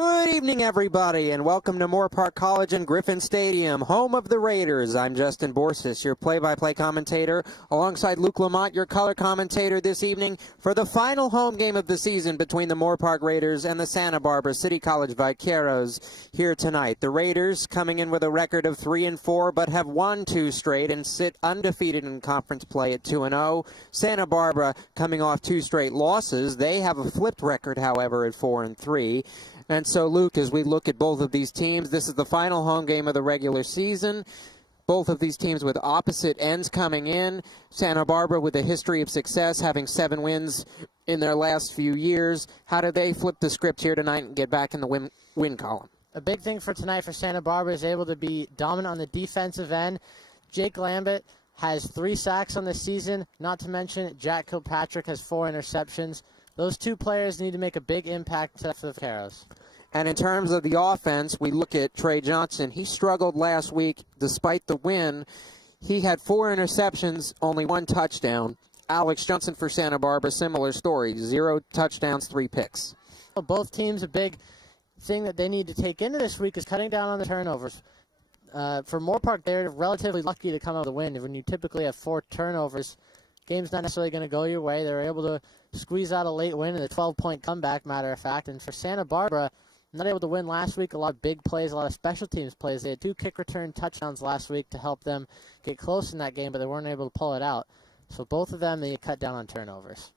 Good evening, everybody, and welcome to Moorpark College and Griffin Stadium, home of the Raiders. I'm Justin Borsis, your play-by-play commentator, alongside Luke Lamont, your color commentator this evening for the final home game of the season between the Moorpark Raiders and the Santa Barbara City College Vaqueros here tonight. The Raiders coming in with a record of 3-4, but have won 2 straight and sit undefeated in conference play at 2-0. Santa Barbara coming off 2 straight losses. They have a flipped record, however, at 4-3. And so, Luke, as we look at both of these teams, this is the final home game of the regular season. Both of these teams with opposite ends coming in. Santa Barbara with a history of success, having 7 wins in their last few years. How do they flip the script here tonight and get back in the win column? A big thing for tonight for Santa Barbara is able to be dominant on the defensive end. Jake Lambert has 3 sacks on the season, not to mention Jack Kilpatrick has 4 interceptions. Those 2 players need to make a big impact for the Vaqueros. And in terms of the offense, we look at Trey Johnson. He struggled last week despite the win. He had 4 interceptions, only 1 touchdown. Alex Johnson for Santa Barbara, similar story. 0 touchdowns, 3 picks. Both teams, a big thing that they need to take into this week is cutting down on the turnovers. For Moorpark, they're relatively lucky to come out with a win. When you typically have 4 turnovers, game's not necessarily going to go your way. They're able to squeeze out a late win and a 12-point comeback, matter of fact. And for Santa Barbara, not able to win last week. A lot of big plays, a lot of special teams plays. They had 2 kick return touchdowns last week to help them get close in that game, but they weren't able to pull it out. So both of them, they cut down on turnovers.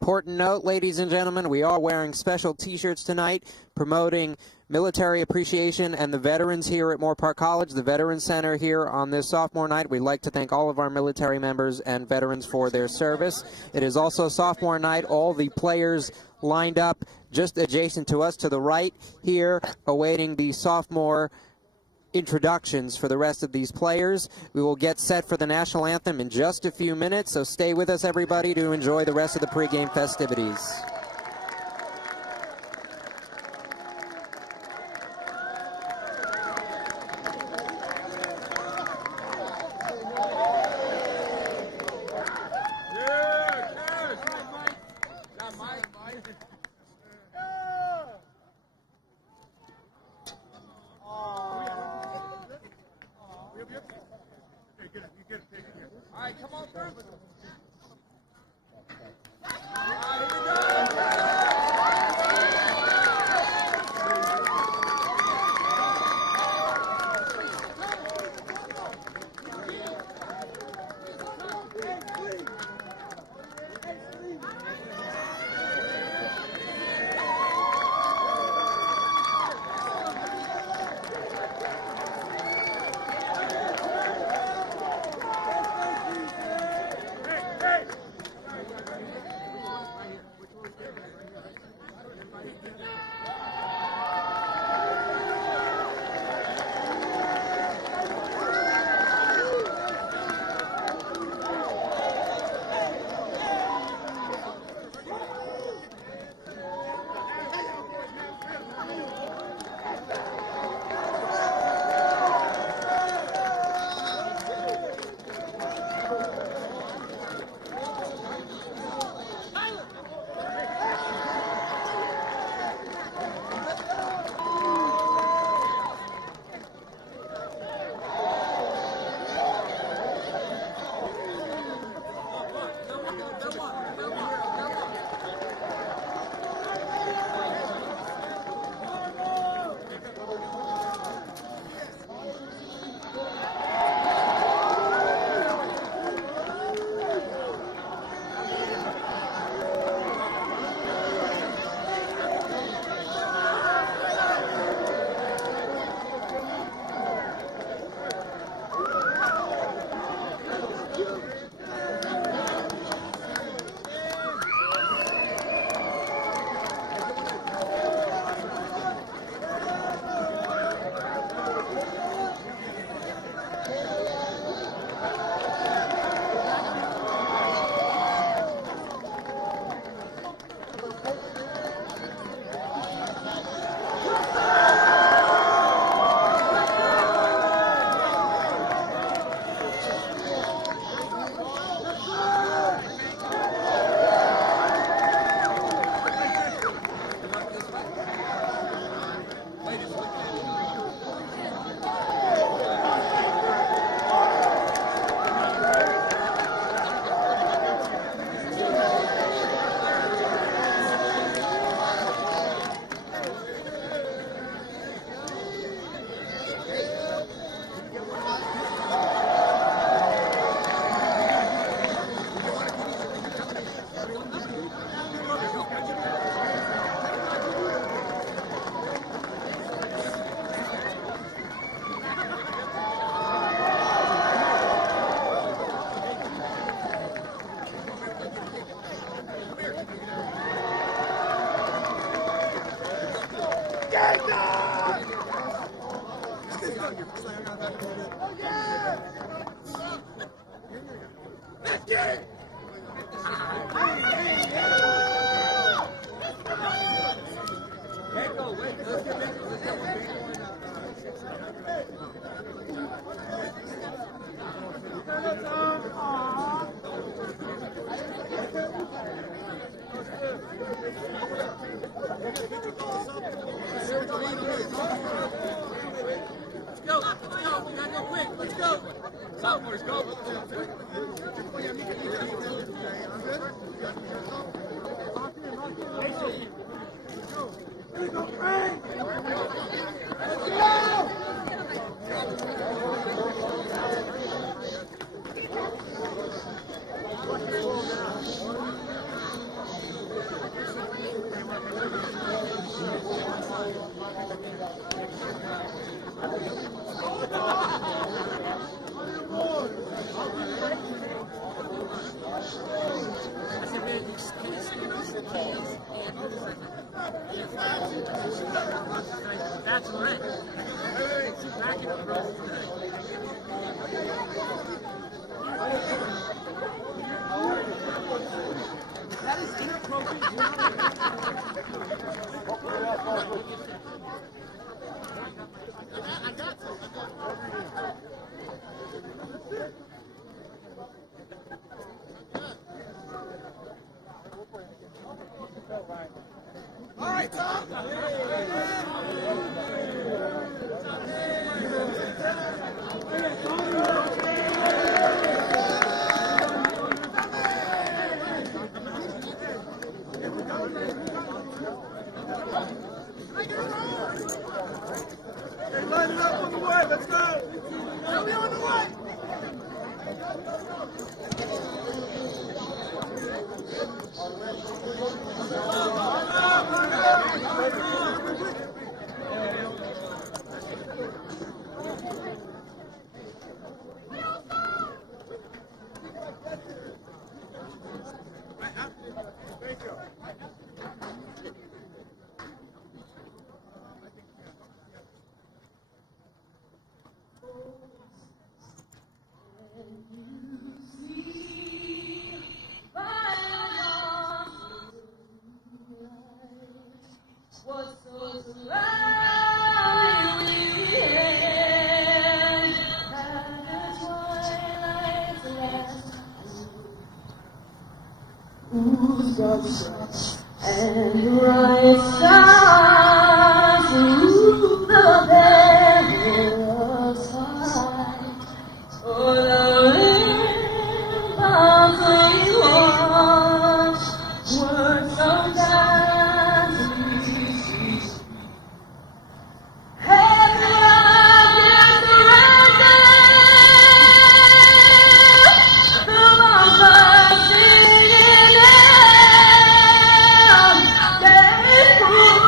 Important note, ladies and gentlemen, we are wearing special T-shirts tonight promoting military appreciation and the veterans here at Moorpark College, the Veterans Center here on this sophomore night. We'd like to thank all of our military members and veterans for their service. It is also sophomore night. All the players lined up just adjacent to us to the right here, awaiting the sophomore introductions for the rest of these players. We will get set for the national anthem in just a few minutes, so stay with us, everybody, to enjoy the rest of the pregame festivities. And bright stars through the perilous fight, for the ribbons we watch were sometimes easy. Heavy against the red the monsters singing out, they through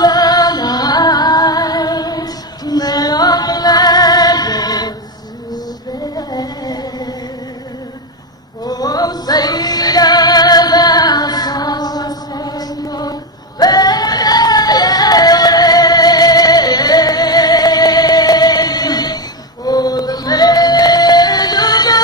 the night, men of legends to bear. Oh, sailors and stars-spangled oh, the land of the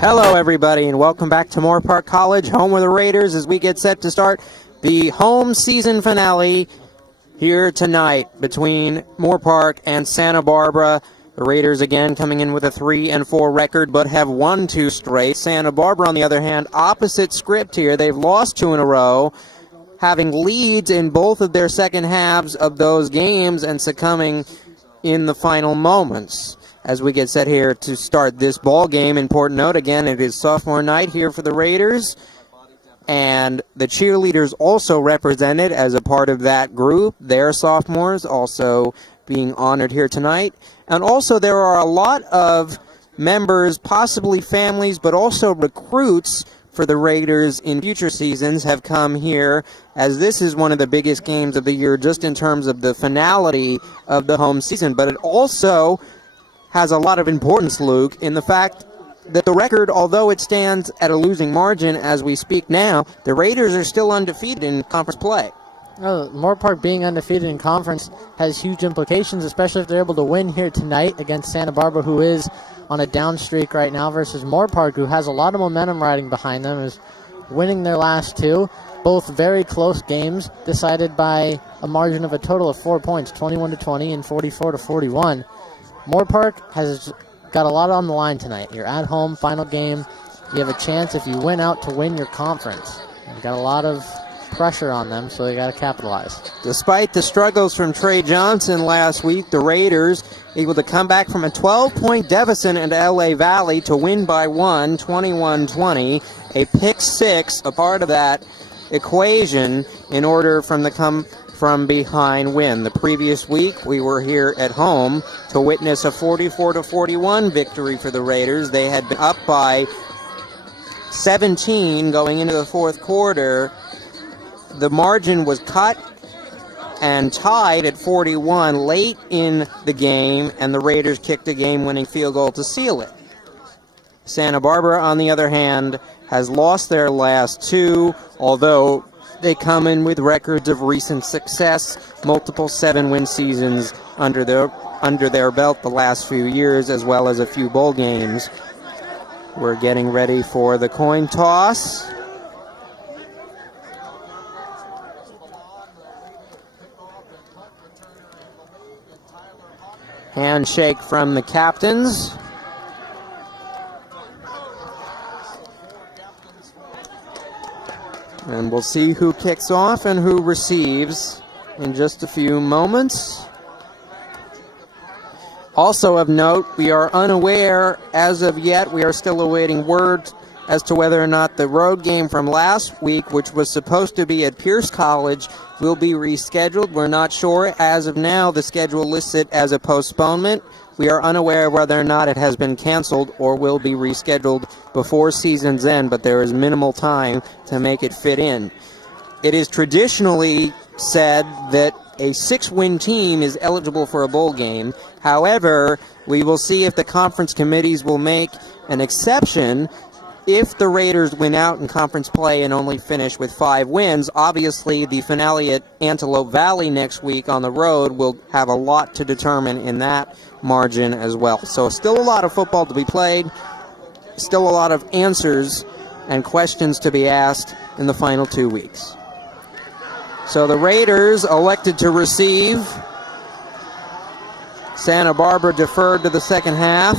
Hello, everybody, and welcome back to Moorpark College, home of the Raiders, as we get set to start the home season finale here tonight between Moorpark and Santa Barbara. The Raiders again coming in with a 3-4 record, but have won 2 straight. Santa Barbara, on the other hand, opposite script here. They've lost 2 in a row, having leads in both of their second halves of those games and succumbing in the final moments. As we get set here to start this ball game, important note, again, it is sophomore night here for the Raiders, and the cheerleaders also represented as a part of that group. Their sophomores also being honored here tonight. And also there are a lot of members, possibly families, but also recruits for the Raiders in future seasons have come here, as this is one of the biggest games of the year just in terms of the finality of the home season. But it also has a lot of importance, Luke, in the fact that the record, although it stands at a losing margin as we speak now, the Raiders are still undefeated in conference play. Moorpark being undefeated in conference has huge implications, especially if they're able to win here tonight against Santa Barbara, who is on a down streak right now, versus Moorpark, who has a lot of momentum riding behind them, is winning their last 2. Both very close games, decided by a margin of a total of 4 points, 21-20 and 44-41. Moorpark has got a lot on the line tonight. You're at home, final game. You have a chance if you win out to win your conference. You've got a lot of pressure on them, so they got to capitalize. Despite the struggles from Trey Johnson last week, the Raiders able to come back from a 12-point deficit in LA Valley to win by 1, 21-20. A pick 6, a part of that equation in order from the come from behind win. The previous week, we were here at home to witness a 44-41 victory for the Raiders. They had been up by 17 going into the fourth quarter. The margin was cut and tied at 41 late in the game, and the Raiders kicked a game-winning field goal to seal it. Santa Barbara, on the other hand, has lost their last 2, although they come in with records of recent success, multiple 7-win seasons under their belt the last few years, as well as a few bowl games. We're getting ready for the coin toss. Handshake from the captains. And we'll see who kicks off and who receives in just a few moments. Also of note, we are unaware as of yet, we are still awaiting word as to whether or not the road game from last week, which was supposed to be at Pierce College, will be rescheduled. We're not sure. As of now, the schedule lists it as a postponement. We are unaware whether or not it has been canceled or will be rescheduled before season's end, but there is minimal time to make it fit in. It is traditionally said that a 6-win team is eligible for a bowl game. However, we will see if the conference committees will make an exception if the Raiders win out in conference play and only finish with 5 wins. Obviously, the finale at Antelope Valley next week on the road will have a lot to determine in that margin as well. So still a lot of football to be played, still a lot of answers and questions to be asked in the final 2 weeks. So the Raiders elected to receive. Santa Barbara deferred to the second half.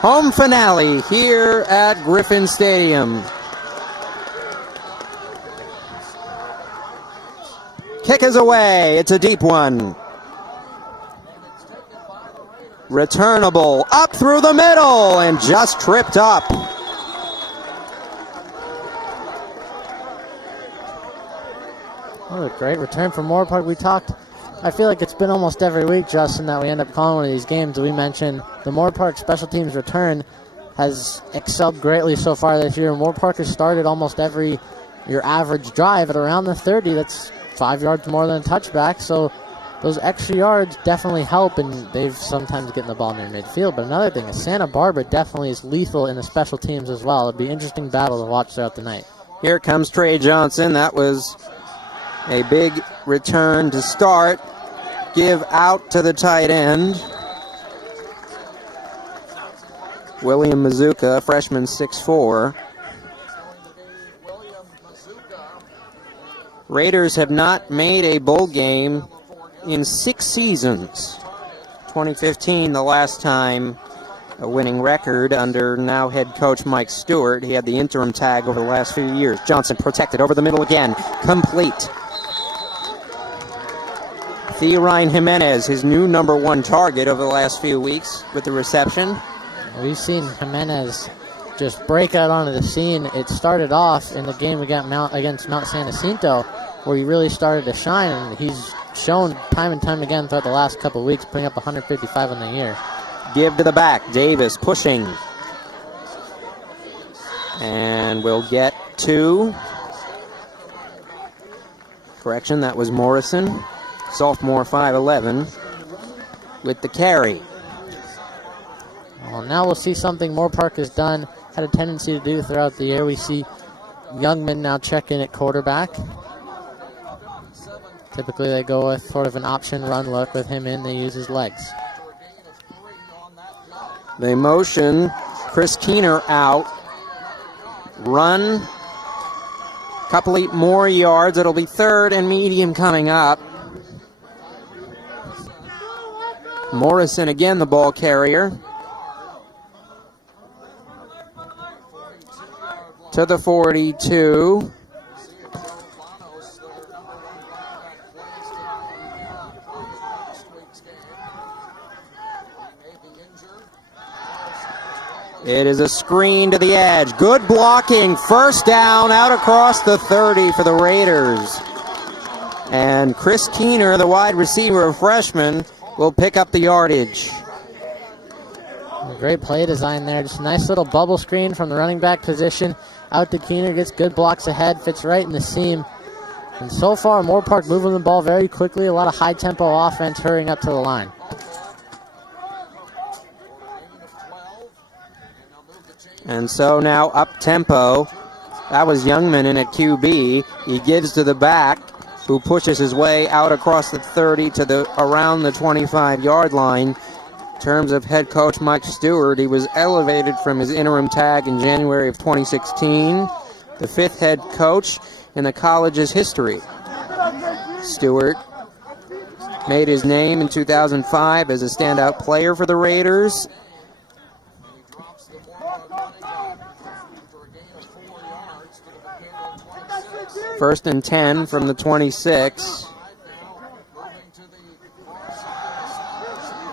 Home finale here at Griffin Stadium. Kick is away. It's a deep one. Returnable up through the middle and just tripped up. What a great return from Moorpark. We talked, I feel like it's been almost every week, Justin, that we end up calling one of these games. We mentioned the Moorpark special teams return has excelled greatly so far this year. Moorpark has started almost every your average drive at around the 30. That's 5 yards more than a touchback. So those extra yards definitely help, and they've sometimes getting the ball near midfield. But another thing is Santa Barbara definitely is lethal in the special teams as well. It'll be an interesting battle to watch throughout the night. Here comes Trey Johnson. That was a big return to start. Give out to the tight end. William Mazuka, freshman, 6'4". Raiders have not made a bowl game in 6 seasons. 2015, the last time a winning record under now head coach Mike Stewart. He had the interim tag over the last few years. Johnson protected over the middle again. Complete. Theorine Jimenez, his new #1 target over the last few weeks with the reception. We've seen Jimenez just break out onto the scene. It started off in the game we got against Mount San Jacinto, where he really started to shine, and he's shown time and time again throughout the last couple of weeks, putting up 155 on the year. Give to the back. Davis pushing. And we'll get to... Correction, that was Morrison. Sophomore, 5'11", with the carry. Well, now we'll see something Moorpark has done, had a tendency to do throughout the year. We see Youngman now check in at quarterback. Typically they go with sort of an option run look. With him in, they use his legs. They motion Chris Keener out. Run. Couple more yards. It'll be 3rd and medium coming up. Morrison again, the ball carrier. To the 42. It is a screen to the edge. Good blocking. First down out across the 30 for the Raiders. And Chris Keener, the wide receiver, a freshman, will pick up the yardage. Great play design there. Just a nice little bubble screen from the running back position. Out to Keener, gets good blocks ahead, fits right in the seam. And so far, Moorpark moving the ball very quickly. A lot of high-tempo offense hurrying up to the line. And so now up-tempo. That was Youngman in at QB. He gives to the back, who pushes his way out across the 30 to around the 25-yard line. In terms of head coach Mike Stewart, he was elevated from his interim tag in January of 2016, the 5th head coach in the college's history. Stewart made his name in 2005 as a standout player for the Raiders. First and 10 from the 26.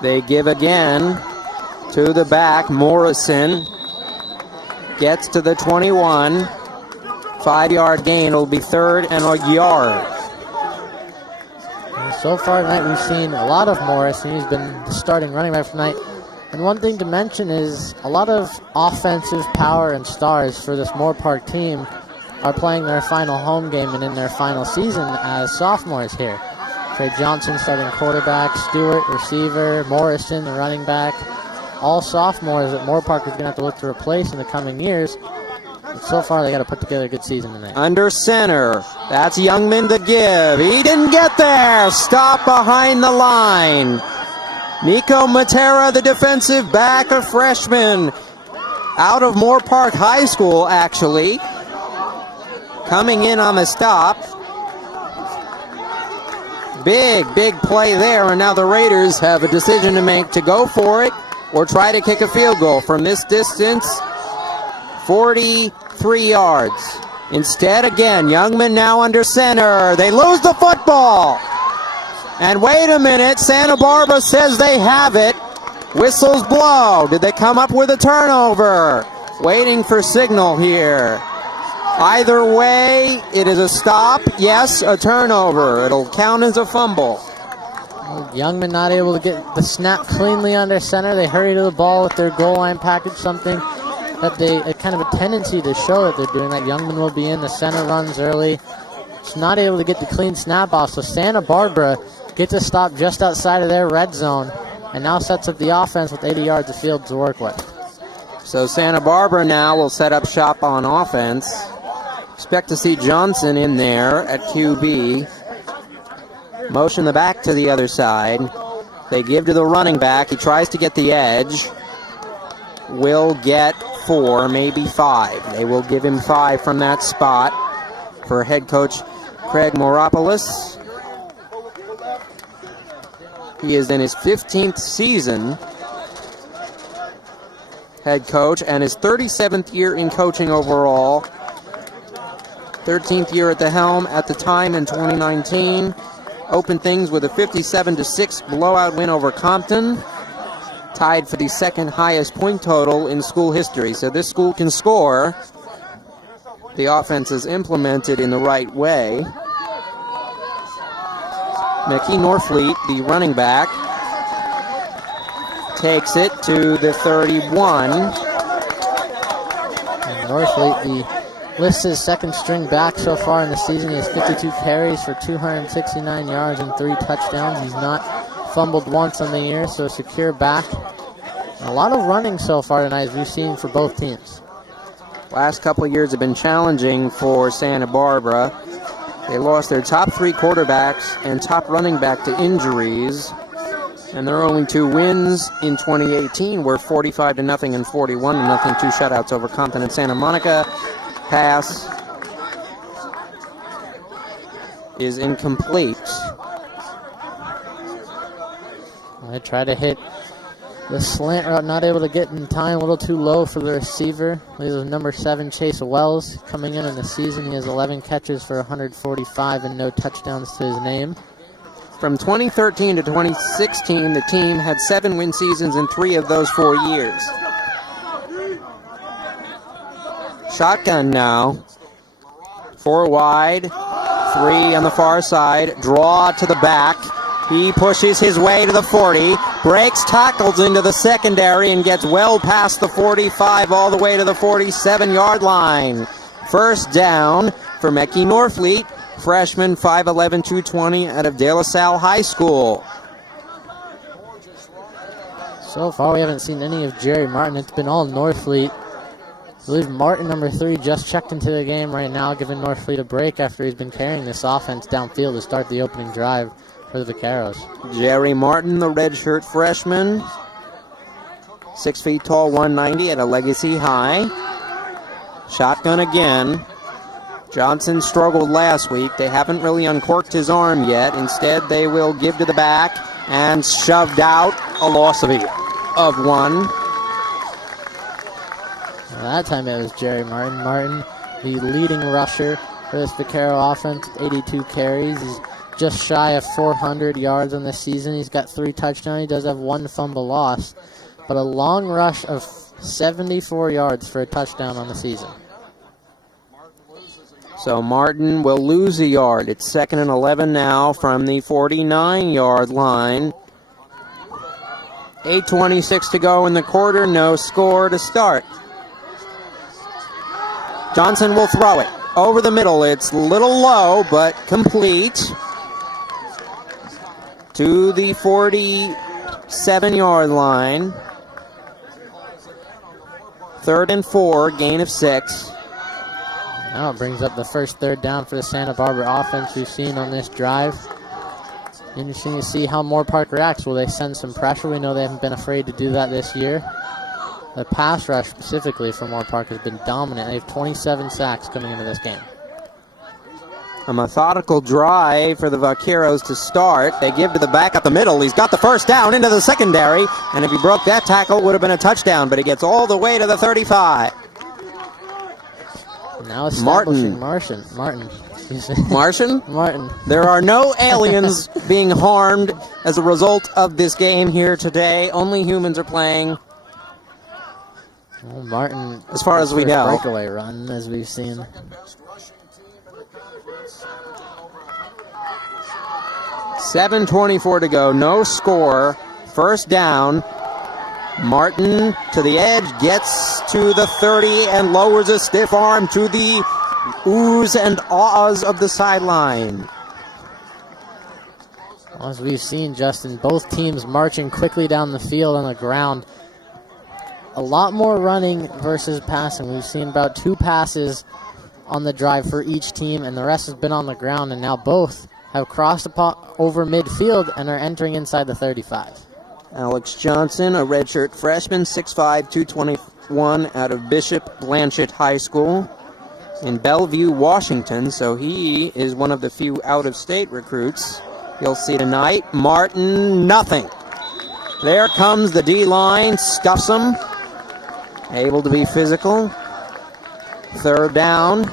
They give again to the back. Morrison gets to the 21. 5-yard gain. It'll be 3rd and a yard. And so far tonight we've seen a lot of Morrison. He's been the starting running back tonight. And one thing to mention is a lot of offensive power and stars for this Moorpark team are playing their final home game and in their final season as sophomores here. Trey Johnson starting quarterback, Stewart receiver, Morrison the running back. All sophomores that Moorpark is going to have to look to replace in the coming years. But so far they got to put together a good season tonight. Under center, that's Youngman to give. He didn't get there. Stop behind the line. Nico Matera, the defensive back, a freshman out of Moorpark High School, actually. Coming in on the stop. Big play there, and now the Raiders have a decision to make to go for it or try to kick a field goal from this distance. 43 yards. Instead, again, Youngman now under center. They lose the football. And wait a minute, Santa Barbara says they have it. Whistles blow. Did they come up with a turnover? Waiting for signal here. Either way, it is a stop. Yes, a turnover. It'll count as a fumble. Youngman not able to get the snap cleanly under center. They hurry to the ball with their goal line package, something that they kind of a tendency to show that they're doing. That Youngman will be in the center runs early. Just not able to get the clean snap off. So Santa Barbara gets a stop just outside of their red zone and now sets up the offense with 80 yards of field to work with. So Santa Barbara now will set up shop on offense. Expect to see Johnson in there at QB. Motion the back to the other side. They give to the running back. He tries to get the edge. will get 4, maybe 5. They will give him 5 from that spot for head coach Craig Moorpark. He is in his 15th season head coach and his 37th year in coaching overall. 13th year at the helm at the time in 2019. Opened things with a 57-6 blowout win over Compton. Tied for the second highest point total in school history. So this school can score. The offense is implemented in the right way. Mickey Norfleet, the running back, takes it to the 31. And Norfleet, lists his second string back so far in the season. He has 52 carries for 269 yards and 3 touchdowns. He's not fumbled once on the year, so a secure back. And a lot of running so far tonight, as we've seen for both teams. Last couple of years have been challenging for Santa Barbara. They lost their top 3 quarterbacks and top running back to injuries. And their only 2 wins in 2018 were 45-0 and 41-0, 2 shutouts over Compton and Santa Monica. Pass is incomplete. I try to hit the slant route, not able to get in time, a little too low for the receiver. This is number 7, Chase Wells, coming in the season. He has 11 catches for 145 and no touchdowns to his name. From 2013 to 2016, the team had 7 win seasons in 3 of those 4 years. Shotgun now. 4 wide, 3 on the far side. Draw to the back. He pushes his way to the 40, breaks tackles into the secondary, and gets well past the 45 all the way to the 47-yard line. First down for Mickey Norfleet, freshman, 5'11", 220 out of De La Salle High School. So far, we haven't seen any of Jerry Martin. It's been all Norfleet. I believe Martin, number 3, just checked into the game right now, giving Norfleet a break after he's been carrying this offense downfield to start the opening drive for the Vaqueros. Jerry Martin, the redshirt freshman, 6 feet tall, 190 at a legacy high. Shotgun again. Johnson struggled last week. They haven't really uncorked his arm yet. Instead, they will give to the back and shoved out, a loss of 1. That time it was Jerry Martin. Martin, the leading rusher for this Vaquero offense, 82 carries. He's just shy of 400 yards on the season. He's got 3 touchdowns. He does have 1 fumble loss, but a long rush of 74 yards for a touchdown on the season. So Martin will lose a yard. It's 2nd and 11 now from the 49-yard line. 8:26 to go in the quarter. No score to start. Johnson will throw it over the middle. It's a little low, but complete to the 47-yard line. 3rd and 4, gain of 6. Now it brings up the first 3rd down for the Santa Barbara offense we've seen on this drive. Interesting to see how Moorpark reacts. Will they send some pressure? We know they haven't been afraid to do that this year. The pass rush specifically for Moorpark has been dominant. They have 27 sacks coming into this game. A methodical drive for the Vaqueros to start. They give to the back up the middle. He's got the first down into the secondary. And if he broke that tackle, it would have been a touchdown. But he gets all the way to the 35. Now establishing Martin. Martian? Martin. There are no aliens being harmed as a result of this game here today. Only humans are playing. Well, Martin, as far as we know. Breakaway run, as we've seen. $7:24 to go. No score. First down. Martin to the edge, gets to the 30 and lowers a stiff arm to the oohs and ahs of the sideline. As we've seen, Justin, both teams marching quickly down the field on the ground. A lot more running versus passing. We've seen about 2 passes on the drive for each team, and the rest has been on the ground, and now both have crossed over midfield and are entering inside the 35. Alex Johnson, a redshirt freshman, 6'5", 221 out of Bishop Blanchett High School in Bellevue, Washington. So he is one of the few out-of-state recruits you'll see tonight. Martin, nothing. There comes the D-line, stuffs him. Able to be physical. Third down.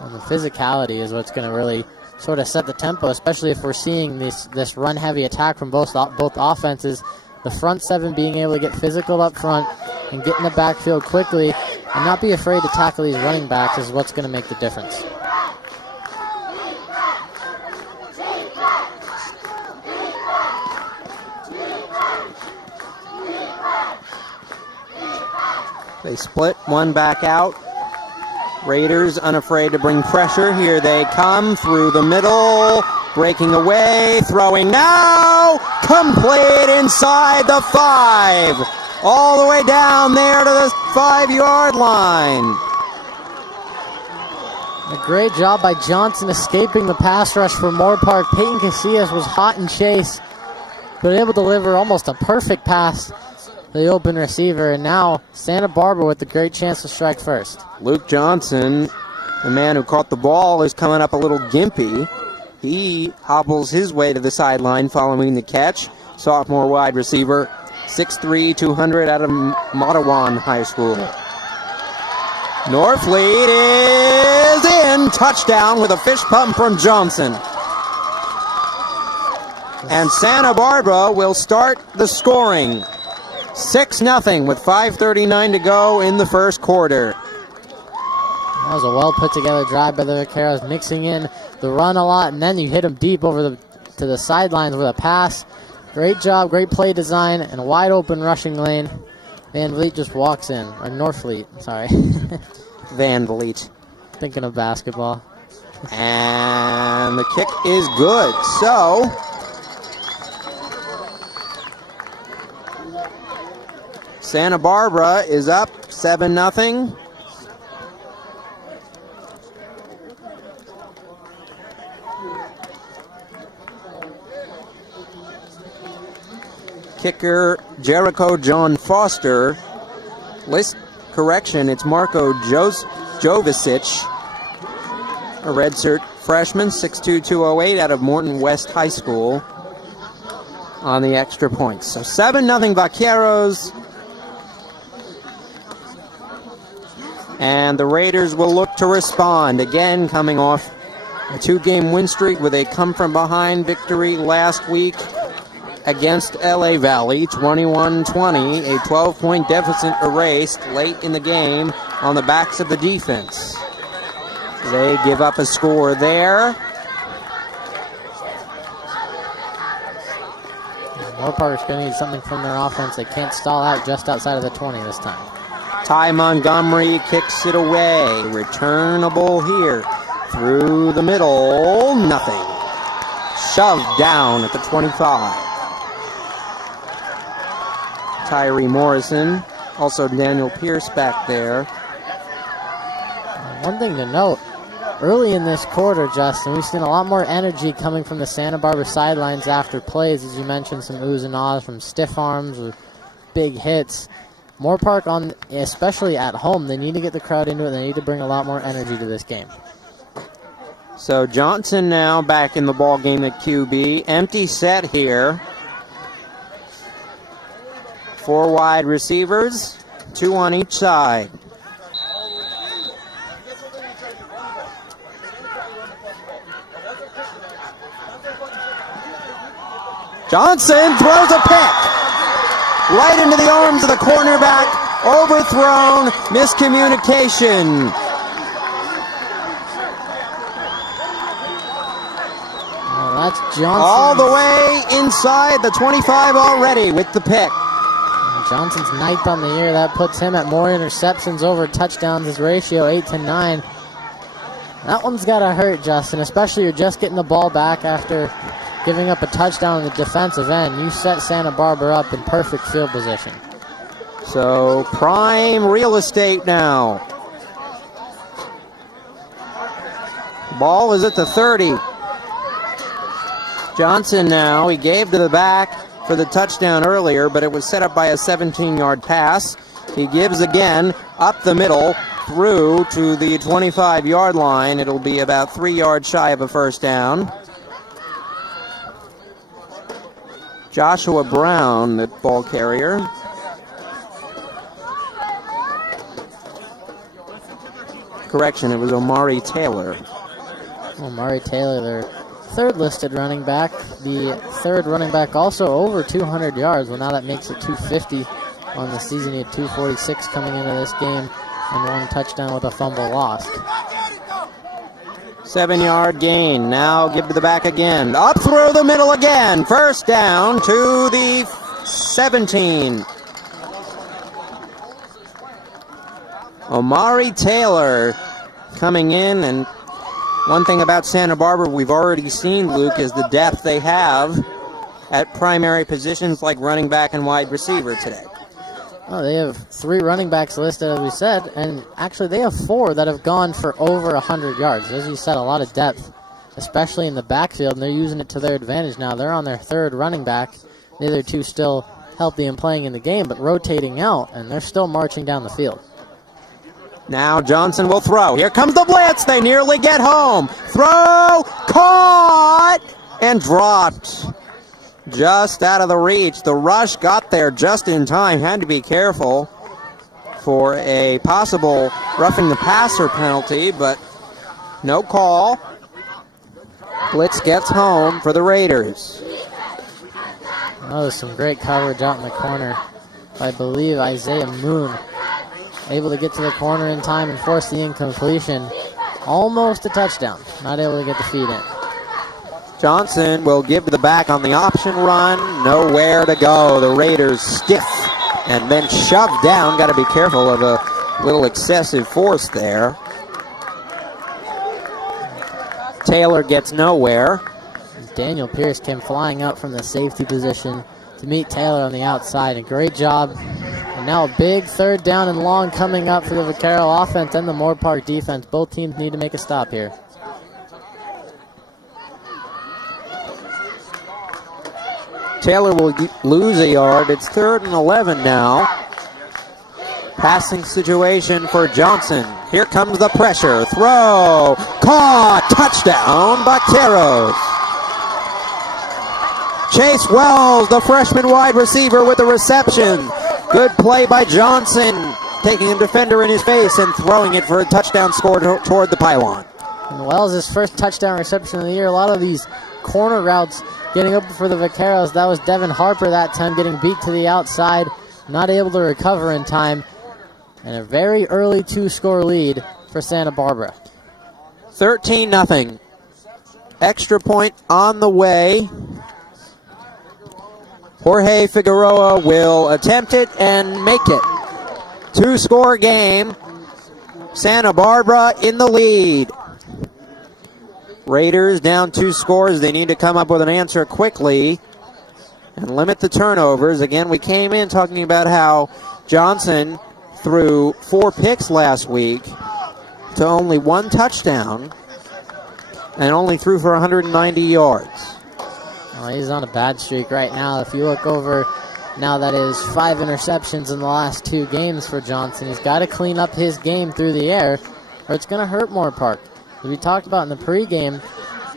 Well, the physicality is what's going to really sort of set the tempo, especially if we're seeing this run-heavy attack from both offenses. The front seven being able to get physical up front and get in the backfield quickly and not be afraid to tackle these running backs is what's going to make the difference. They split one back out. Raiders unafraid to bring pressure. Here they come through the middle. Breaking away. Throwing now. Complete inside the 5. All the way down there to the 5-yard line. A great job by Johnson escaping the pass rush for Moorpark. Peyton Casillas was hot in chase, but able to deliver almost a perfect pass to the open receiver. And now Santa Barbara with a great chance to strike first. Luke Johnson, the man who caught the ball, is coming up a little gimpy. He hobbles his way to the sideline following the catch. Sophomore wide receiver, 6'3", 200 out of Matawan High School. Norfleet is in. Touchdown with a fish pump from Johnson. And Santa Barbara will start the scoring. 6-0 with 5:39 to go in the first quarter. That was a well put together drive by the Vaqueros, mixing in the run a lot, and then you hit them deep over to the sidelines with a pass. Great job, great play design, and a wide open rushing lane. Van Vliet just walks in, or Norfleet, sorry. Van Vliet. Thinking of basketball. And the kick is good. So Santa Barbara is up 7-0. Kicker Jericho John Foster. List correction, it's Marco Jovicic, a redshirt freshman, 6'2", 208 out of Morton West High School on the extra points. So 7-0 Vaqueros. And the Raiders will look to respond. Again, coming off a 2-game win streak with a come-from-behind victory last week against LA Valley, 21-20, a 12-point deficit erased late in the game on the backs of the defense. They give up a score there. Moorpark's going to need something from their offense. They can't stall out just outside of the 20 this time. Ty Montgomery kicks it away. Returnable here. Through the middle, nothing. Shoved down at the 25. Tyree Morrison, also Daniel Pierce back there. One thing to note, early in this quarter, Justin, we've seen a lot more energy coming from the Santa Barbara sidelines after plays, as you mentioned, some oohs and ahs from stiff arms or big hits. Moorpark, especially at home, they need to get the crowd into it. They need to bring a lot more energy to this game. So Johnson now back in the ball game at QB. Empty set here. 4 wide receivers, 2 on each side. Johnson throws a pick right into the arms of the cornerback. Overthrown, miscommunication. That's Johnson. All the way inside the 25 already with the pick. Johnson's 9th on the year. That puts him at more interceptions over touchdowns. His ratio 8-9. That one's got to hurt, Justin, especially you're just getting the ball back after giving up a touchdown on the defensive end. You set Santa Barbara up in perfect field position. So prime real estate now. Ball is at the 30. Johnson now, he gave to the back for the touchdown earlier, but it was set up by a 17-yard pass. He gives again up the middle through to the 25-yard line. It'll be about 3 yards shy of a first down. Joshua Brown, the ball carrier. Correction, it was Omari Taylor. Omari Taylor, their third listed running back. The third running back also over 200 yards. Well, now that makes it 250 on the season. He had 246 coming into this game and one touchdown with a fumble lost. 7-yard gain. Now give to the back again. Up through the middle again. First down to the 17. Omari Taylor coming in, and one thing about Santa Barbara we've already seen, Luke, is the depth they have at primary positions like running back and wide receiver today. Oh, they have 3 running backs listed, as we said, and actually they have 4 that have gone for over 100 yards. As you said, a lot of depth, especially in the backfield, and they're using it to their advantage now. They're on their 3rd running back. The other 2 still healthy and playing in the game, but rotating out, and they're still marching down the field. Now Johnson will throw. Here comes the blitz. They nearly get home. Throw, caught, and dropped. Just out of the reach. The rush got there just in time. Had to be careful for a possible roughing the passer penalty, but no call. Blitz gets home for the Raiders. Oh, there's some great coverage out in the corner by, I believe, Isaiah Moon. Able to get to the corner in time and force the incompletion. Almost a touchdown. Not able to get the feed in. Johnson will give to the back on the option run. Nowhere to go. The Raiders stiff and then shoved down. Got to be careful of a little excessive force there. Taylor gets nowhere. Daniel Pierce came flying out from the safety position to meet Taylor on the outside. A great job. And now a big 3rd down and long coming up for the Vaquero offense and the Moorpark defense. Both teams need to make a stop here. Taylor will lose a yard. It's 3rd and 11 now. Passing situation for Johnson. Here comes the pressure. Throw. Caught. Touchdown, Vaqueros. Chase Wells, the freshman wide receiver, with the reception. Good play by Johnson, taking a defender in his face and throwing it for a touchdown score toward the pylon. And Wells, his first touchdown reception of the year. A lot of these corner routes getting open for the Vaqueros. That was Devin Harper that time, getting beat to the outside, not able to recover in time. And a very early 2-score lead for Santa Barbara. 13-0. Extra point on the way. Jorge Figueroa will attempt it and make it. 2-score game. Santa Barbara in the lead. Raiders down 2 scores. They need to come up with an answer quickly and limit the turnovers. Again, we came in talking about how Johnson threw 4 picks last week to only 1 touchdown and only threw for 190 yards. Well, he's on a bad streak right now. If you look over, now that is 5 interceptions in the last 2 games for Johnson. He's got to clean up his game through the air, or it's going to hurt Moorpark. As we talked about in the pregame,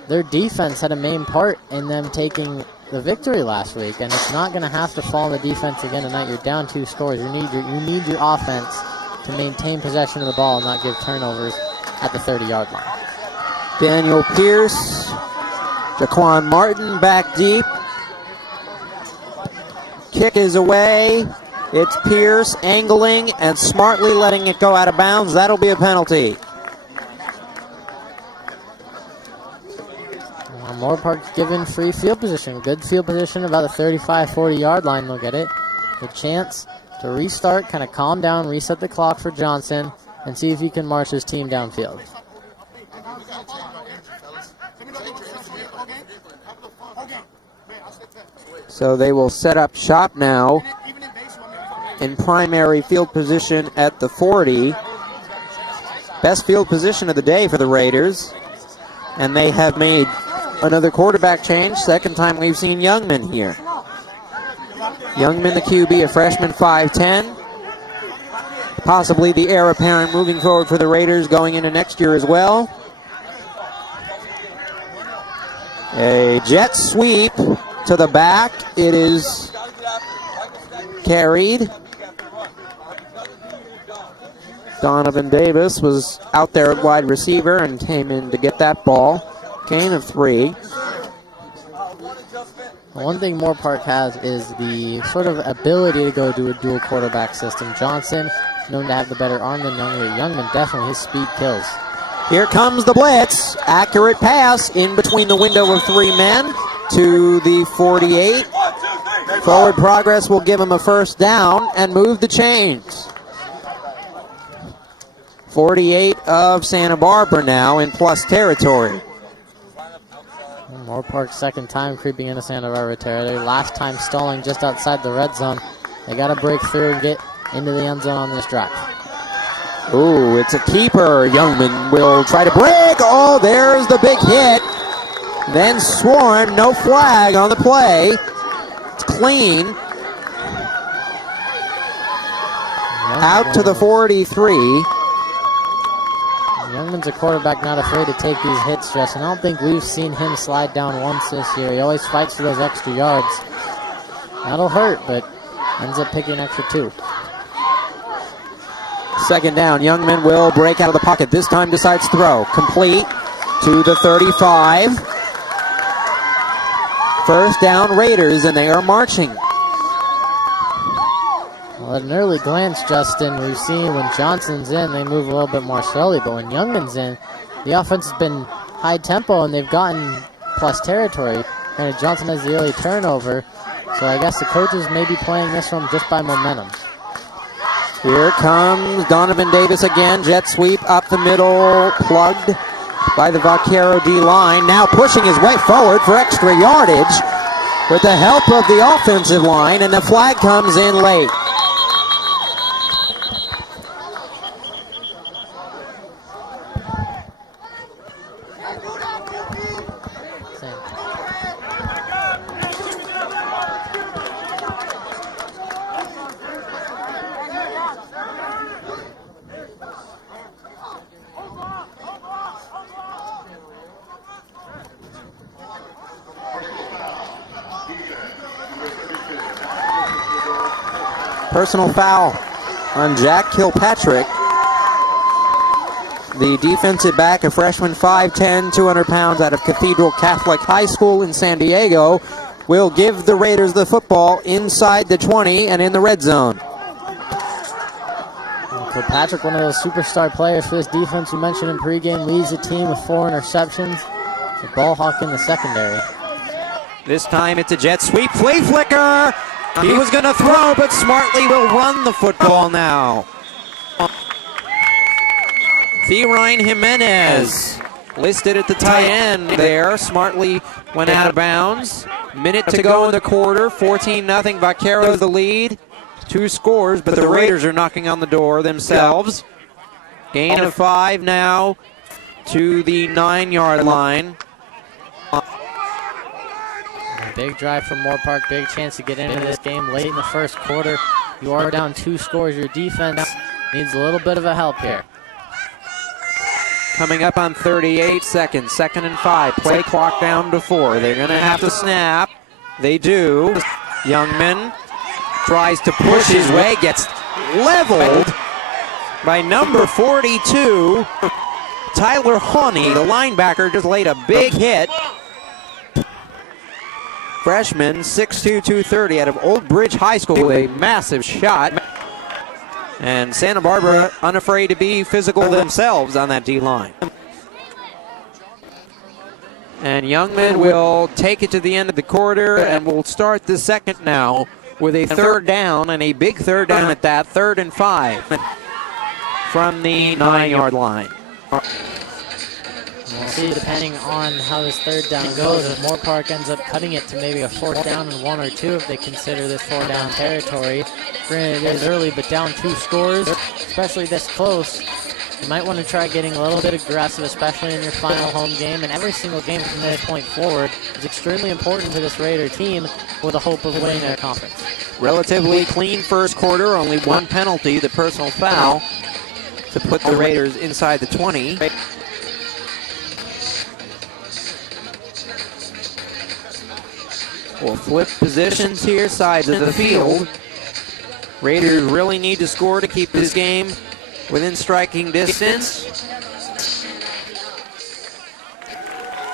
their defense had a main part in them taking the victory last week, and it's not going to have to fall on the defense again tonight. You're down 2 scores. You need your offense to maintain possession of the ball and not give turnovers at the 30-yard line. Daniel Pierce, Jaquan Martin back deep. Kick is away. It's Pierce angling and smartly letting it go out of bounds. That'll be a penalty. Moorpark's given free field position. Good field position, about the 35, 40-yard line. They'll get it. A chance to restart, kind of calm down, reset the clock for Johnson, and see if he can march his team downfield. So they will set up shop now in primary field position at the 40. Best field position of the day for the Raiders. And they have made another quarterback change. Second time we've seen Youngman here. Youngman, the QB, a freshman, 5'10". Possibly the heir apparent moving forward for the Raiders going into next year as well. A jet sweep to the back. It is carried. Donovan Davis was out there at wide receiver and came in to get that ball. Gain of 3. One thing Moorpark has is the sort of ability to go to a dual quarterback system. Johnson, known to have the better arm than Youngman. Youngman, definitely, his speed kills. Here comes the blitz. Accurate pass in between the window of 3 men to the 48. Forward progress will give him a first down and move the chains. 48 of Santa Barbara now in plus territory. Moorpark's second time creeping into Santa Barbara territory. Last time stalling just outside the red zone. They got to break through and get into the end zone on this drive. Ooh, it's a keeper. Youngman will try to break. Oh, there's the big hit. Then Swarm, no flag on the play. It's clean. Out to the 43. Youngman's a quarterback not afraid to take these hits, Justin. I don't think we've seen him slide down once this year. He always fights for those extra yards. That'll hurt, but ends up picking an extra 2. Second down, Youngman will break out of the pocket. This time decides to throw. Complete to the 35. First down, Raiders, and they are marching. Well, at an early glance, Justin, we've seen when Johnson's in, they move a little bit more slowly. But when Youngman's in, the offense has been high tempo, and they've gotten plus territory. Granted, Johnson has the early turnover, so I guess the coaches may be playing this one just by momentum. Here comes Donovan Davis again. Jet sweep up the middle, plugged by the Vaquero D-line. Now pushing his way forward for extra yardage with the help of the offensive line, and the flag comes in late. Personal foul on Jack Kilpatrick. The defensive back, a freshman, 5'10", 200 pounds, out of Cathedral Catholic High School in San Diego, will give the Raiders the football inside the 20 and in the red zone. Kilpatrick, one of those superstar players for this defense we mentioned in pregame, leads the team with 4 interceptions. The ball hawk in the secondary. This time it's a jet sweep, flea flicker. He was going to throw, but smartly will run the football now. Theorine Jimenez listed at the tight end there. Smartly went out of bounds. Minute to go in the quarter. 14-0. Vaqueros the lead. 2 scores, but the Raiders are knocking on the door themselves. Gain of 5 now to the 9-yard line. Big drive from Moorpark, big chance to get into this game late in the first quarter. You are down 2 scores. Your defense needs a little bit of a help here. Coming up on 38 seconds, 2nd and 5. Play clock down to 4. They're going to have to snap. They do. Youngman tries to push his way, gets leveled by number 42. Tyler Honey, the linebacker, just laid a big hit. Freshman, 6'2", 230, out of Old Bridge High School, a massive shot. And Santa Barbara unafraid to be physical themselves on that D-line. And Youngman will take it to the end of the quarter, and we'll start the second now with a 3rd down, and a big 3rd down at that, 3rd and 5 from the 9-yard line. We'll see, depending on how this 3rd down goes, if Moorpark ends up cutting it to maybe a 4th down and 1 or 2 if they consider this 4-down territory. Granted, it is early, but down 2 scores, especially this close, You might want to try getting a little bit aggressive, especially in your final home game. And every single game from this point forward is extremely important to this Raider team with the hope of winning their conference. Relatively clean first quarter, only one penalty, the personal foul, to put the Raiders inside the 20. We'll flip positions here, sides of the field. Raiders really need to score to keep this game within striking distance.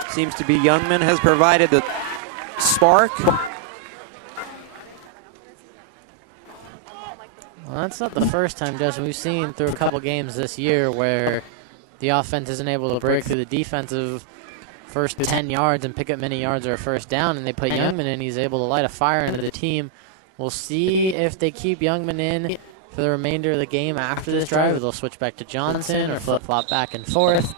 Seems to be Youngman has provided the spark. Well, that's not the first time, Justin. We've seen through a couple games this year where the offense isn't able to break through the defensive first 10 yards and pick up many yards or a first down, and they put Youngman in. He's able to light a fire into the team. We'll see if they keep Youngman in for the remainder of the game after this drive. They'll switch back to Johnson or flip-flop back and forth.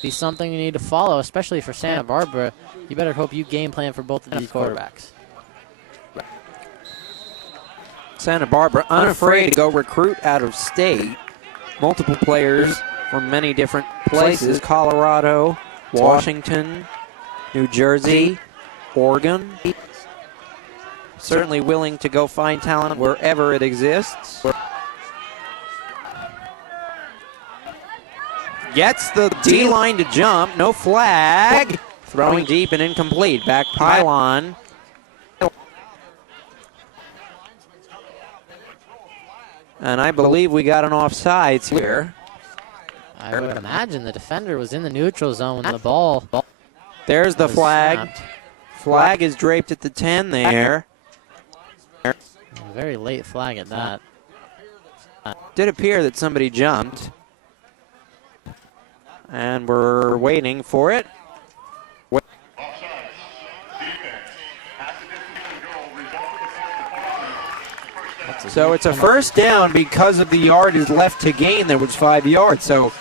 Be something you need to follow, especially for Santa Barbara. You better hope you game plan for both of these quarterbacks. Santa Barbara unafraid to go recruit out of state. Multiple players from many different places. Colorado, Washington, New Jersey, Oregon. Certainly willing to go find talent wherever it exists. Gets the D-line to jump, no flag. Throwing deep and incomplete. Back pylon. And I believe we got an offsides here. I would imagine the defender was in the neutral zone when the ball. There's the flag. Snapped. Flag is draped at the 10 there. A very late flag at that. Did appear that somebody jumped. And we're waiting for it. So it's a first down because of the yardage left to gain. There was 5 yards. So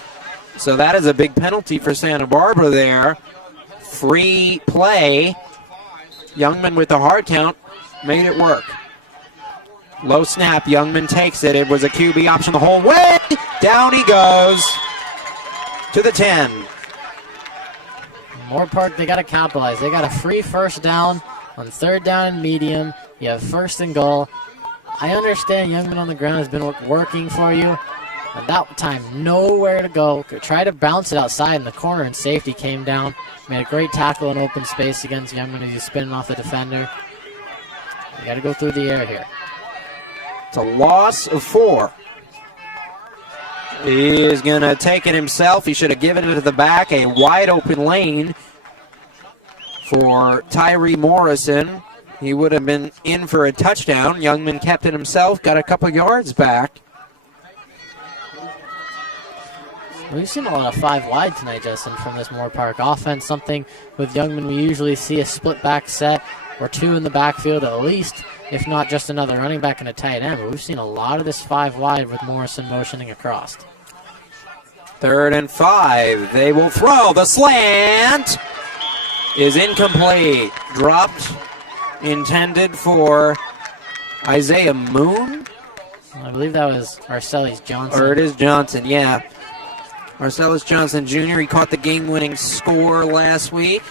that is a big penalty for Santa Barbara there. Free play. Youngman with the hard count made it work. Low snap. Youngman takes it. It was a QB option the whole way. Down he goes to the 10. Moorpark, they got to capitalize. They got a free first down on third down and medium. You have first and goal. I understand Youngman on the ground has been working for you. At that time, nowhere to go. Try to bounce it outside in the corner, and safety came down. Made a great tackle in open space against Youngman as he's spinning off the defender. You got to go through the air here. It's a loss of 4. He is going to take it himself. He should have given it to the back. A wide open lane for Tyree Morrison. He would have been in for a touchdown. Youngman kept it himself, got a couple yards back. We've seen a lot of 5 wide tonight, Justin, from this Moorpark offense. Something with Youngman, we usually see a split back set or 2 in the backfield at least, if not just another running back and a tight end. But we've seen a lot of this 5 wide with Morrison motioning across. 3rd and 5. They will throw. The slant is incomplete. Dropped. Intended for Isaiah Moon. I believe that was Marcellus Johnson. Or it is Johnson, yeah. Marcellus Johnson Jr., he caught the game-winning score last week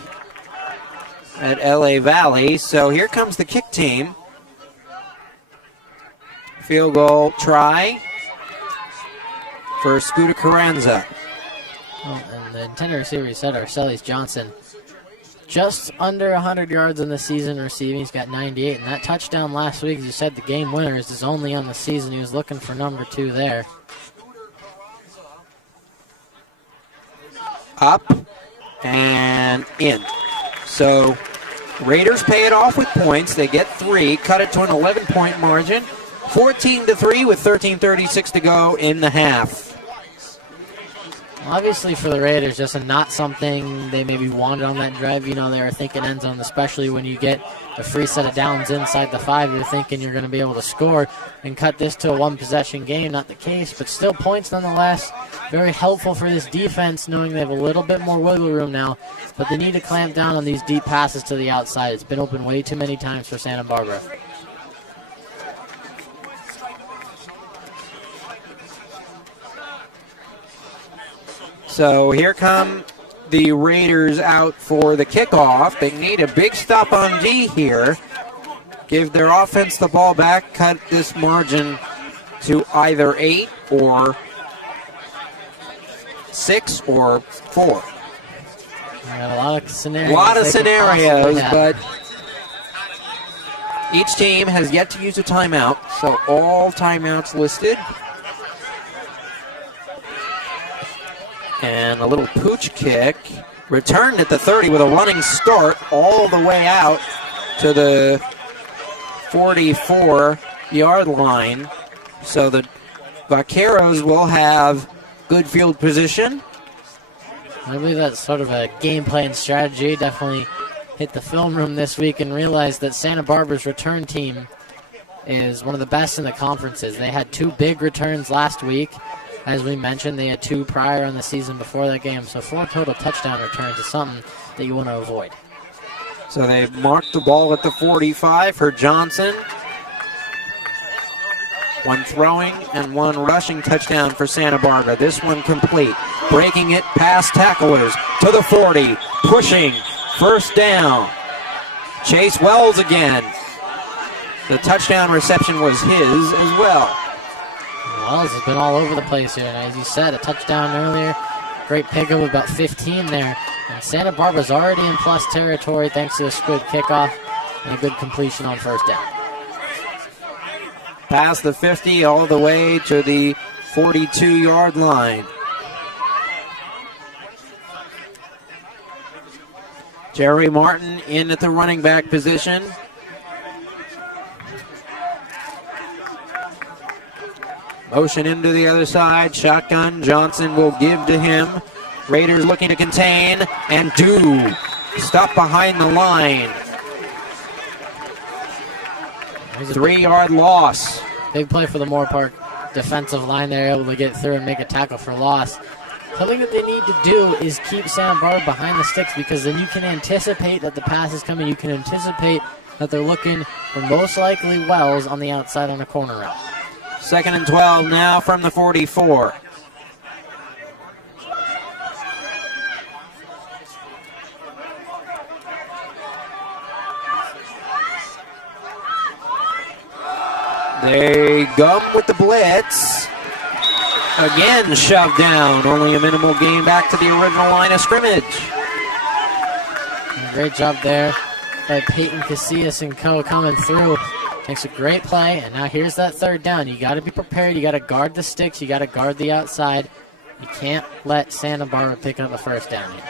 at LA Valley. So here comes the kick team. Field goal try for Scooter Carranza. Well, and the intended receiver, you said, Marcellus Johnson. Just under 100 yards in the season receiving. He's got 98. And that touchdown last week, as you said, the game winner is his only on the season. He was looking for number 2 there. Up and in. So Raiders pay it off with points. They get 3, cut it to an 11-point margin. 14-3 with 13:36 to go in the half. Obviously for the Raiders, just not something they maybe wanted on that drive. You know, they were thinking end zone, especially when you get a free set of downs inside the 5. You're thinking you're going to be able to score and cut this to a 1-possession game. Not the case, but still points nonetheless. Very helpful for this defense, knowing they have a little bit more wiggle room now. But they need to clamp down on these deep passes to the outside. It's been open way too many times for Santa Barbara. So here come the Raiders out for the kickoff. They need a big stop on D here. Give their offense the ball back, cut this margin to either 8 or 6 or 4. A lot of scenarios. A lot of scenarios, but each team has yet to use a timeout, so all timeouts listed. And a little pooch kick. Returned at the 30 with a running start all the way out to the 44-yard line. So the Vaqueros will have good field position. I believe that's sort of a game plan strategy. Definitely hit the film room this week and realized that Santa Barbara's return team is one of the best in the conferences. They had 2 big returns last week. As we mentioned, they had 2 prior in the season before that game. So 4 total touchdown returns is something that you want to avoid. So they marked the ball at the 45 for Johnson. 1 throwing and 1 rushing touchdown for Santa Barbara. This one complete. Breaking it past tacklers to the 40. Pushing. First down. Chase Wells again. The touchdown reception was his as well. Wells has been all over the place here. And as you said, a touchdown earlier. Great pickup of about 15 there. And Santa Barbara's already in plus territory thanks to a good kickoff and a good completion on first down. Past the 50 all the way to the 42-yard line. Jerry Martin in at the running back position. Motion into the other side. Shotgun. Johnson will give to him. Raiders looking to contain and do. Stop behind the line. 3-yard loss. Big play for the Moorpark defensive line. They're able to get through and make a tackle for loss. Something that they need to do is keep Santa Barbara behind the sticks, because then you can anticipate that the pass is coming. You can anticipate that they're looking for most likely Wells on the outside on a corner route. 2nd and 12 now from the 44. They go with the blitz. Again shoved down. Only a minimal gain back to the original line of scrimmage. Great job there by Peyton Casillas and co. coming through. Makes a great play, and now here's that 3rd down. You got to be prepared. You got to guard the sticks. You got to guard the outside. You can't let Santa Barbara pick up a first down here.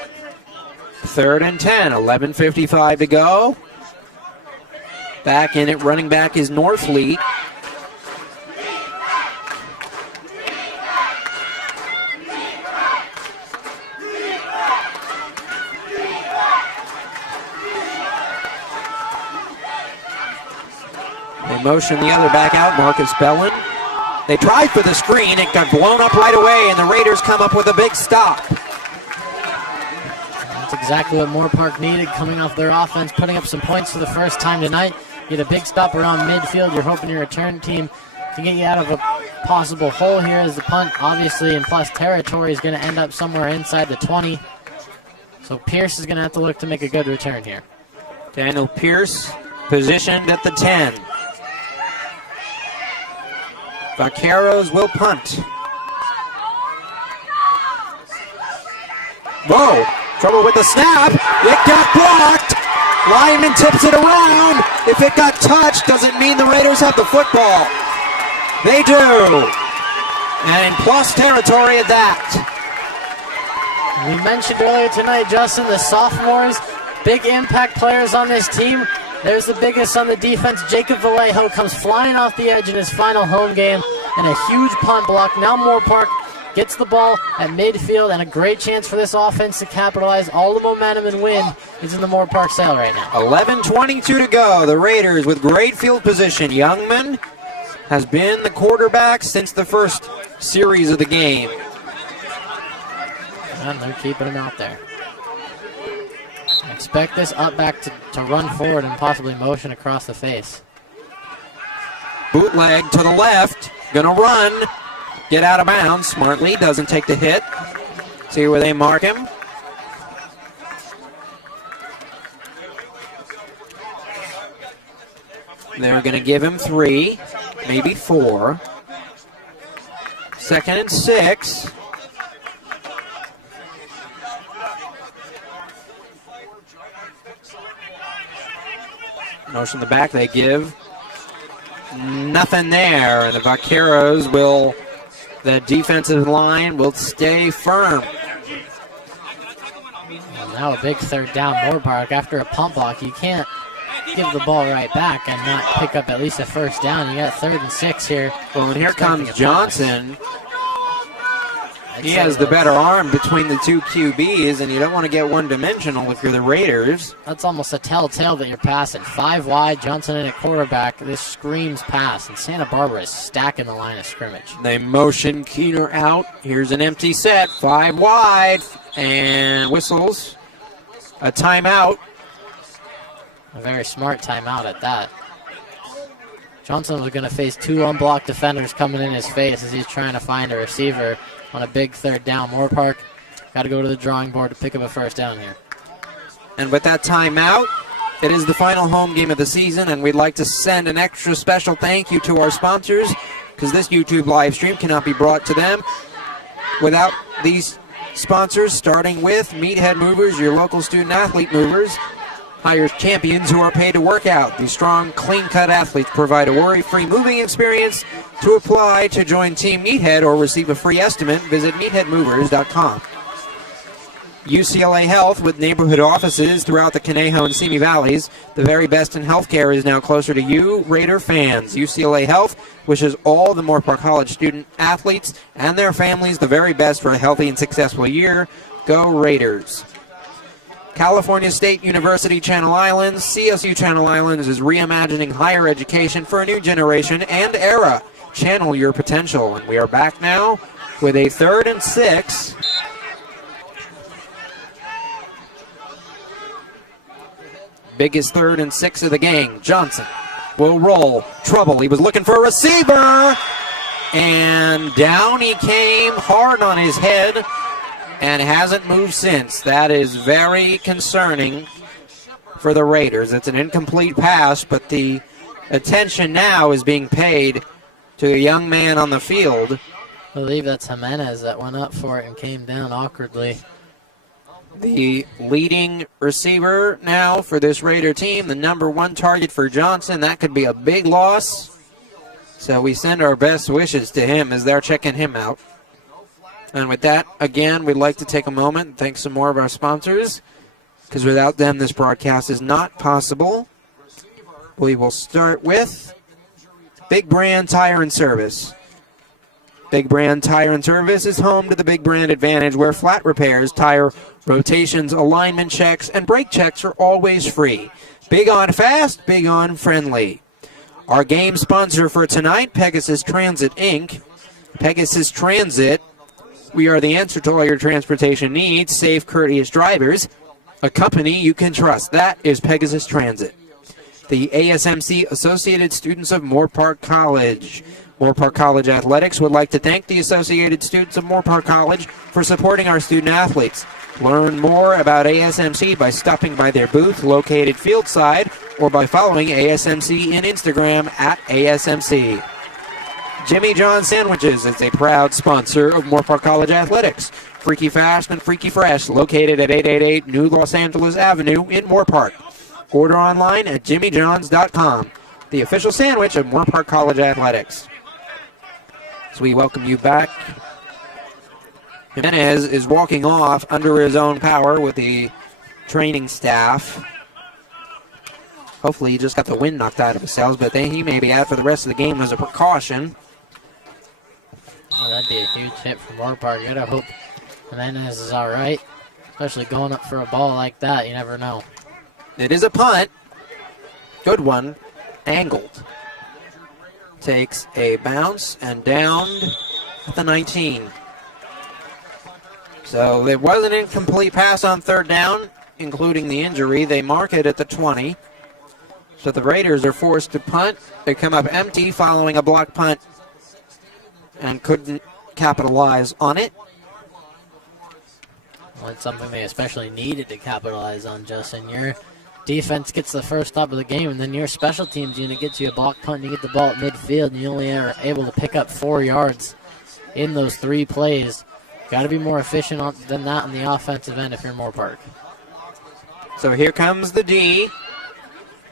3rd and 10. 11:55 to go. Back in it, running back is Norfleet. They motion the other back out, Marcus Bellin. They tried for the screen. It got blown up right away, and the Raiders come up with a big stop. That's exactly what Moorpark needed, coming off their offense, putting up some points for the first time tonight. Get a big stop around midfield. You're hoping your return team can get you out of a possible hole here, as the punt, obviously in plus territory, is going to end up somewhere inside the 20. So Pierce is going to have to look to make a good return here. Daniel Pierce positioned at the 10. Vaqueros will punt. Whoa, trouble with the snap. It got blocked. Lyman tips it around. If it got touched, doesn't mean the Raiders have the football. They do. And in plus territory at that. We mentioned earlier tonight, Justin, the sophomores, big impact players on this team. There's the biggest on the defense. Jacob Vallejo comes flying off the edge in his final home game, and a huge punt block. Now Moorpark gets the ball at midfield, and a great chance for this offense to capitalize. All the momentum and win is in the Moorpark sail right now. 11:22 to go. The Raiders with great field position. Youngman has been the quarterback since the first series of the game. And they're keeping him out there. Expect this up back to run forward and possibly motion across the face. Bootleg to the left. Gonna run. Get out of bounds smartly. Doesn't take the hit. See where they mark him. They're going to give him 3, maybe 4. 2nd and 6. Motion the back, they give. Nothing there. The Vaqueros will, the defensive line will stay firm. Well, now a big 3rd down, Moorpark. After a punt block, you can't give the ball right back and not pick up at least a 1st down. You got 3rd and 6 here. Well, and here comes Johnson. He has the better arm between the two QBs, and you don't want to get one-dimensional if you're the Raiders. That's almost a telltale that you're passing. 5 wide, Johnson in a quarterback. This screams pass, and Santa Barbara is stacking the line of scrimmage. They motion Keener out. Here's an empty set, 5 wide, and whistles. A timeout. A very smart timeout at that. Johnson was going to face 2 unblocked defenders coming in his face as he's trying to find a receiver on a big 3rd down. Moorpark got to go to the drawing board to pick up a 1st down here. And with that timeout, it is the final home game of the season, and we'd like to send an extra special thank you to our sponsors, because this YouTube live stream cannot be brought to them without these sponsors, starting with Meathead Movers, your local student-athlete movers. Hires champions who are paid to work out. These strong, clean-cut athletes provide a worry-free moving experience. To apply to join Team Meathead or receive a free estimate, visit meatheadmovers.com. UCLA Health, with neighborhood offices throughout the Conejo and Simi Valleys. The very best in healthcare is now closer to you, Raider fans. UCLA Health wishes all the Moorpark College student athletes and their families the very best for a healthy and successful year. Go Raiders. California State University Channel Islands, CSU Channel Islands is reimagining higher education for a new generation and era. Channel your potential. And we are back now with a 3rd and 6. Biggest 3rd and 6 of the game. Johnson will roll. Trouble. He was looking for a receiver. And down he came hard on his head and hasn't moved since. That is very concerning for the Raiders. It's an incomplete pass, but the attention now is being paid to a young man on the field. I believe that's Jimenez that went up for it and came down awkwardly. The leading receiver now for this Raider team, the number 1 target for Johnson. That could be a big loss. So we send our best wishes to him as they're checking him out. And with that, again, we'd like to take a moment and thank some more of our sponsors, because without them, this broadcast is not possible. We will start with Big Brand Tire and Service. Big Brand Tire and Service is home to the Big Brand Advantage, where flat repairs, tire rotations, alignment checks, and brake checks are always free. Big on fast, big on friendly. Our game sponsor for tonight, Pegasus Transit, Inc. Pegasus Transit. We are the answer to all your transportation needs. Safe, courteous drivers. A company you can trust. That is Pegasus Transit. The ASMC Associated Students of Moorpark College. Moorpark College Athletics would like to thank the Associated Students of Moorpark College for supporting our student athletes. Learn more about ASMC by stopping by their booth located fieldside or by following ASMC in Instagram at ASMC. Jimmy John's Sandwiches is a proud sponsor of Moorpark College Athletics. Freaky Fast and Freaky Fresh, located at 888 New Los Angeles Avenue in Moorpark. Order online at jimmyjohns.com, the official sandwich of Moorpark College Athletics. So we welcome you back. Jimenez is walking off under his own power with the training staff. Hopefully he just got the wind knocked out of his sails, but then he may be out for the rest of the game as a precaution. Oh, that'd be a huge hit from Moorpark. You gotta hope Jimenez is all right, especially going up for a ball like that. You never know. It is a punt. Good one. Angled. Takes a bounce and downed at the 19. So it was an incomplete pass on 3rd down, including the injury. They mark it at the 20. So the Raiders are forced to punt. They come up empty following a block punt and couldn't capitalize on it. Well, it's something they especially needed to capitalize on, Justin. Your defense gets the first stop of the game, and then your special teams unit gets you a block punt, and you get the ball at midfield, and you only are able to pick up 4 yards in those 3 plays. Got to be more efficient than that on the offensive end if you're Moorpark. So here comes the D.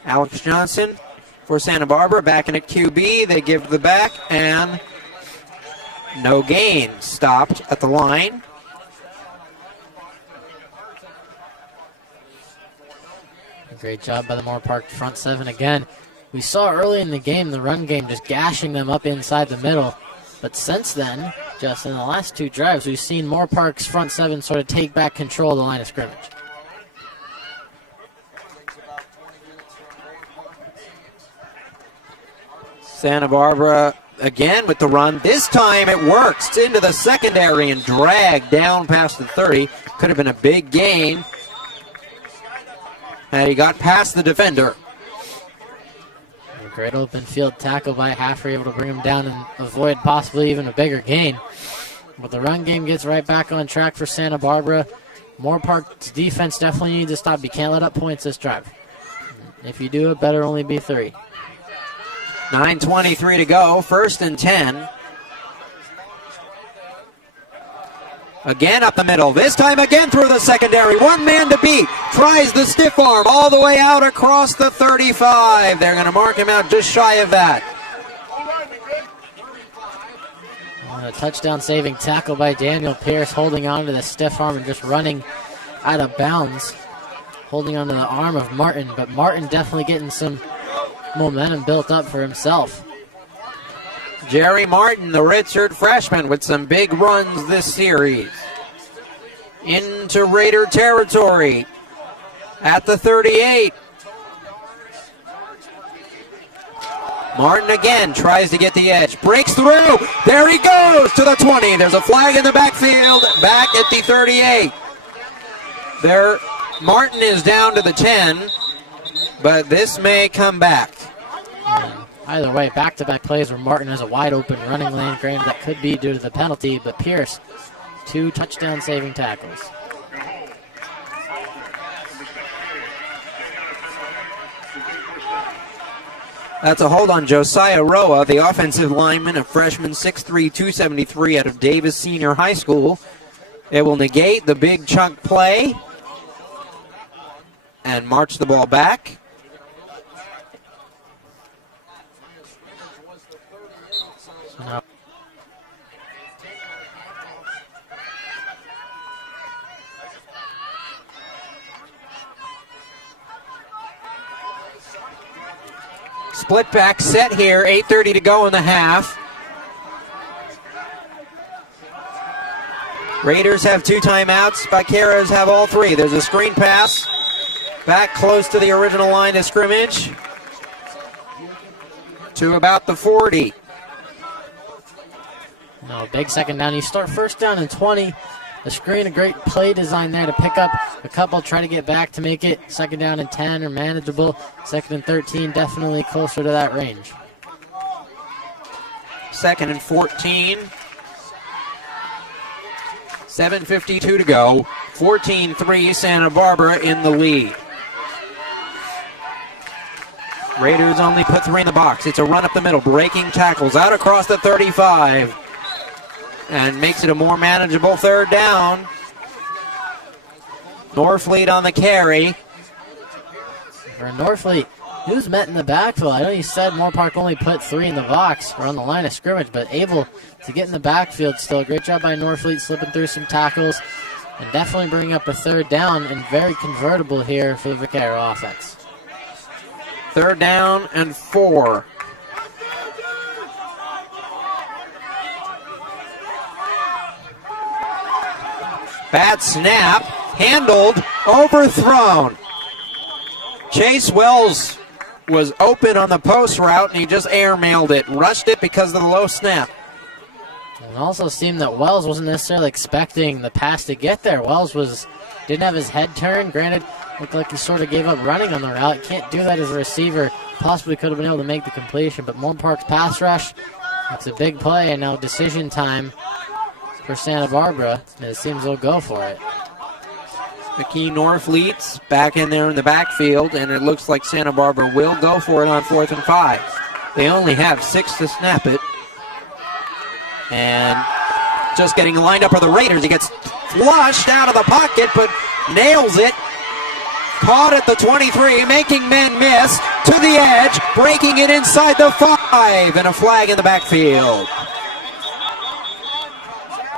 Alex Johnson for Santa Barbara, backing at QB. They give to the back, and no gain. Stopped at the line. Great job by the Moorpark front 7 again. We saw early in the game the run game just gashing them up inside the middle. But since then, just in the last 2 drives, we've seen Moorpark's front 7 sort of take back control of the line of scrimmage. Santa Barbara again with the run. This time it works. It's into the secondary and dragged down past the 30. Could have been a big gain. And he got past the defender. A great open field tackle by Haffer, able to bring him down and avoid possibly even a bigger gain. But the run game gets right back on track for Santa Barbara. Moorpark's defense definitely needs to stop. You can't let up points this drive. If you do, it better only be 3. 9:23 to go, 1st and 10. Again up the middle, this time again through the secondary. 1 man to beat, tries the stiff arm all the way out across the 35. They're going to mark him out just shy of that. A touchdown saving tackle by Daniel Pierce, holding on to the stiff arm and just running out of bounds. Holding onto the arm of Martin, but Martin definitely getting some momentum built up for himself. Jerry Martin, the redshirt freshman, with some big runs this series. Into Raider territory at the 38. Martin again tries to get the edge, breaks through, there he goes to the 20. There's a flag in the backfield, back at the 38. There, Martin is down to the 10, but this may come back. Either way, back-to-back plays where Martin has a wide-open running lane. Granted, that could be due to the penalty, but Pierce, 2 touchdown-saving tackles. That's a hold on Josiah Roa, the offensive lineman, a freshman, 6'3", 273 out of Davis Senior High School. It will negate the big chunk play and march the ball back. Split back set here, 8:30 to go in the half. Raiders have 2 timeouts. Vaqueros have all 3. There's a screen pass back close to the original line of scrimmage to about the 40. No, big second down. You start 1st down and 20. The screen, a great play design there to pick up a couple, try to get back to make it 2nd down and 10 or manageable. 2nd and 13, definitely closer to that range. 2nd and 14. 7:52 to go. 14-3, Santa Barbara in the lead. Raiders only put 3 in the box. It's a run up the middle, breaking tackles out across the 35. And makes it a more manageable 3rd down. Norfleet on the carry. For Norfleet, who's met in the backfield. I know you said Moorpark only put 3 in the box or on the line of scrimmage, but able to get in the backfield still. Great job by Norfleet, slipping through some tackles and definitely bringing up a 3rd down, and very convertible here for the Vaquero offense. 3rd down and 4. Bad snap, handled, overthrown. Chase Wells was open on the post route, and he just airmailed it. Rushed it because of the low snap. It also seemed that Wells wasn't necessarily expecting the pass to get there. Wells didn't have his head turned. Granted, looked like he sort of gave up running on the route. Can't do that as a receiver. Possibly could have been able to make the completion, but Moorpark's pass rush, it's a big play, and now decision time for Santa Barbara, and it seems they'll go for it. McKee Norfleet's back in there in the backfield, and it looks like Santa Barbara will go for it on 4th and 5. They only have 6 to snap it. And just getting lined up for the Raiders. He gets flushed out of the pocket, but nails it. Caught at the 23, making men miss. To the edge, breaking it inside the 5, and a flag in the backfield.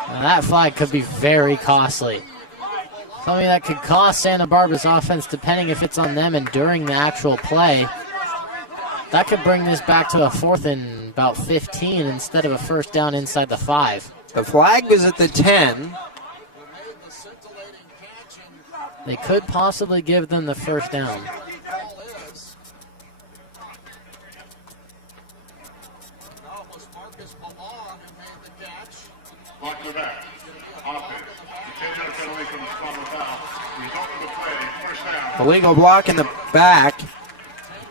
Now that flag could be very costly. Something that could cost Santa Barbara's offense depending if it's on them and during the actual play. That could bring this back to a 4th and about 15 instead of a first down inside the 5. The flag was at the 10. They could possibly give them the first down. The legal block in the back.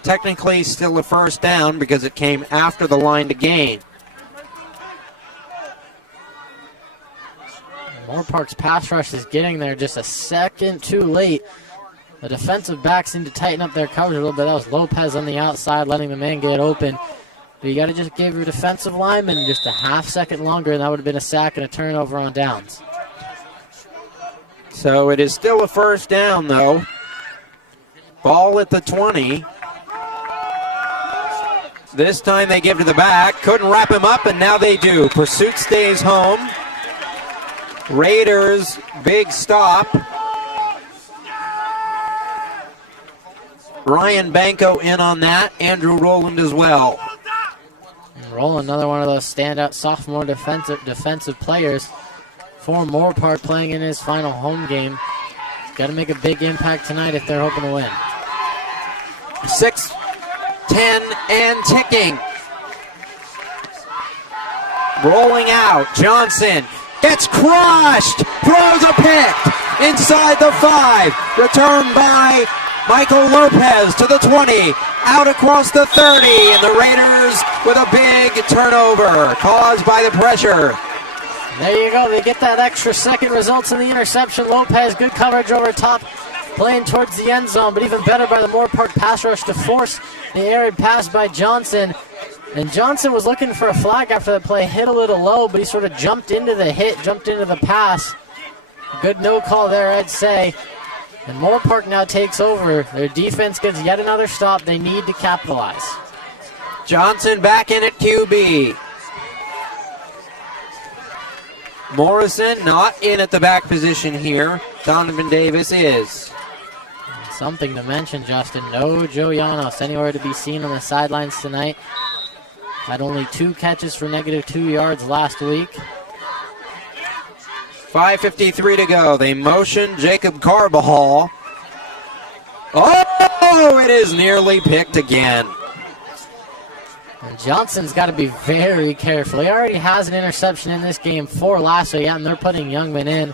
Technically still a first down because it came after the line to gain. Moorpark's pass rush is getting there just a second too late. The defensive backs need to tighten up their coverage a little bit. That was Lopez on the outside letting the man get open. But you got to just give your defensive lineman just a half second longer, and that would have been a sack and a turnover on downs. So it is still a first down, though. Ball at the 20. This time they give to the back. Couldn't wrap him up, and now they do. Pursuit stays home. Raiders, big stop. Ryan Banco in on that. Andrew Rowland as well. And Rowland, another one of those standout sophomore defensive players for Moorpark playing in his final home game. Got to make a big impact tonight if they're hoping to win. 6, 10, and ticking. Rolling out, Johnson gets crushed, throws a pick inside the 5, returned by Michael Lopez to the 20, out across the 30, and the Raiders with a big turnover caused by the pressure. There you go, they get that extra second, results in the interception. Lopez, good coverage over top, playing towards the end zone, but even better by the Moorpark pass rush to force the aerial pass by Johnson. And Johnson was looking for a flag after the play, hit a little low, but he sort of jumped into the hit, jumped into the pass. Good no call there, I'd say. And Moorpark now takes over. Their defense gets yet another stop. They need to capitalize. Johnson back in at QB. Morrison not in at the back position here. Donovan Davis is. Something to mention, Justin. No Joe Llanos anywhere to be seen on the sidelines tonight. Had only 2 catches for -2 yards last week. 5:53 to go. They motion Jacob Carbajal. Oh, it is nearly picked again. And Johnson's got to be very careful. He already has an interception in this game for last week, and they're putting Youngman in.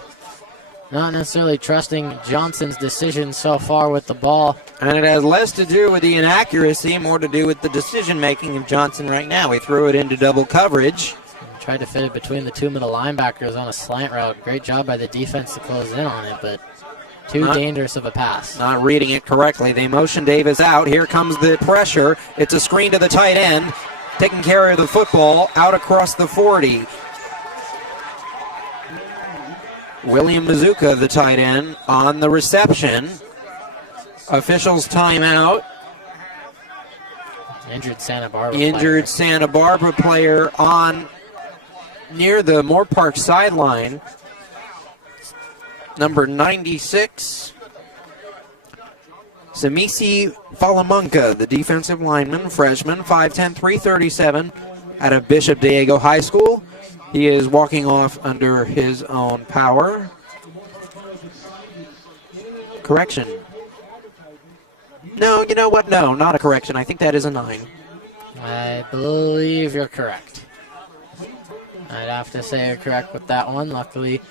Not necessarily trusting Johnson's decision so far with the ball. And it has less to do with the inaccuracy, more to do with the decision-making of Johnson right now. He threw it into double coverage. Tried to fit it between the 2 middle linebackers on a slant route. Great job by the defense to close in on it, but too dangerous of a pass. Not reading it correctly. They motion Davis out. Here comes the pressure. It's a screen to the tight end. Taking care of the football out across the 40. William Mazuka, the tight end, on the reception. Officials timeout. Injured Santa Barbara Injured Santa Barbara player on near the Moorpark sideline. Number 96, Samisi Falamunka, the defensive lineman, freshman, 5'10", 337, out of Bishop Diego High School. He is walking off under his own power. Correction. No, you know what? No, not a correction. I think that is a 9. I believe you're correct. I'd have to say you're correct with that one. Luckily,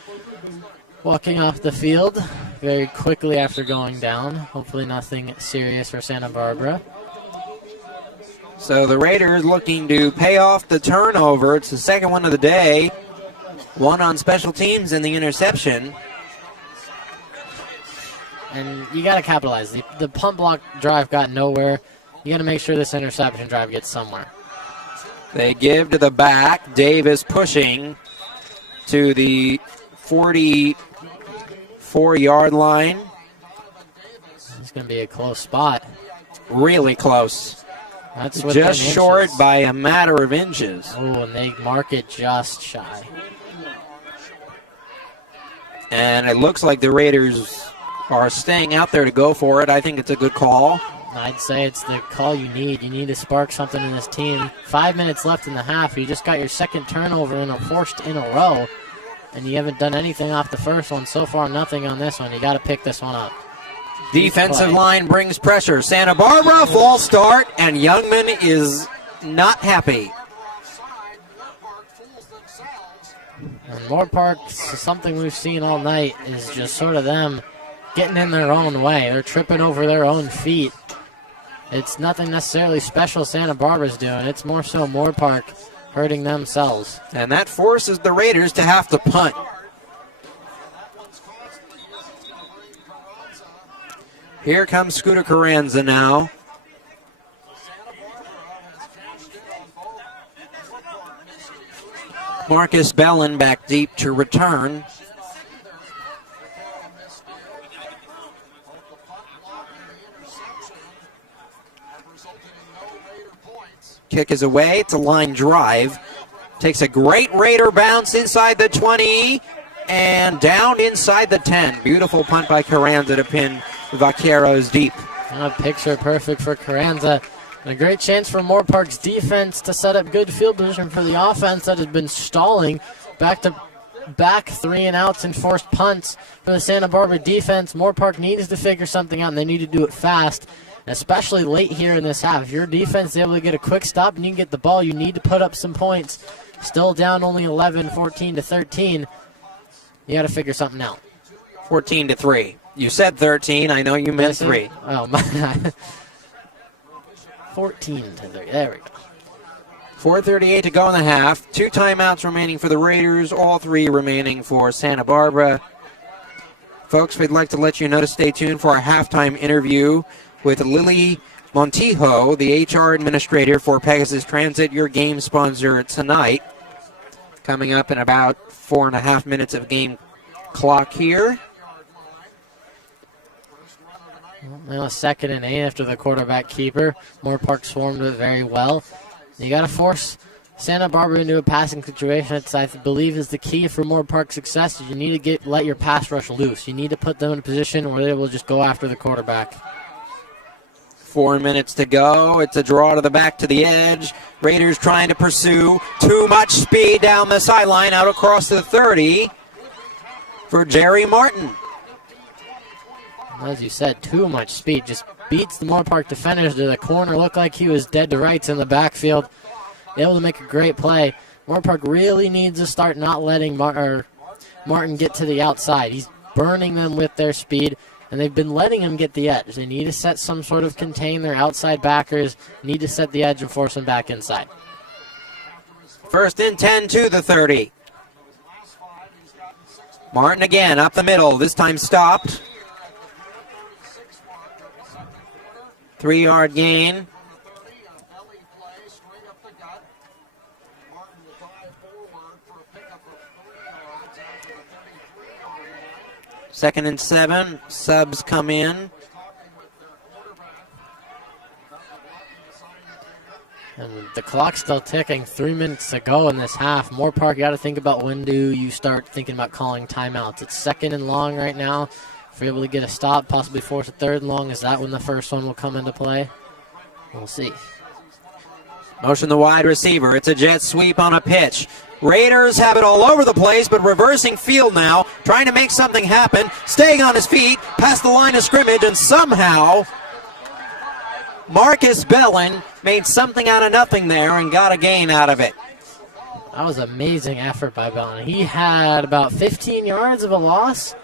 walking off the field very quickly after going down. Hopefully nothing serious for Santa Barbara. So the Raiders looking to pay off the turnover. It's the second one of the day. One on special teams and the interception. and you got to capitalize. The punt block drive got nowhere. You got to make sure this interception drive gets somewhere. They give to the back. Davis pushing to the 44-yard line. It's going to be a close spot. Really close. That's just short by a matter of inches. Oh, and they mark it just shy. And it looks like the Raiders are staying out there to go for it. I think it's a good call. I'd say it's the call you need. You need to spark something in this team. 5 minutes left in the half. You just got your second turnover forced in a row, and you haven't done anything off the first one. So far, nothing on this one. You got to pick this one up. Defensive line brings pressure. Santa Barbara, false start, and Youngman is not happy. And Moorpark, something we've seen all night, is just sort of them getting in their own way. They're tripping over their own feet. It's nothing necessarily special Santa Barbara's doing. It's more so Moorpark hurting themselves. And that forces the Raiders to have to punt. Here comes Scooter Carranza now. Marcus Bellin back deep to return. Kick is away. It's a line drive. Takes a great Raider bounce inside the 20 and down inside the 10. Beautiful punt by Carranza to pin Vaqueros deep. Picture perfect for Carranza. And a great chance for Moorpark's defense to set up good field position for the offense that has been stalling. Back-to-back 3-and-outs and forced punts for the Santa Barbara defense. Moorpark needs to figure something out, and they need to do it fast, especially late here in this half. If your defense is able to get a quick stop and you can get the ball, you need to put up some points. Still down only 11, 14-13. You got to figure something out. 14-3. You said 13. I know you meant 3. Oh, my God. 14-3. There we go. 4:38 to go in the half. 2 timeouts remaining for the Raiders. All 3 remaining for Santa Barbara. Folks, we'd like to let you know to stay tuned for our halftime interview with Lily Montijo, the HR administrator for Pegasus Transit, your game sponsor tonight. Coming up in about 4.5 minutes of game clock here. Well, 2nd and 8 after the quarterback keeper. Moorpark swarmed it very well. You got to force Santa Barbara into a passing situation. It's, I believe, is the key for Moorpark's success. You need to let your pass rush loose. You need to put them in a position where they will just go after the quarterback. 4 minutes to go. It's a draw to the back to the edge. Raiders trying to pursue. Too much speed down the sideline, out across the 30 for Jerry Martin. As you said, too much speed. Just beats the Moorpark defenders to the corner. Looked like he was dead to rights in the backfield. Able to make a great play. Moorpark really needs to start not letting Martin get to the outside. He's burning them with their speed, and they've been letting him get the edge. They need to set some sort of contain their outside backers, need to set the edge and force them back inside. 1st and 10 to the 30. Martin again up the middle, this time stopped. 3-yard gain. Second and 7, subs come in. And the clock's still ticking, 3 minutes to go in this half. Moorpark, you got to think about when do you start thinking about calling timeouts. It's 2nd and long right now. If you're able to get a stop, possibly force a 3rd and long, is that when the first one will come into play? We'll see. Motion the wide receiver. It's a jet sweep on a pitch. Raiders have it all over the place, but reversing field now, trying to make something happen, staying on his feet, past the line of scrimmage, and somehow Marcus Bellin made something out of nothing there and got a gain out of it. That was an amazing effort by Bellin. He had about 15 yards of a loss.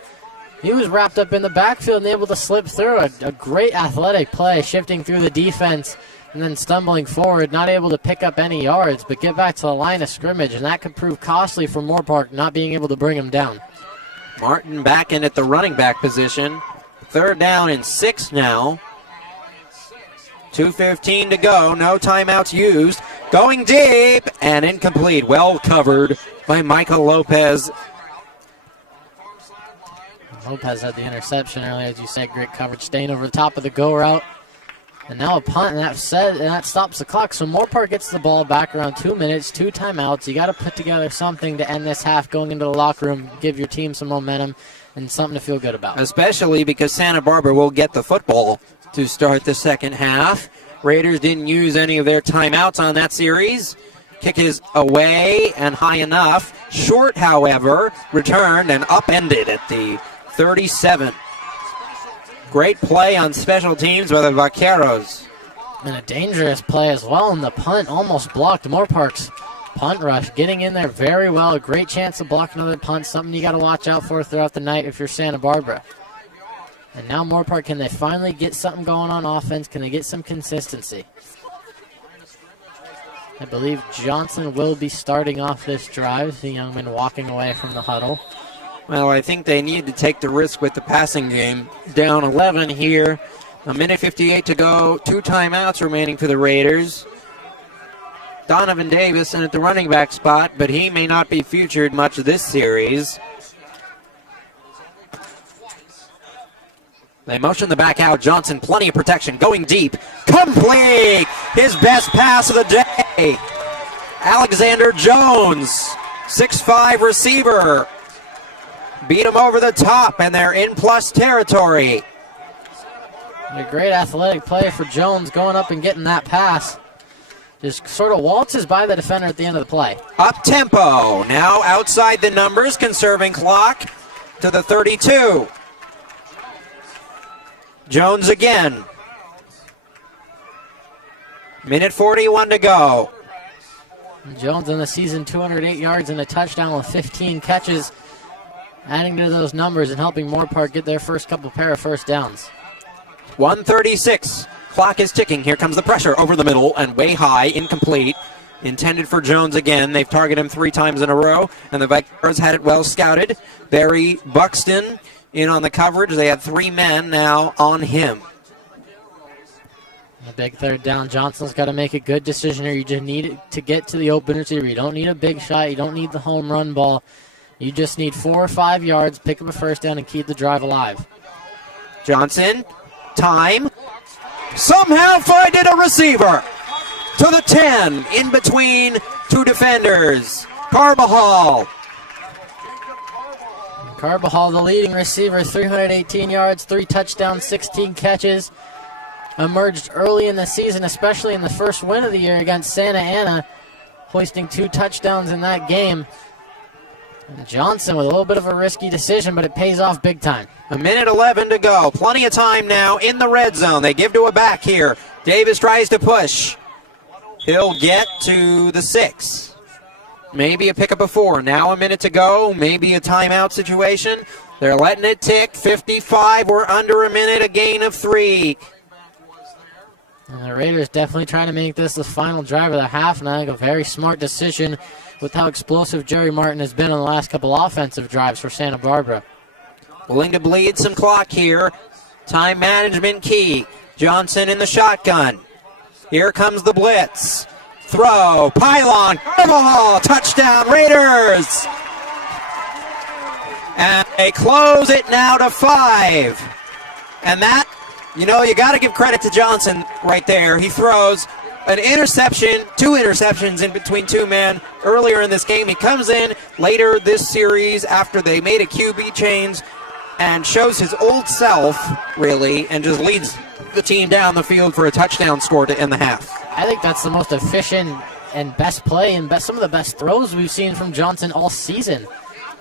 He was wrapped up in the backfield and able to slip through. A great athletic play, shifting through the defense and then stumbling forward, not able to pick up any yards, but get back to the line of scrimmage, and that could prove costly for Moorpark, not being able to bring him down. Martin back in at the running back position. 3rd down and 6 now. 2:15 to go. No timeouts used. Going deep and incomplete. Well covered by Michael Lopez. Lopez had the interception earlier, as you said. Great coverage, staying over the top of the go route. And now a punt, and that stops the clock. So Moorpark gets the ball back around 2 minutes, 2 timeouts. You got to put together something to end this half, going into the locker room, give your team some momentum and something to feel good about. Especially because Santa Barbara will get the football to start the second half. Raiders didn't use any of their timeouts on that series. Kick is away and high enough. Short, however, returned and upended at the 37. Great play on special teams by the Vaqueros. And a dangerous play as well, and the punt almost blocked Moorpark's punt rush. Getting in there very well. A great chance to block another punt. Something you got to watch out for throughout the night if you're Santa Barbara. And now Moorpark, can they finally get something going on offense? Can they get some consistency? I believe Johnson will be starting off this drive. The young man walking away from the huddle. Well, I think they need to take the risk with the passing game. Down 11 here. 1:58 to go. 2 timeouts remaining for the Raiders. Donovan Davis in at the running back spot, but he may not be featured much this series. They motion the back out. Johnson, plenty of protection, going deep. Complete! His best pass of the day. Alexander Jones, 6'5" receiver. Beat him over the top, and they're in plus territory. A great athletic play for Jones, going up and getting that pass. Just sort of waltzes by the defender at the end of the play. Up tempo, now outside the numbers, conserving clock to the 32. Jones again. 1:41 to go. Jones in the season, 208 yards and a touchdown with 15 catches, adding to those numbers and helping Moorpark get their first couple pair of first downs. 1:36. Clock is ticking. Here comes the pressure over the middle and way high, incomplete. Intended for Jones again. They've targeted him 3 times in a row, and the Vaqueros had it well scouted. Barry Buxton in on the coverage. They had 3 men now on him. A big 3rd down. Johnson's got to make a good decision here. You just need it to get to the open receiver. You don't need a big shot. You don't need the home run ball. You just need 4 or 5 yards, pick up a first down, and keep the drive alive. Johnson, time. Somehow finding a receiver to the 10, in between 2 defenders. Carbajal. Carbajal, the leading receiver, 318 yards, 3 touchdowns, 16 catches. Emerged early in the season, especially in the first win of the year against Santa Ana, hoisting 2 touchdowns in that game. And Johnson with a little bit of a risky decision, but it pays off big time. 1:11 to go. Plenty of time now in the red zone. They give to a back here. Davis tries to push. He'll get to the 6. Maybe a pickup of 4. Now a minute to go. Maybe a timeout situation. They're letting it tick. 55. We're under a minute. A gain of 3. And the Raiders definitely trying to make this the final drive of the half, and I think a very smart decision with how explosive Jerry Martin has been on the last couple offensive drives for Santa Barbara. Willing to bleed some clock here. Time management key. Johnson in the shotgun. Here comes the blitz. Throw. Pylon. Ball. Touchdown Raiders. And they close it now to 5. And that, you know, you got to give credit to Johnson right there. He throws an interception, 2 interceptions in between 2 men earlier in this game. He comes in later this series after they made a QB change and shows his old self, really, and just leads the team down the field for a touchdown score to end the half. I think that's the most efficient and best play and some of the best throws we've seen from Johnson all season.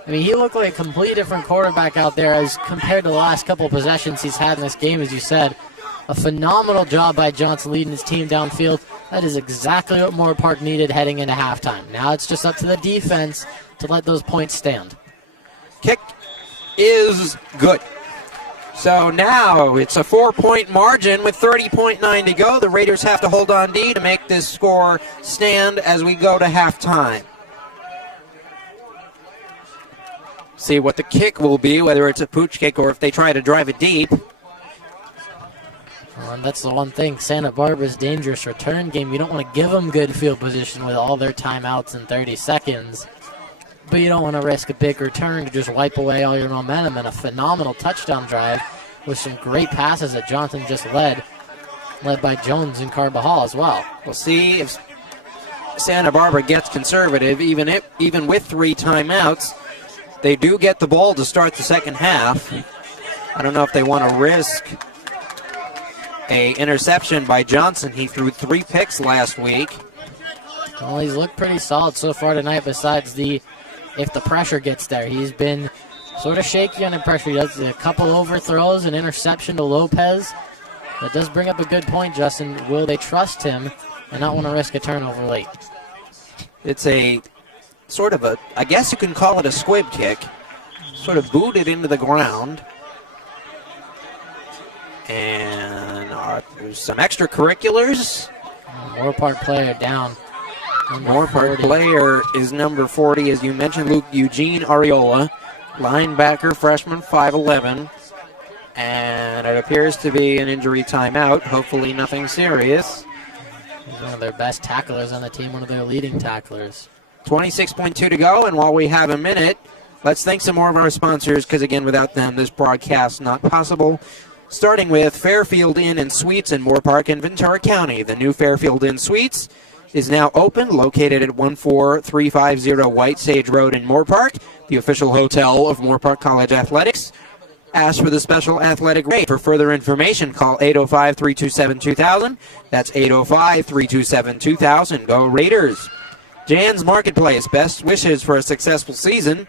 I mean, he looked like a completely different quarterback out there as compared to the last couple of possessions he's had in this game, as you said. A phenomenal job by Johnson leading his team downfield. That is exactly what Moorpark needed heading into halftime. Now it's just up to the defense to let those points stand. Kick is good. So now it's a 4-point margin with 30.9 to go. The Raiders have to hold on D to make this score stand as we go to halftime. See what the kick will be, whether it's a pooch kick or if they try to drive it deep. Well, and that's the one thing, Santa Barbara's dangerous return game. You don't want to give them good field position with all their timeouts in 30 seconds, but you don't want to risk a big return to just wipe away all your momentum, and a phenomenal touchdown drive with some great passes that Johnson just led by Jones and Carbajal as well. We'll see if Santa Barbara gets conservative, even with 3 timeouts. They do get the ball to start the second half. I don't know if they want to risk a interception by Johnson. He threw 3 picks last week. Well, he's looked pretty solid so far tonight, besides if the pressure gets there. He's been sort of shaky under pressure. He does a couple overthrows, an interception to Lopez. That does bring up a good point, Justin. Will they trust him and not want to risk a turnover late? It's a sort of I guess you can call it a squib kick. Sort of booted into the ground. And there's some extracurriculars. Moorpark player down. Moorpark player is number 40, as you mentioned, Luke Eugene Ariola. Linebacker, freshman, 5'11". And it appears to be an injury timeout. Hopefully nothing serious. He's one of their best tacklers on the team, one of their leading tacklers. 26.2 to go, and while we have a minute, let's thank some more of our sponsors, because again, without them, this broadcast not possible. Starting with Fairfield Inn and Suites in Moorpark in Ventura County. The new Fairfield Inn Suites is now open, located at 14350 White Sage Road in Moorpark, the official hotel of Moorpark College Athletics. Ask for the special athletic rate. For further information, call 805-327-2000. That's 805-327-2000. Go Raiders. Jan's Marketplace. Best wishes for a successful season.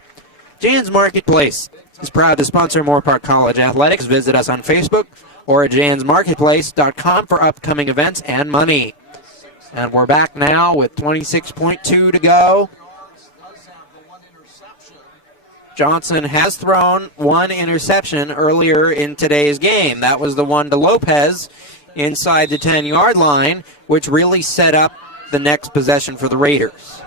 Jan's Marketplace is proud to sponsor Moorpark College Athletics. Visit us on Facebook or at jansmarketplace.com for upcoming events and money. And we're back now with 26.2 to go. Johnson has thrown 1 interception earlier in today's game. That was the one to Lopez inside the 10-yard line, which really set up the next possession for the Raiders.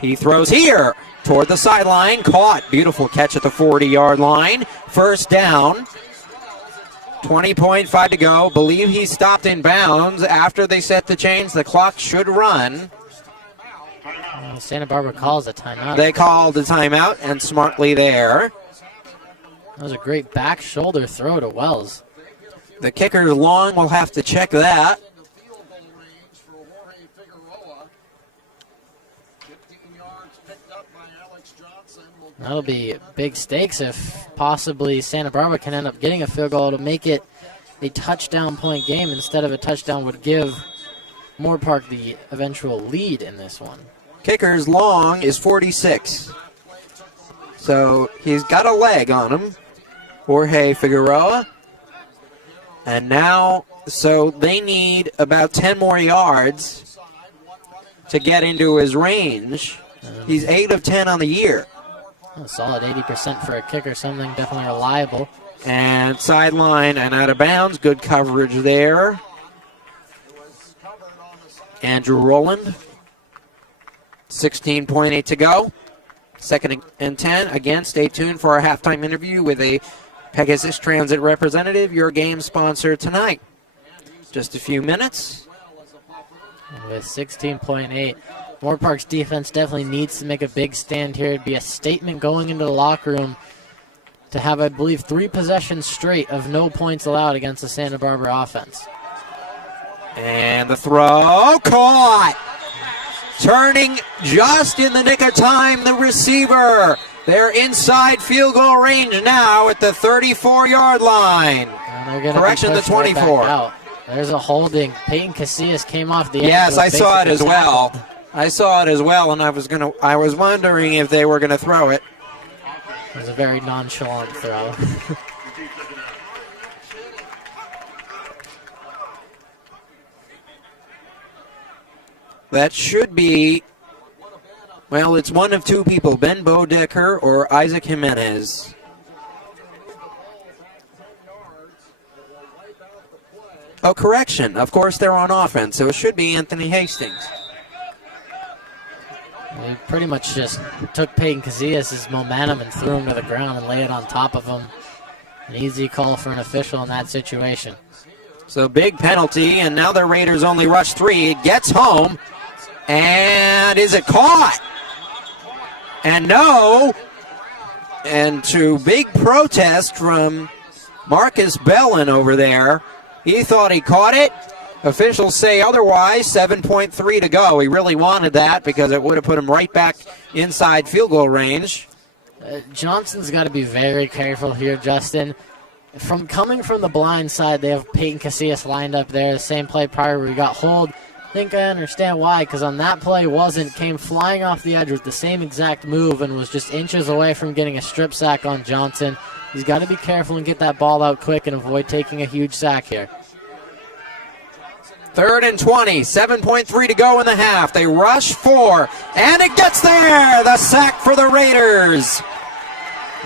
He throws here toward the sideline, caught. Beautiful catch at the 40-yard line. First down. 20.5 to go. Believe he stopped in bounds after they set the chains. The clock should run. Santa Barbara calls a timeout. They called the timeout, and smartly there. That was a great back shoulder throw to Wells. The kicker's long. We'll have to check that. That'll be big stakes if possibly Santa Barbara can end up getting a field goal to make it a touchdown point game instead of a touchdown would give Moorpark the eventual lead in this one. Kicker's long is 46. So he's got a leg on him, Jorge Figueroa. And now, so they need about 10 more yards to get into his range. He's 8 of 10 on the year. A solid 80% for a kicker, something definitely reliable. And sideline and out of bounds. Good coverage there. Andrew Rowland. 16.8 to go. 2nd and 10. Again, stay tuned for our halftime interview with a Pegasus Transit representative, your game sponsor tonight. Just a few minutes. With 16.8. Moorpark's defense definitely needs to make a big stand here. It'd be a statement going into the locker room to have, I believe, 3 possessions straight of no points allowed against the Santa Barbara offense. And the throw, caught! Turning just in the nick of time, the receiver. They're inside field goal range now at the 34-yard line. Correction, the 24. There's a holding. Peyton Casillas came off the end. Yes, I saw it as well. I saw it as well, and I was wondering if they were gonna throw it. It was a very nonchalant throw. That should be, well, it's one of 2 people, Ben Bodecker or Isaac Jimenez. Oh, correction. Of course, they're on offense, so it should be Anthony Hastings. They pretty much just took Peyton Casillas' momentum and threw him to the ground and laid it on top of him. An easy call for an official in that situation. So big penalty, and now the Raiders only rush 3. It gets home, and is it caught? And no, and to big protest from Marcus Bellin over there. He thought he caught it. Officials say otherwise. 7.3 to go. He really wanted that because it would have put him right back inside field goal range. Johnson's got to be very careful here, Justin. Coming from the blind side, they have Peyton Casillas lined up there. The same play prior where he got hold. I think I understand why, because on that play came flying off the edge with the same exact move and was just inches away from getting a strip sack on Johnson. He's got to be careful and get that ball out quick and avoid taking a huge sack here. 3rd and 20, 7.3 to go in the half. They rush 4, and it gets there. The sack for the Raiders.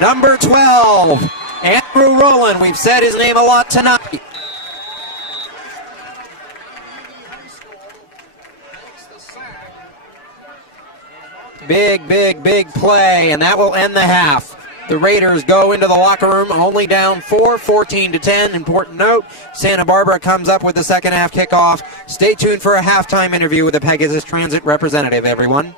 Number 12, Andrew Rowland. We've said his name a lot tonight. Big, big, big play, and that will end the half. The Raiders go into the locker room only down 4, 14-10. Important note, Santa Barbara comes up with the second half kickoff. Stay tuned for a halftime interview with the Pegasus Transit representative, everyone.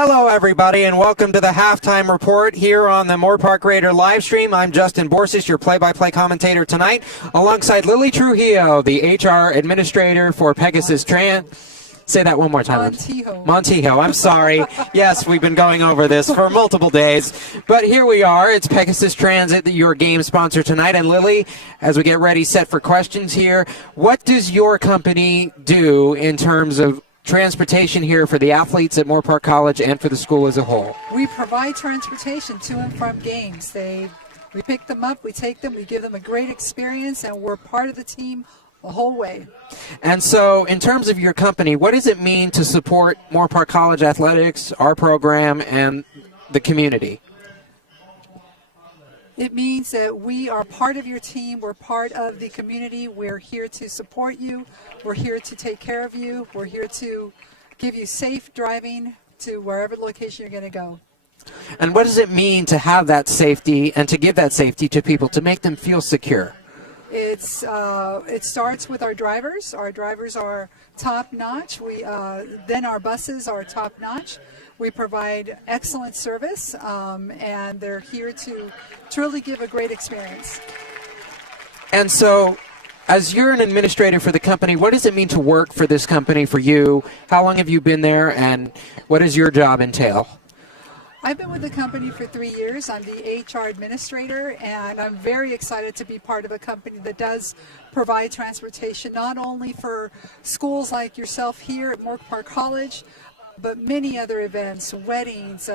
Hello, everybody, and welcome to the halftime report here on the Moorpark Raider live stream. I'm Justin Borsis, your play-by-play commentator tonight, alongside Lily Trujillo, the HR administrator for Pegasus Say that one more time. Montijo, I'm sorry. Yes, we've been going over this for multiple days. But here we are. It's Pegasus Transit, your game sponsor tonight. And Lily, as we get ready, set for questions here, what does your company do in terms of transportation here for the athletes at Moorpark College and for the school as a whole? We provide transportation to and from games. We pick them up, we take them, we give them a great experience, and we're part of the team the whole way. And so in terms of your company, what does it mean to support Moorpark College athletics, our program, and the community? It means that we are part of your team. We're part of the community. We're here to support you. We're here to take care of you. We're here to give you safe driving to wherever location you're going to go. And what does it mean to have that safety and to give that safety to people, to make them feel secure? It starts with our drivers. Our drivers are top-notch. Then our buses are top-notch. We provide excellent service, and they're here to truly give a great experience. And so, as you're an administrator for the company, what does it mean to work for this company for you? How long have you been there, and what does your job entail? I've been with the company for 3 years. I'm the HR administrator, and I'm very excited to be part of a company that does provide transportation not only for schools like yourself here at Moorpark College, but many other events, weddings,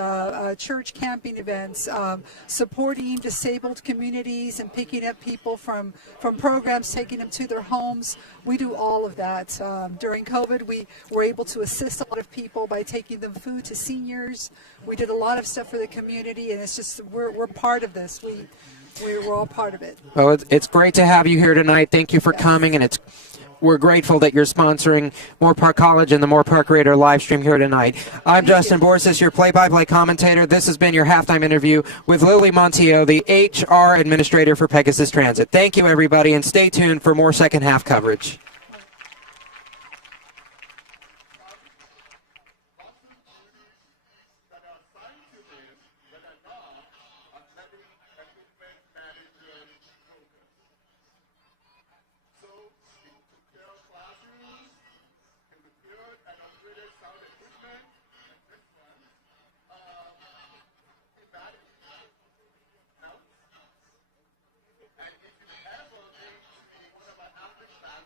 church camping events, supporting disabled communities and picking up people from programs, taking them to their homes. We do all of that. During COVID, we were able to assist a lot of people by taking them food to seniors. We did a lot of stuff for the community, and it's just, we're part of this. We're all part of it. Well, it's great to have you here tonight. Thank you for coming, and we're grateful that you're sponsoring Moorpark College and the Moorpark Raider live stream here tonight. I'm Justin Borsis, your play-by-play commentator. This has been your halftime interview with Lily Montijo, the HR administrator for Pegasus Transit. Thank you, everybody, and stay tuned for more second half coverage. And if you ever think to be one of our average fans,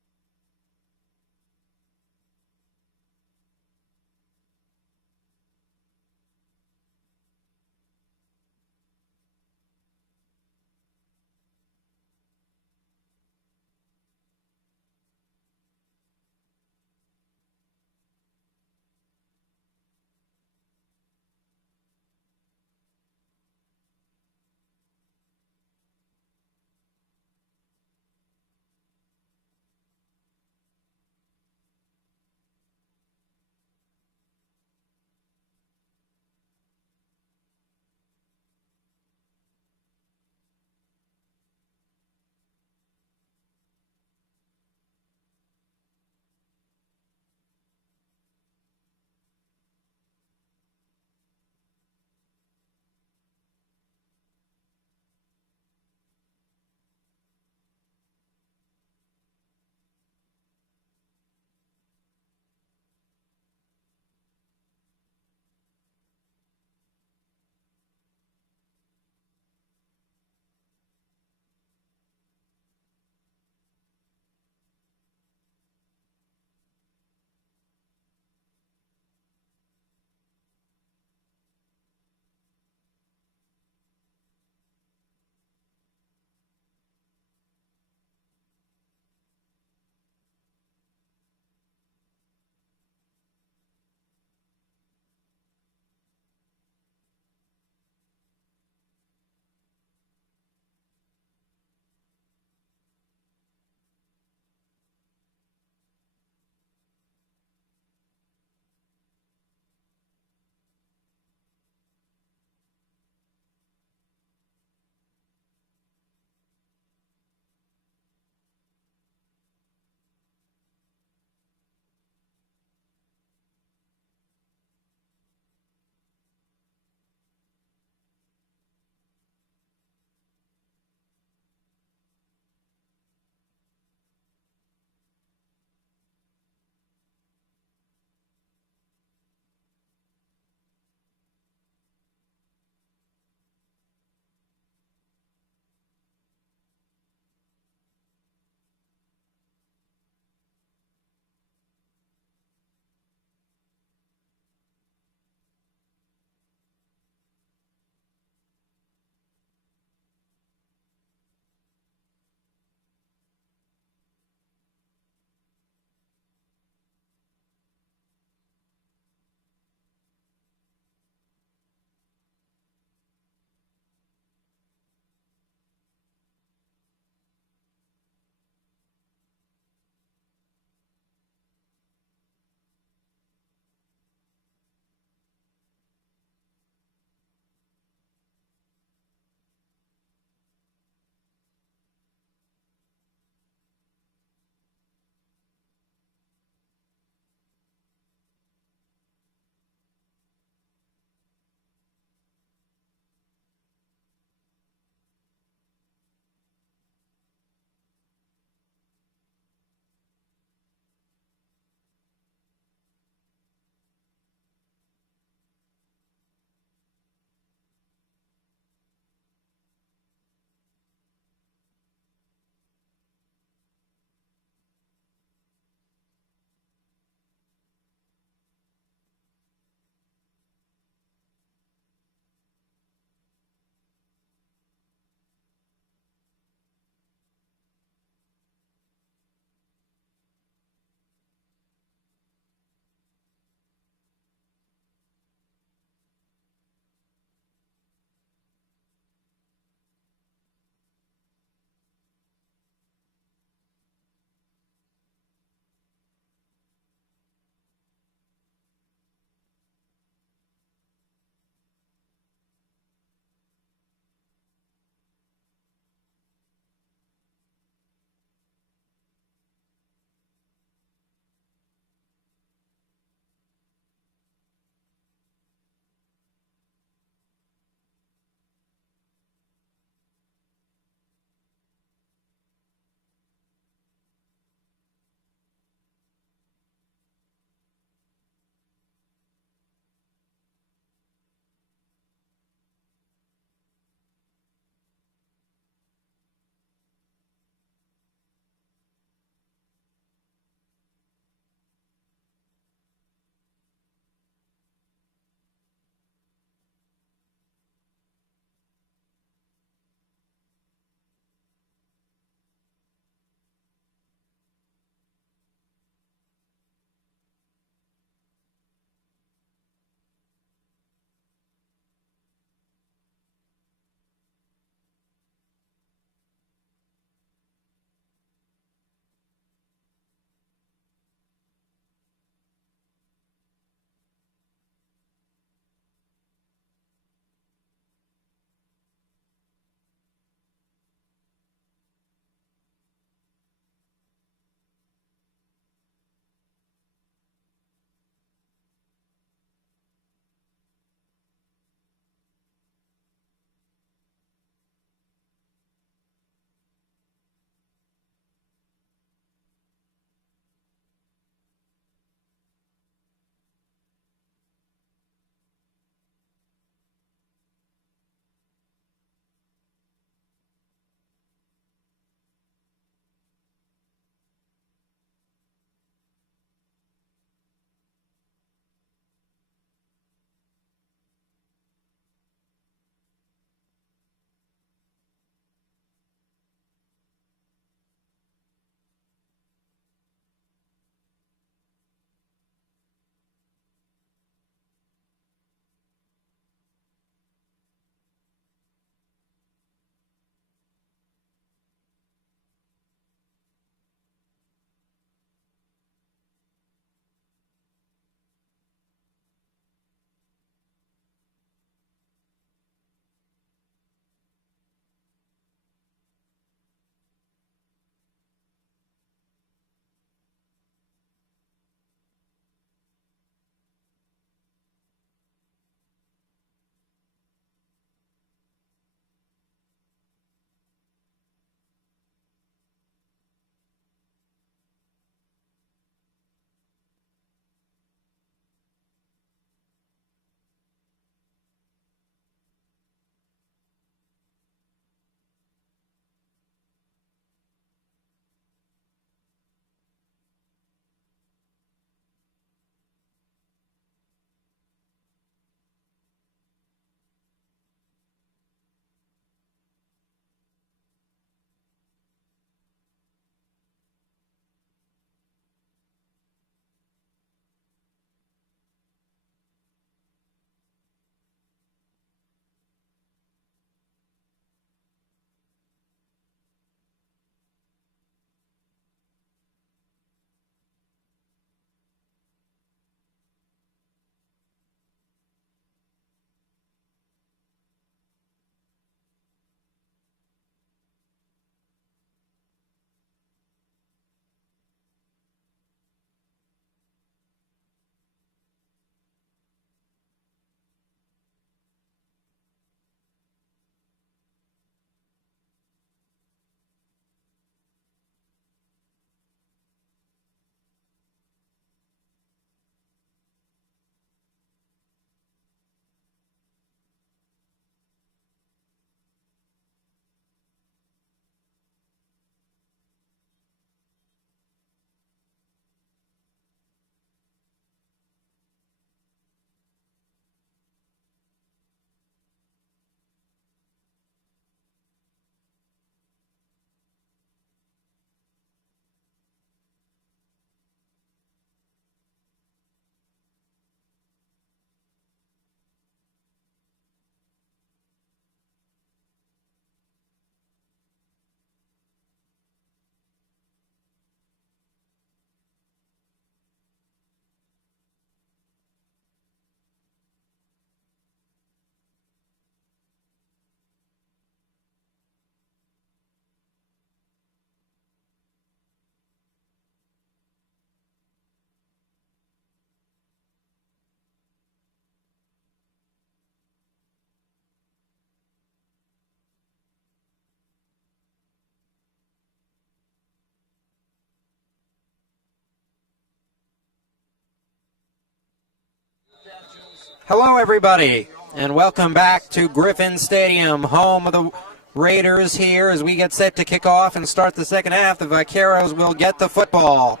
Hello, everybody, and welcome back to Griffin Stadium, home of the Raiders here as we get set to kick off and start the second half. The Vaqueros will get the football.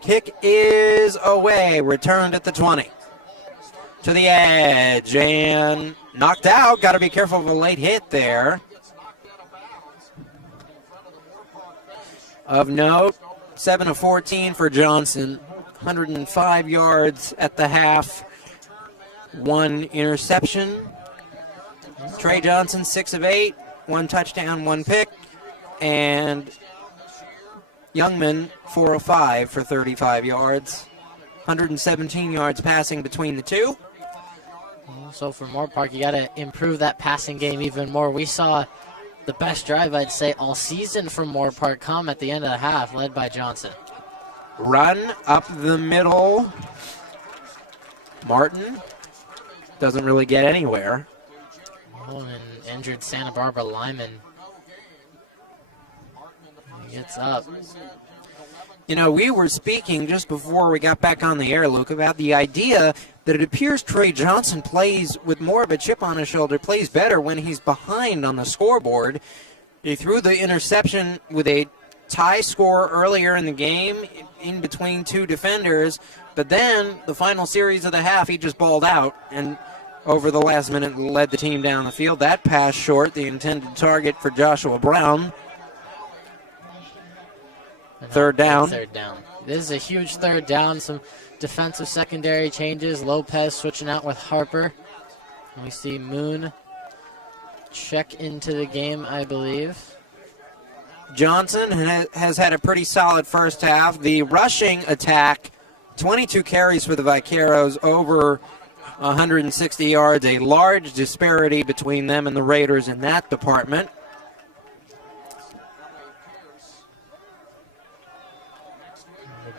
Kick is away, returned at the 20. To the edge, and knocked out. Got to be careful of a late hit there. Of note, 7 of 14 for Johnson, 105 yards at the half, 1 interception. Trey Johnson, 6 of 8, 1 touchdown, 1 pick, and Youngman, 4 of 5 for 35 yards, 117 yards passing between the two. So for Moorpark, you got to improve that passing game even more. We saw the best drive, I'd say, all season from Moorpark come at the end of the half, led by Johnson. Run up the middle. Martin doesn't really get anywhere. Oh, an injured Santa Barbara lineman. He gets up. You know, we were speaking just before we got back on the air, Luke, about the idea that it appears Trey Johnson plays with more of a chip on his shoulder, plays better when he's behind on the scoreboard. He threw the interception with a tie score earlier in the game in between two defenders, but then the final series of the half, he just balled out and over the last minute led the team down the field. That pass short, the intended target for Joshua Brown. Third down. This is a huge third down. Some defensive secondary changes. Lopez switching out with Harper. And we see Moon check into the game, I believe. Johnson has had a pretty solid first half. The rushing attack, 22 carries for the Vaqueros, over 160 yards. A large disparity between them and the Raiders in that department.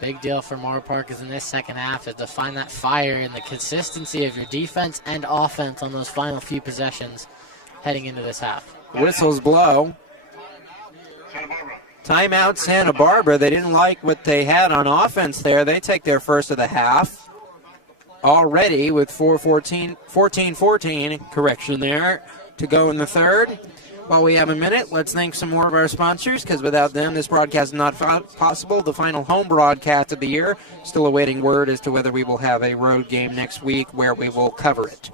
Big deal for Moorpark is in this second half is to find that fire and the consistency of your defense and offense on those final few possessions heading into this half. Whistles blow. Timeout Santa Barbara. They didn't like what they had on offense there. They take their first of the half already with 14-14 correction there to go in the third. While we have a minute, let's thank some more of our sponsors, because without them, this broadcast is not possible. The final home broadcast of the year. Still awaiting word as to whether we will have a road game next week where we will cover it.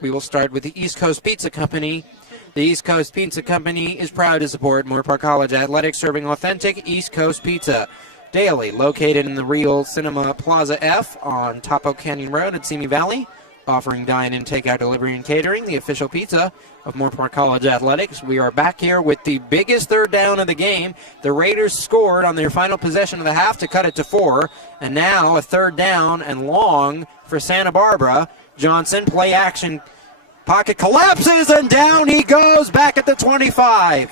We will start with the East Coast Pizza Company. The East Coast Pizza Company is proud to support Moorpark College Athletics, serving authentic East Coast pizza daily. Located in the Real Cinema Plaza F on Topo Canyon Road at Simi Valley. Offering dine-in, takeout, delivery, and catering, the official pizza of Moorpark College Athletics. We are back here with the biggest third down of the game. The Raiders scored on their final possession of the half to cut it to 4, and now a third down and long for Santa Barbara. Johnson, play action, pocket collapses, and down he goes back at the 25.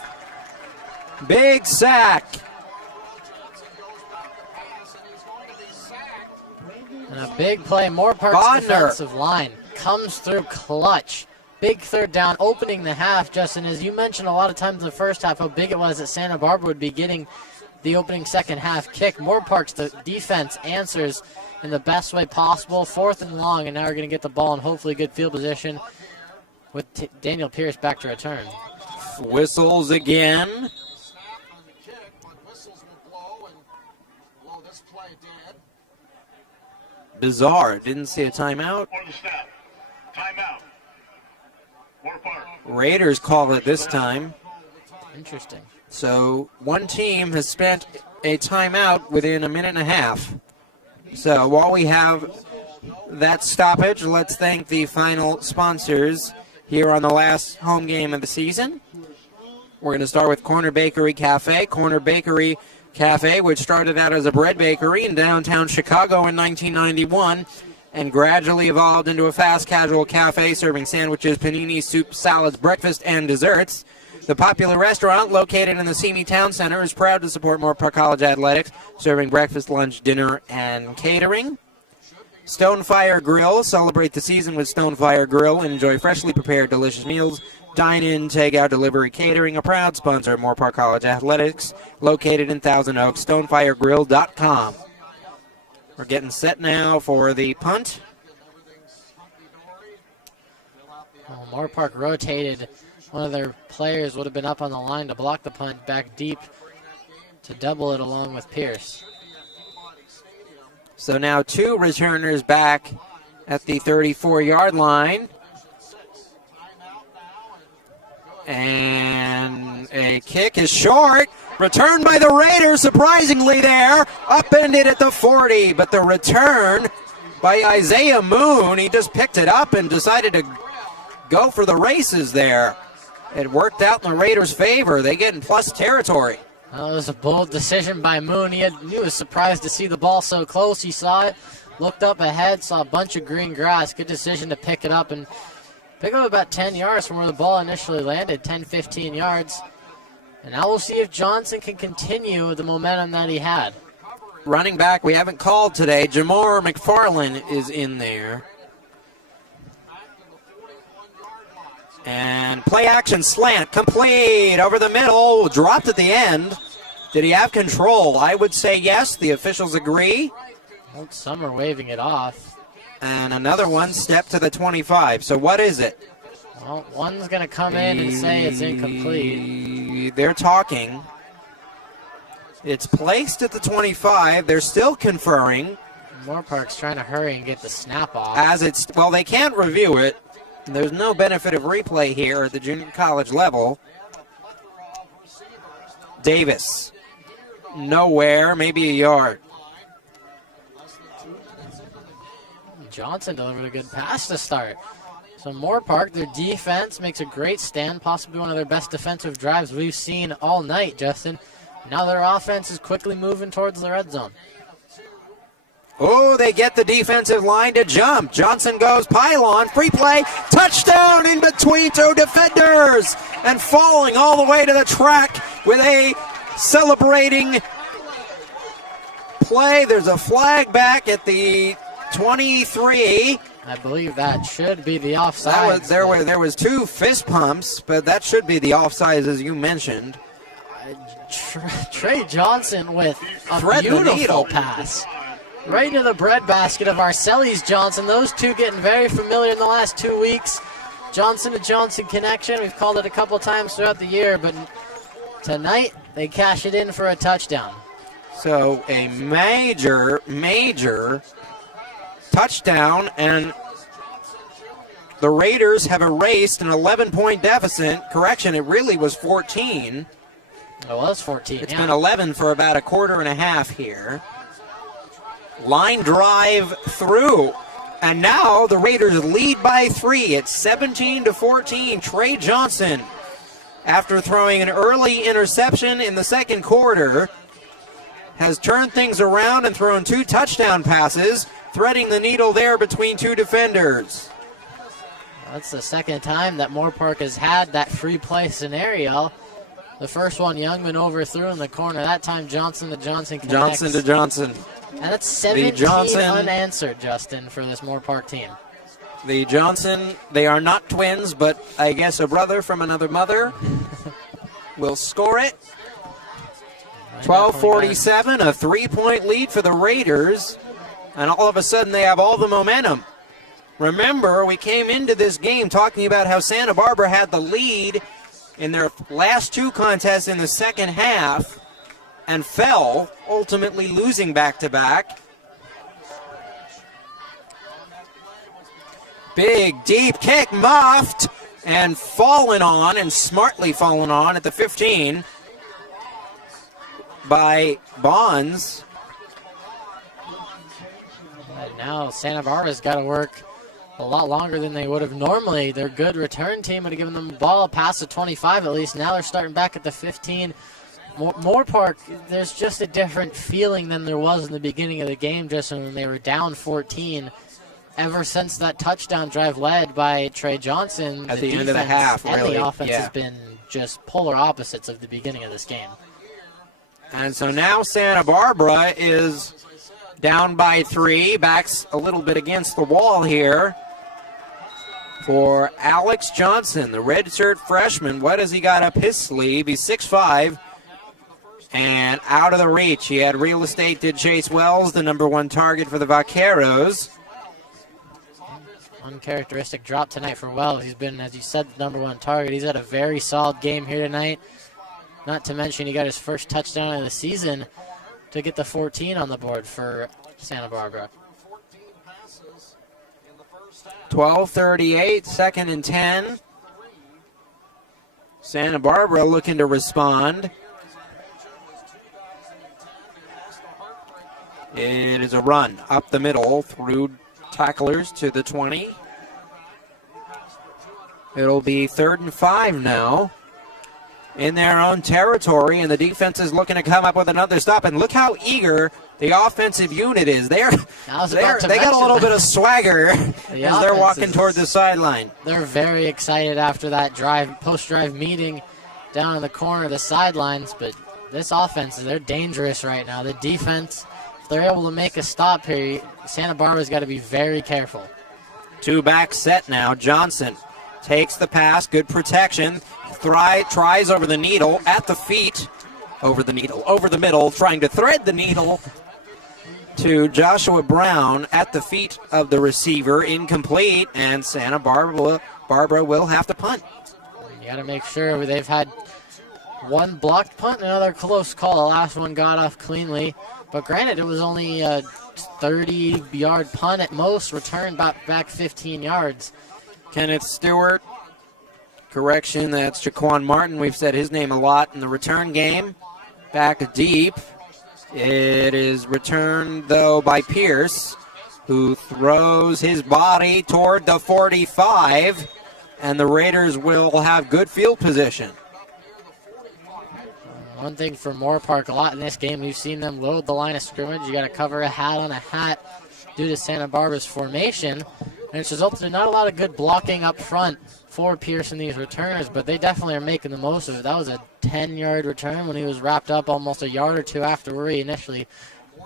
Big sack. And a big play. Moorpark's defensive line comes through clutch. Big third down, opening the half, Justin. As you mentioned a lot of times in the first half, how big it was that Santa Barbara would be getting the opening second half kick. Moorpark's the defense answers in the best way possible. 4th and long, and now we're going to get the ball in hopefully good field position with Daniel Pierce back to return. Whistles again. Bizarre. Didn't see a timeout. Raiders call it this time. Interesting. So one team has spent a timeout within a minute and a half. So while we have that stoppage, let's thank the final sponsors here on the last home game of the season. We're going to start with Corner Bakery Cafe. Corner Bakery Cafe, which started out as a bread bakery in downtown Chicago in 1991 and gradually evolved into a fast casual cafe serving sandwiches, panini, soup, salads, breakfast, and desserts. The popular restaurant, located in the Simi Town Center, is proud to support Moorpark College Athletics, serving breakfast, lunch, dinner, and catering. Stonefire Grill. Celebrate the season with Stonefire Grill and enjoy freshly prepared, delicious meals. Dine-in, take-out, delivery, catering. A proud sponsor of Moorpark College Athletics, located in Thousand Oaks. StonefireGrill.com. We're getting set now for the punt. Well, Moorpark rotated. One of their players would have been up on the line to block the punt back deep to double it along with Pierce. So now 2 returners back at the 34-yard line. And a kick is short. Returned by the Raiders, surprisingly there. Upended at the 40, but the return by Isaiah Moon, he just picked it up and decided to go for the races there. It worked out in the Raiders' favor. They get in plus territory. Well, it was a bold decision by Moon. He was surprised to see the ball so close. He saw it, looked up ahead, saw a bunch of green grass. Good decision to pick it up and pick up about 10 yards from where the ball initially landed, 10, 15 yards. And now we'll see if Johnson can continue the momentum that he had. Running back we haven't called today. Jamar McFarland is in there. And play action slant complete over the middle, dropped at the end. Did he have control? I would say yes. The officials agree. Well, some are waving it off. And another one step to the 25. So what is it? Well, one's going to come in and say it's incomplete. They're talking. It's placed at the 25. They're still conferring. Moorpark's trying to hurry and get the snap off. Well, they can't review it. There's no benefit of replay here at the junior college level. Davis. Nowhere, maybe a yard. Johnson delivered a good pass to start. So Moorpark, their defense makes a great stand, possibly one of their best defensive drives we've seen all night, Justin. Now their offense is quickly moving towards the red zone. Oh, they get the defensive line to jump. Johnson goes pylon, free play, touchdown in between 2 defenders, and falling all the way to the track with a celebrating play. There's a flag back at the 23. I believe that should be the offside. There was 2 fist pumps, but that should be the offsides as you mentioned. Trey Johnson with a beautiful pass. Right into the breadbasket of Arcelis Johnson. Those two getting very familiar in the last 2 weeks. Johnson to Johnson connection. We've called it a couple times throughout the year, but tonight they cash it in for a touchdown. So a major touchdown, and the Raiders have erased an 11-point deficit. Correction, it really was 14. It was 14, It's been 11 for about a quarter and a half here. Line drive through. And now the Raiders lead by 3. It's 17-14. Trey Johnson, after throwing an early interception in the second quarter, has turned things around and thrown 2 touchdown passes, threading the needle there between 2 defenders. That's the second time that Moorpark has had that free play scenario. The first one, Youngman overthrew in the corner. That time, Johnson to Johnson connects. Johnson to Johnson. And that's 17 unanswered, Justin, for this Moorpark team. The Johnson, they are not twins, but I guess a brother from another mother will score it. 12:47, a 3-point lead for the Raiders. And all of a sudden, they have all the momentum. Remember, we came into this game talking about how Santa Barbara had the lead in their last 2 contests in the second half and fell, ultimately losing back-to-back. Big, deep kick, muffed, and fallen on, and smartly fallen on at the 15 by Bonds. And now Santa Barbara's got to work a lot longer than they would have normally. Their good return team would have given them the ball past the 25 at least. Now they're starting back at the 15. Moorpark, there's just a different feeling than there was in the beginning of the game, just when they were down 14. Ever since that touchdown drive led by Trey Johnson, at the end of the half, and really. the offense has been just polar opposites of the beginning of this game. And so now Santa Barbara is down by 3, backs a little bit against the wall here for Alex Johnson, the redshirt freshman. What has he got up his sleeve? He's 6'5", and out of the reach. He had real estate, did Chase Wells, the #1 target for the Vaqueros. Uncharacteristic drop tonight for Wells. He's been, as you said, the #1 target. He's had a very solid game here tonight. Not to mention he got his first touchdown of the season to get the 14 on the board for Santa Barbara. 12:38, 2nd and 10. Santa Barbara looking to respond. It is a run up the middle through tacklers to the 20. It'll be 3rd and 5 now in their own territory, and the defense is looking to come up with another stop. And look how eager the offensive unit is. They got a little bit of swagger as they're walking toward the sideline. They're very excited after that post-drive meeting down in the corner of the sidelines, but this offense, they're dangerous right now. The defense, if they're able to make a stop here, Santa Barbara's got to be very careful. 2-back set now. Johnson takes the pass, good protection, tries over the needle, at the feet, over the middle, trying to thread the needle to Joshua Brown at the feet of the receiver, incomplete, and Santa Barbara will have to punt. You got to make sure. They've had one blocked punt and another close call. The last one got off cleanly, but granted, it was only a 30-yard punt at most, returned back 15 yards. Kenneth Stewart, correction, that's Jaquan Martin. We've said his name a lot in the return game. Back deep. It is returned, though, by Pierce, who throws his body toward the 45, and the Raiders will have good field position. One thing for Moorpark a lot in this game, we've seen them load the line of scrimmage. You got to cover a hat on a hat due to Santa Barbara's formation, and it's resulted in not a lot of good blocking up front for Pierce and these returners, but they definitely are making the most of it. That was a 10-yard return when he was wrapped up almost a yard or two after where he initially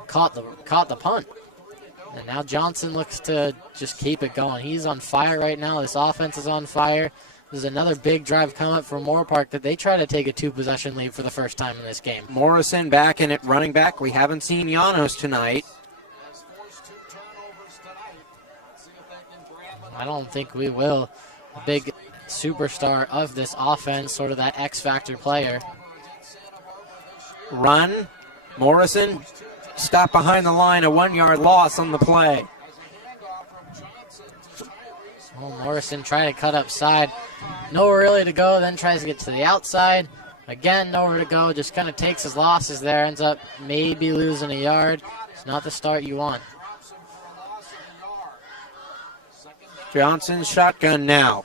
caught the punt. And now Johnson looks to just keep it going. He's on fire right now. This offense is on fire. There's another big drive coming up from Moorpark that they try to take a 2-possession lead for the first time in this game. Morrison back in at running back. We haven't seen Llanos tonight. I don't think we will. A big superstar of this offense, sort of that X-factor player. Run. Morrison, stop behind the line, a 1-yard loss on the play. Well, Morrison trying to cut upside. Nowhere really to go, then tries to get to the outside. Again, nowhere to go, just kind of takes his losses there, ends up maybe losing a yard. It's not the start you want. Johnson shotgun now.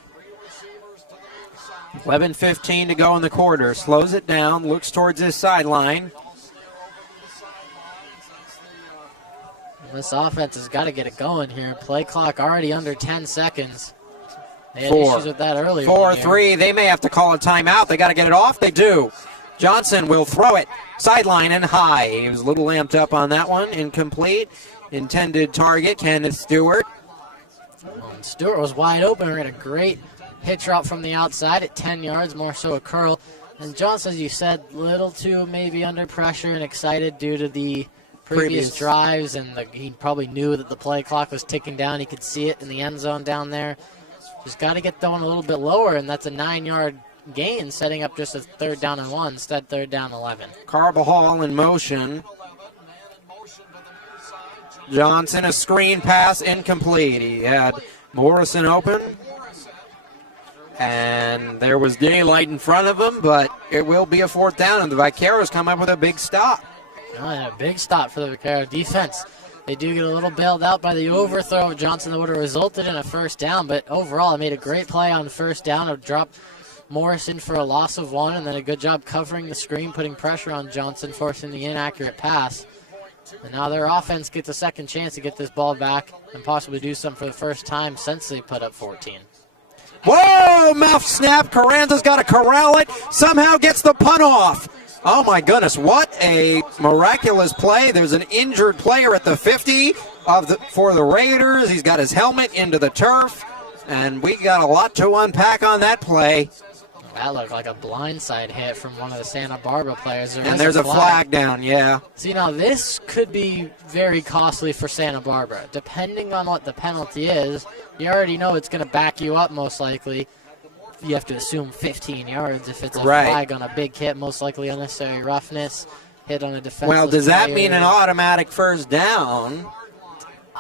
11:15 to go in the quarter. Slows it down, looks towards his sideline. This offense has got to get it going here. Play clock already under 10 seconds. They had issues with that earlier. 4-3. They may have to call a timeout. They got to get it off. They do. Johnson will throw it sideline and high. He was a little amped up on that one. Incomplete. Intended target, Kenneth Stewart. Stewart was wide open. We're at a great hitch route from the outside at 10 yards, more so a curl. And Johnson, as you said, little too maybe under pressure and excited due to the previous drives, and he probably knew that the play clock was ticking down. He could see it in the end zone down there. Just got to get going a little bit lower, and that's a 9-yard gain, setting up just a 3rd down and 1 instead 3rd down 11. Carbajal in motion. Johnson, a screen pass, incomplete. He had Morrison open, and there was daylight in front of him, but it will be a 4th down, and the Vaqueros come up with a big stop. A big stop for the Vaquero defense. They do get a little bailed out by the overthrow of Johnson that would have resulted in a 1st down, but overall it made a great play on 1st down to drop Morrison for a loss of 1, and then a good job covering the screen, putting pressure on Johnson, forcing the inaccurate pass. And now their offense gets a second chance to get this ball back and possibly do something for the first time since they put up 14. Whoa, mouth snap. Carranza's got to corral it. Somehow gets the punt off. Oh, my goodness. What a miraculous play. There's an injured player at the 50 for the Raiders. He's got his helmet into the turf, and we got a lot to unpack on that play. That looked like a blindside hit from one of the Santa Barbara players. And there's a flag down, yeah. See, now this could be very costly for Santa Barbara. Depending on what the penalty is, you already know it's going to back you up most likely. You have to assume 15 yards if it's a flag on a big hit, most likely unnecessary roughness, hit on a defenseless Well, does that player. mean an automatic first down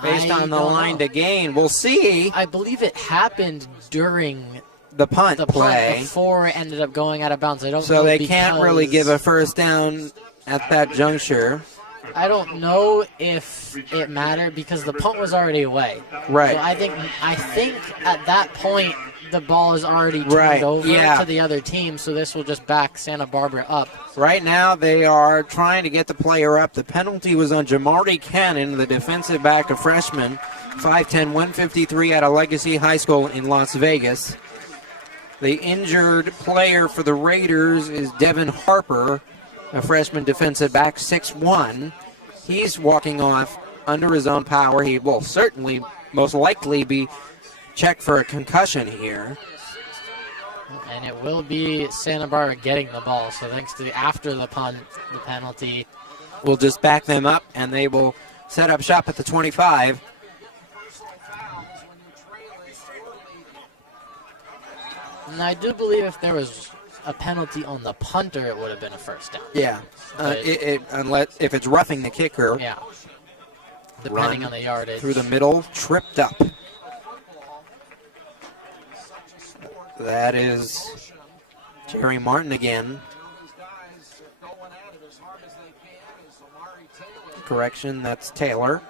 based on the line to gain? We'll see. I believe it happened during the punt play before it ended up going out of bounds. I don't so know they can't really give a first down at that juncture. I don't know if it mattered because the punt was already away. Right. So I think at that point the ball is already turned over to the other team, so this will just back Santa Barbara up. Right now they are trying to get the player up. The penalty was on Jamari Cannon, the defensive back, a freshman, 5'10", 153 out of Legacy High School in Las Vegas. The injured player for the Raiders is Devin Harper, a freshman defensive back, 6'1". He's walking off under his own power. He will certainly, most likely, be checked for a concussion here. And it will be Santa Barbara getting the ball. So thanks to after the punt, the penalty. We'll just back them up, and they will set up shop at the 25. And I do believe if there was a penalty on the punter, it would have been a first down. Yeah, unless if it's roughing the kicker. Yeah, depending on the yardage. Through the middle, tripped up. That is Jerry Martin again. Correction, that's Taylor.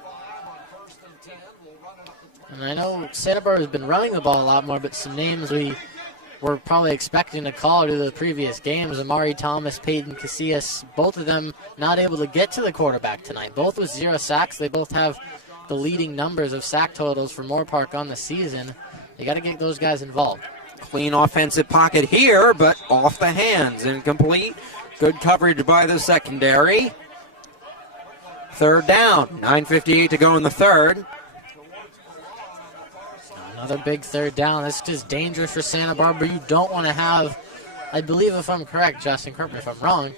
And I know Santa Barbara has been running the ball a lot more, but some names we were probably expecting to call due to the previous games. Amari Thomas, Peyton Casillas, both of them not able to get to the quarterback tonight. Both with 0 sacks. They both have the leading numbers of sack totals for Moorpark on the season. They got to get those guys involved. Clean offensive pocket here, but off the hands. Incomplete. Good coverage by the secondary. Third down. 9:58 to go in the third. Another big third down. This is dangerous for Santa Barbara. You don't want to have, I believe if I'm correct, Justin, correct me if I'm wrong,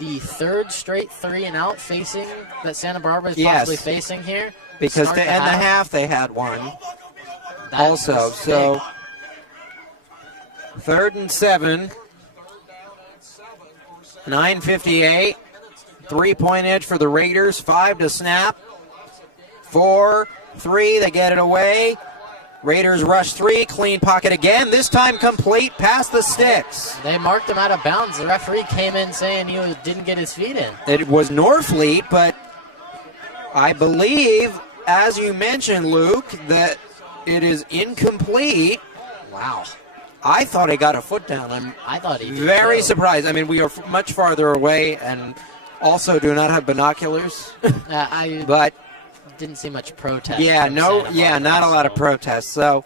the third straight 3-and-out facing that Santa Barbara is possibly facing here. Because to end the half, they had one. Also, so 3rd and 7. 9:58. 3-point edge for the Raiders. 5 to snap. 4, 3. They get it away. Raiders rush 3. Clean pocket again. This time complete past the sticks. They marked him out of bounds. The referee came in saying he didn't get his feet in. It was Norfleet, but I believe, as you mentioned, Luke, that it is incomplete. Wow. I thought he got a foot down. I thought he did very too. surprised. I mean, we are much farther away and also do not have binoculars. But didn't see much protest. Yeah, not a lot of protests. So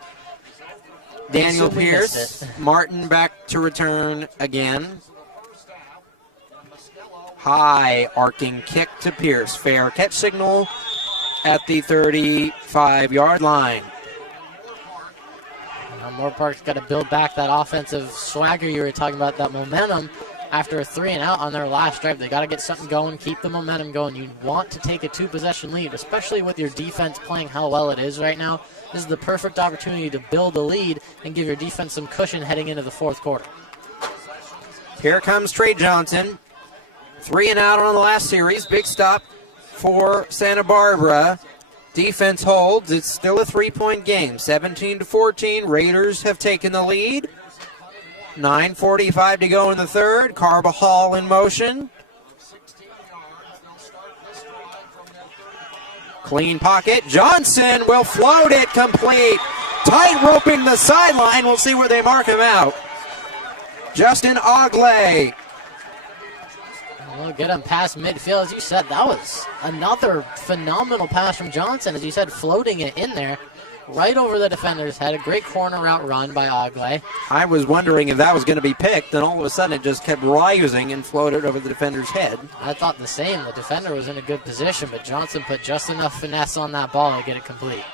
Daniel Pierce, Martin back to return again. High arcing kick to Pierce. Fair catch signal at the 35-yard line. Moorpark's got to build back that offensive swagger you were talking about, that momentum. After a 3-and-out on their last drive, they got to get something going, keep the momentum going. You want to take a 2-possession lead, especially with your defense playing how well it is right now. This is the perfect opportunity to build a lead and give your defense some cushion heading into the fourth quarter. Here comes Trey Johnson. 3-and-out on the last series. Big stop for Santa Barbara. Defense holds. It's still a 3-point game. 17-14. Raiders have taken the lead. 9:45 to go in the third. Carbajal in motion. Clean pocket. Johnson will float it complete. Tight roping the sideline. We'll see where they mark him out. Justin Ogley. We'll get him past midfield. As you said, that was another phenomenal pass from Johnson. As you said, floating it in there. Right over the defender's head. A great corner route run by Ogley. I was wondering if that was going to be picked, and all of a sudden it just kept rising and floated over the defender's head. I thought the same. The defender was in a good position, but Johnson put just enough finesse on that ball to get it complete.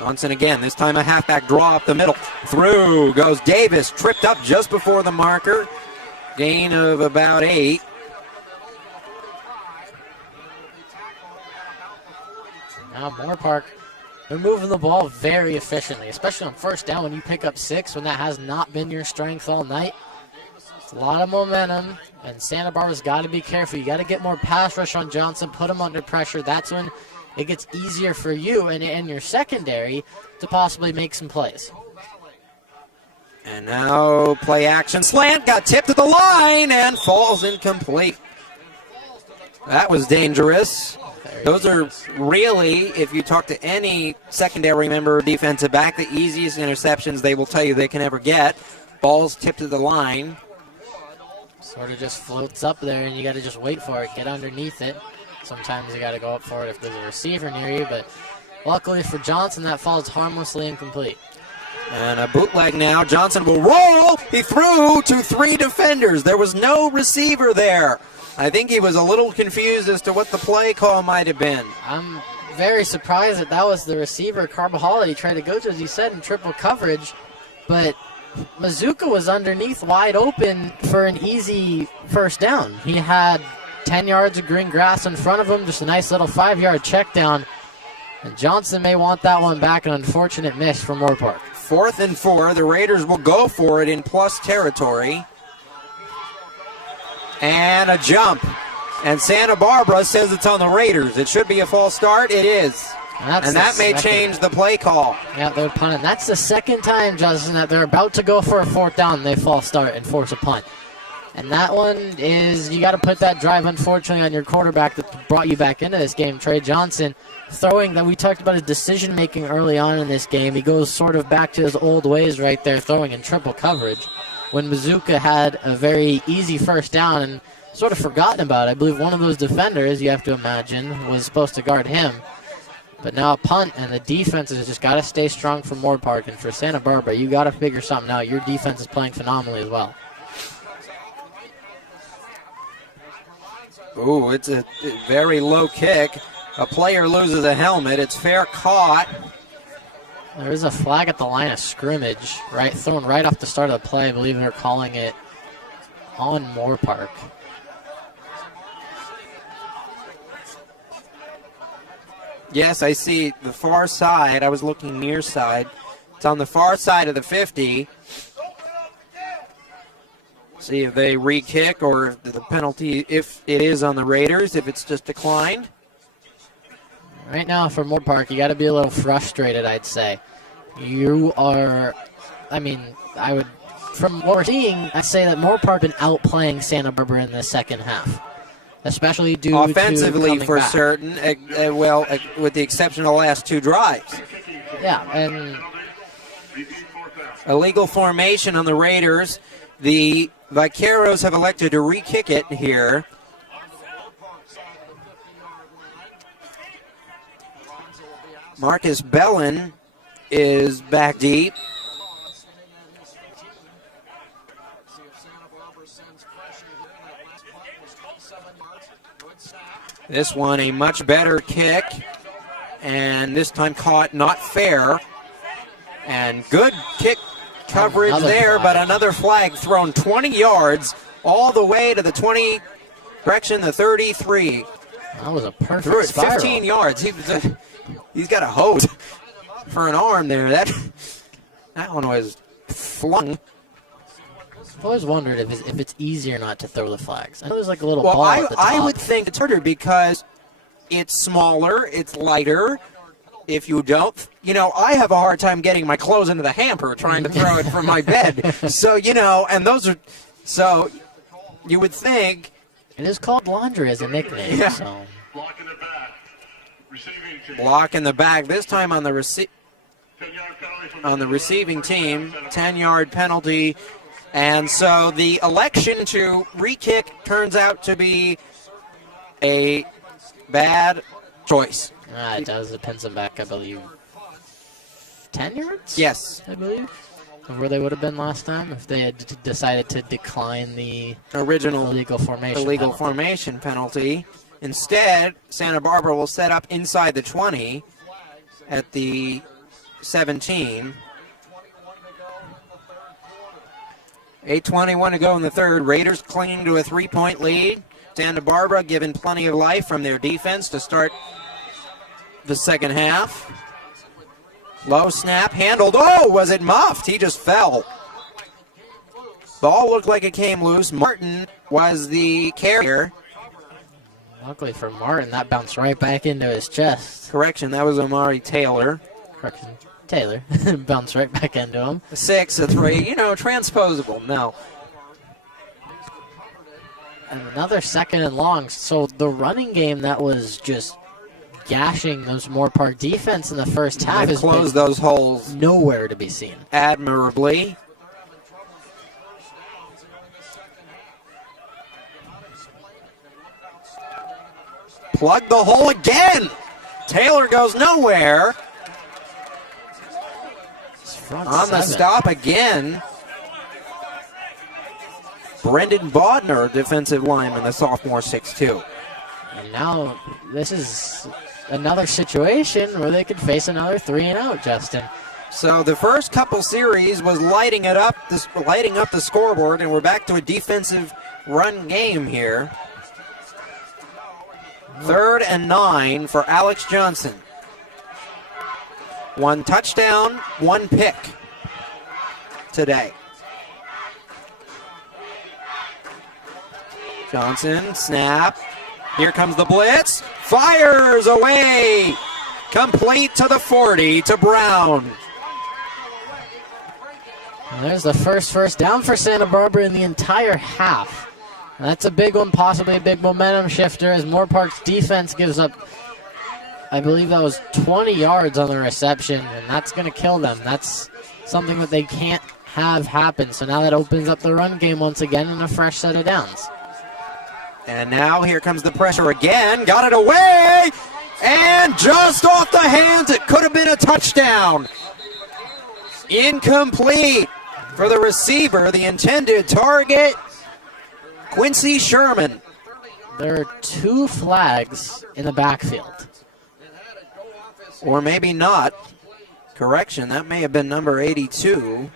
Johnson again, this time a halfback draw up the middle. Through goes Davis, tripped up just before the marker. Gain of about 8. Now Moorpark, they're moving the ball very efficiently, especially on first down when you pick up 6 when that has not been your strength all night. It's a lot of momentum, and Santa Barbara's got to be careful. You got to get more pass rush on Johnson, put him under pressure. That's when it gets easier for you and your secondary to possibly make some plays. And now play action slant, got tipped to the line and falls incomplete. That was dangerous. Those are really, if you talk to any secondary member or defensive back, the easiest interceptions they will tell you they can ever get. Balls tipped to the line. Sort of just floats up there, and you got to just wait for it, get underneath it. Sometimes you got to go up for it if there's a receiver near you, but luckily for Johnson, that falls harmlessly incomplete. And a bootleg now. Johnson will roll. He threw to 3 defenders. There was no receiver there. I think he was a little confused as to what the play call might have been. I'm very surprised that was the receiver, Carbajal, he tried to go to, as you said, in triple coverage, but Mazuka was underneath wide open for an easy first down. He had 10 yards of green grass in front of him, just a nice little 5-yard check down. And Johnson may want that one back, an unfortunate miss from Moorpark. 4th and 4. The Raiders will go for it in plus territory. And a jump. And Santa Barbara says it's on the Raiders. It should be a false start. It is. And that may change the play call. Yeah, they're punting. That's the second time, Justin, that they're about to go for a 4th down. They false start and force a punt. And that one is, you got to put that drive, unfortunately, on your quarterback that brought you back into this game, Trey Johnson. Throwing that we talked about his decision-making early on in this game. He goes sort of back to his old ways right there, throwing in triple coverage. When Mazuka had a very easy first down and sort of forgotten about it. I believe one of those defenders, you have to imagine, was supposed to guard him. But now a punt, and the defense has just got to stay strong for Moorpark. And for Santa Barbara, you got to figure something out. Your defense is playing phenomenally as well. Ooh, it's a very low kick. A player loses a helmet. It's fair caught. There is a flag at the line of scrimmage, right, thrown right off the start of the play. I believe they're calling it on Moorpark. Yes, I see the far side. I was looking near side. It's on the far side of the 50. See if they re-kick or if the penalty, if it is on the Raiders, if it's just declined. Right now for Moorpark, you got to be a little frustrated, I'd say. You are, from what we're seeing, I'd say that Moorpark been outplaying Santa Barbara in the second half, especially due offensively to for back. certain, with the exception of the last 2 drives. Yeah, and illegal formation on the Raiders. The Vaqueros have elected to re-kick it here. Marcus Bellin is back deep. This one a much better kick, and this time caught not fair. And good kick coverage there, but another flag thrown 20 yards all the way to the 20, correction, the 33. That was a perfect Threw it spiral. 15 yards. He's got a hose for an arm there. That one was flung. I've always wondered if it's easier not to throw the flags. I know there's like a little ball Well, at the top. I would think it's harder because it's smaller, it's lighter. If you don't, I have a hard time getting my clothes into the hamper trying to throw it from my bed. So, and those are, so you would think. It is called laundry as a nickname. Yeah. So. Block in the back, this time on the receiving team, 10-yard penalty. And so the election to re-kick turns out to be a bad choice. It does. It pins them back, I believe, 10 yards? Yes. I believe. Where they would have been last time if they had decided to decline the original illegal formation penalty. Instead, Santa Barbara will set up inside the 20 at the 17. 8:21 to go in the third. Raiders clinging to a 3-point lead. Santa Barbara given plenty of life from their defense to start the second half. Low snap, handled. Oh, was it muffed? He just fell. Ball looked like it came loose. Martin was the carrier. Luckily for Martin, that bounced right back into his chest. Correction, that was Amari Taylor. Correction, Taylor. Bounced right back into him. A 6, a 3, transposable. No. And another second and long. So the running game that was just gashing those Moorpark defense in the first half They've has closed those holes nowhere to be seen. admirably. Plug the hole again. Taylor goes nowhere. On the stop again. Brendan Bodner, defensive lineman, the sophomore, 6'2". And now this is another situation where they could face another 3-and-out, Justin. So the first couple series was lighting up the scoreboard, and we're back to a defensive run game here. 3rd and 9 for Alex Johnson. 1 touchdown, 1 pick today. Johnson, snap. Here comes the blitz. Fires away. Complete to the 40 to Brown. And there's the first down for Santa Barbara in the entire half. And that's a big one, possibly a big momentum shifter as Moorpark's defense gives up, I believe that was 20 yards on the reception, and that's going to kill them. That's something that they can't have happen. So now that opens up the run game once again and a fresh set of downs. And now here comes the pressure again. Got it away. And just off the hands, it could have been a touchdown. Incomplete for the receiver, the intended target, Quincy Sherman. There are 2 flags in the backfield. Or maybe not. Correction, that may have been number 82.